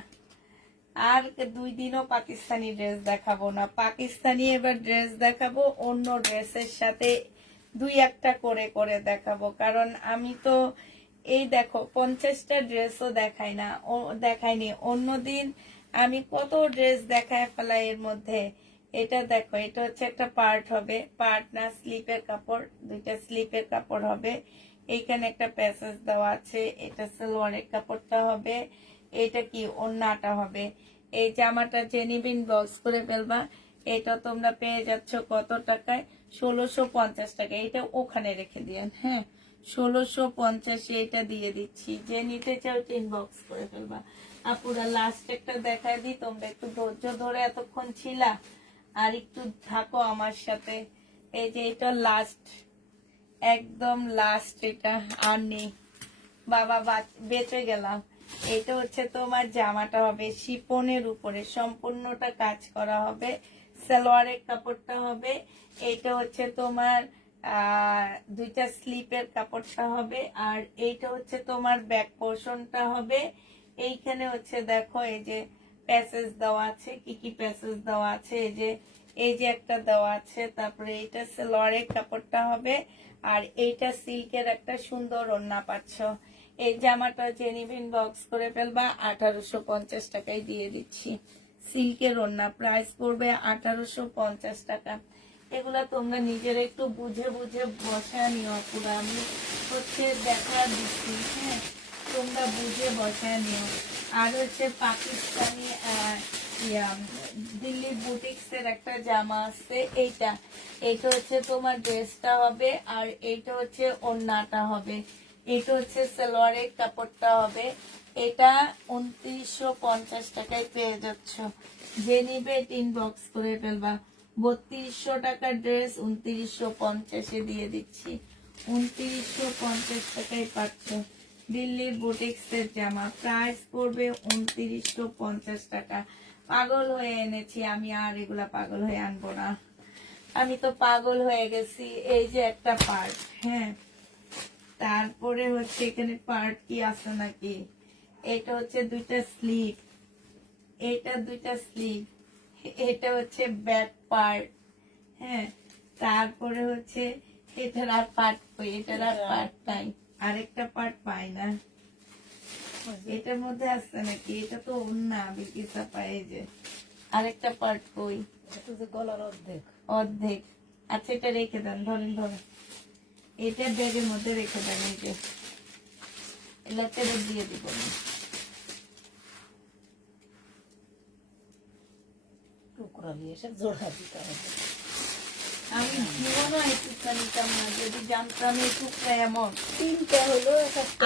আর 2 দিনও পাকিস্তানি ড্রেস দেখাবো না, পাকিস্তানি এবার ড্রেস দেখাবো অন্য ড্রেসের সাথে 2-1টা করে করে দেখাবো। কারণ আমি তো এই দেখো 50টা ড্রেসও দেখাইনি অন্যদিন। আমি কত ড্রেস দেখায় ফেলাই এর মধ্যে। এটা দেখো, এটা হচ্ছে একটা পার্ট হবে, পার্ট না স্লিপের কাপড়, দুইটা স্লিপের কাপড় হবে। এইখানে একটা প্যাসেজ দেওয়া আছে, এটা সালোয়ারের কাপড়টা হবে, এটা কি ওড়নাটা হবে। এই জামাটা যে নিবে ইনবক্স করে ফেলবা। এটা তোমরা পেয়ে যাচ্ছ কত টাকায়, 1650 টাকা। এটা ওখানে রেখে দিয়েন, হ্যাঁ 1650 এটা দিয়ে দিচ্ছি। যে নিতে চাও ইনবক্স করে ফেলবা। আপুরা লাস্ট একটা দেখায় দিই, তোমরা একটু ধৈর্য ধরে এতক্ষণ ছিলা, আর একটু থাকো আমার সাথে। এই যে এটা লাস্ট, একদম লাস্ট, এটা আর নেই বাবা, বেঁচে গেলাম। এটা হচ্ছে তোমার জামাটা হবে শিপনের উপরে, সম্পূর্ণটা কাজ করা হবে, সালোয়ারের কাপড়টা হবে। এটা হচ্ছে তোমার দুইটা স্লিপের কাপড়টা হবে, আর এইটা হচ্ছে তোমার ব্যাক পোর্শনটা হবে। এইখানে হচ্ছে দেখো এই যে প্যাসেজ দেওয়া আছে, কি কি প্যাসেজ দেওয়া আছে, এই যে একটা দেওয়া আছে। তারপরে এইটা সালোয়ারের কাপড়টা হবে, আর এইটা সিল্কের একটা সুন্দর ওড়না পাচ্ছ। এই জামাটা যে নিবেন বক্স করে ফেলবা, 1850 টাকায় দিয়ে দিচ্ছি। সিল্কের ওড়না, প্রাইস পড়বে 1850 টাকা। এগুলা তোমরা নিজেরা একটু বুঝে বুঝে বসা নিও পুরো, আমি হচ্ছে দেখা দিচ্ছি, হ্যাঁ তোমরা বুঝে বসায় নিও। আর হচ্ছে পাকিস্তানি দিল্লি বুটিক্স এর একটা জামা আছে, এইটা এটা হচ্ছে তোমার ড্রেসটা হবে, আর এইটা হচ্ছে ওড়নাটা হবে। এটা হচ্ছে সালোয়ারের কাপড়টা হবে। এটা 2950 টাকায় পেয়ে যাচ্ছ। যে নিবে ইনবক্স করে ফেলবা। 3200 টাকার ড্রেস 2950 দিয়ে দিচ্ছি। 2950 টাকায় পাচ্ছ দিল্লির বুটিক্স এর জামা। প্রাইস পড়বে 2950 টাকা। পাগল হয়ে এনেছি আমি, আর এগুলা পাগল হয়ে আনবো না। আমি তো পাগল হয়ে গেছি। এই যে একটা পার্ট, হ্যাঁ, তারপরে হচ্ছে এখানে পার্ট কি আছে নাকি, এটা হচ্ছে দুইটা স্লিভ, এটা দুইটা স্লিভ, এটা হচ্ছে ব্যাক পার্ট, হ্যাঁ, তারপরে হচ্ছে এটার আর পার্ট কই, এটার আর পার্ট নাই, আরেকটা পার্ট পাই না। এটার মধ্যে আছে নাকি, এটা তো না বিকিসা পাই, যে আরেকটা পার্ট কই, এটা যে গলার অর্ধেক। অর্ধেক। আচ্ছা এটা রেখে দেন, ধরেন ধরেন, এটা ব্যাগের মধ্যে রেখে দেন। এই যে এলাতে দিয়ে দিব আমি। টুকরা নিয়ে এসে জোড়া দিতে হবে। আমি জীবনও এই টুকরা নিতাম না, যদি জানতাম এই টুকরা এমন। তিনটা হলো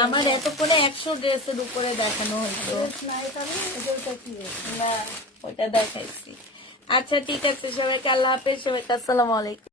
আমার এত করে 100 ড্রেসের উপরে দেখানো হতো নাই, তাহলে ওটা কি না, ওটা দেখাইছি। আচ্ছা ঠিক আছে, সবাইকে আল্লাহ হাফেজ, সবাইকে আসসালামু আলাইকুম।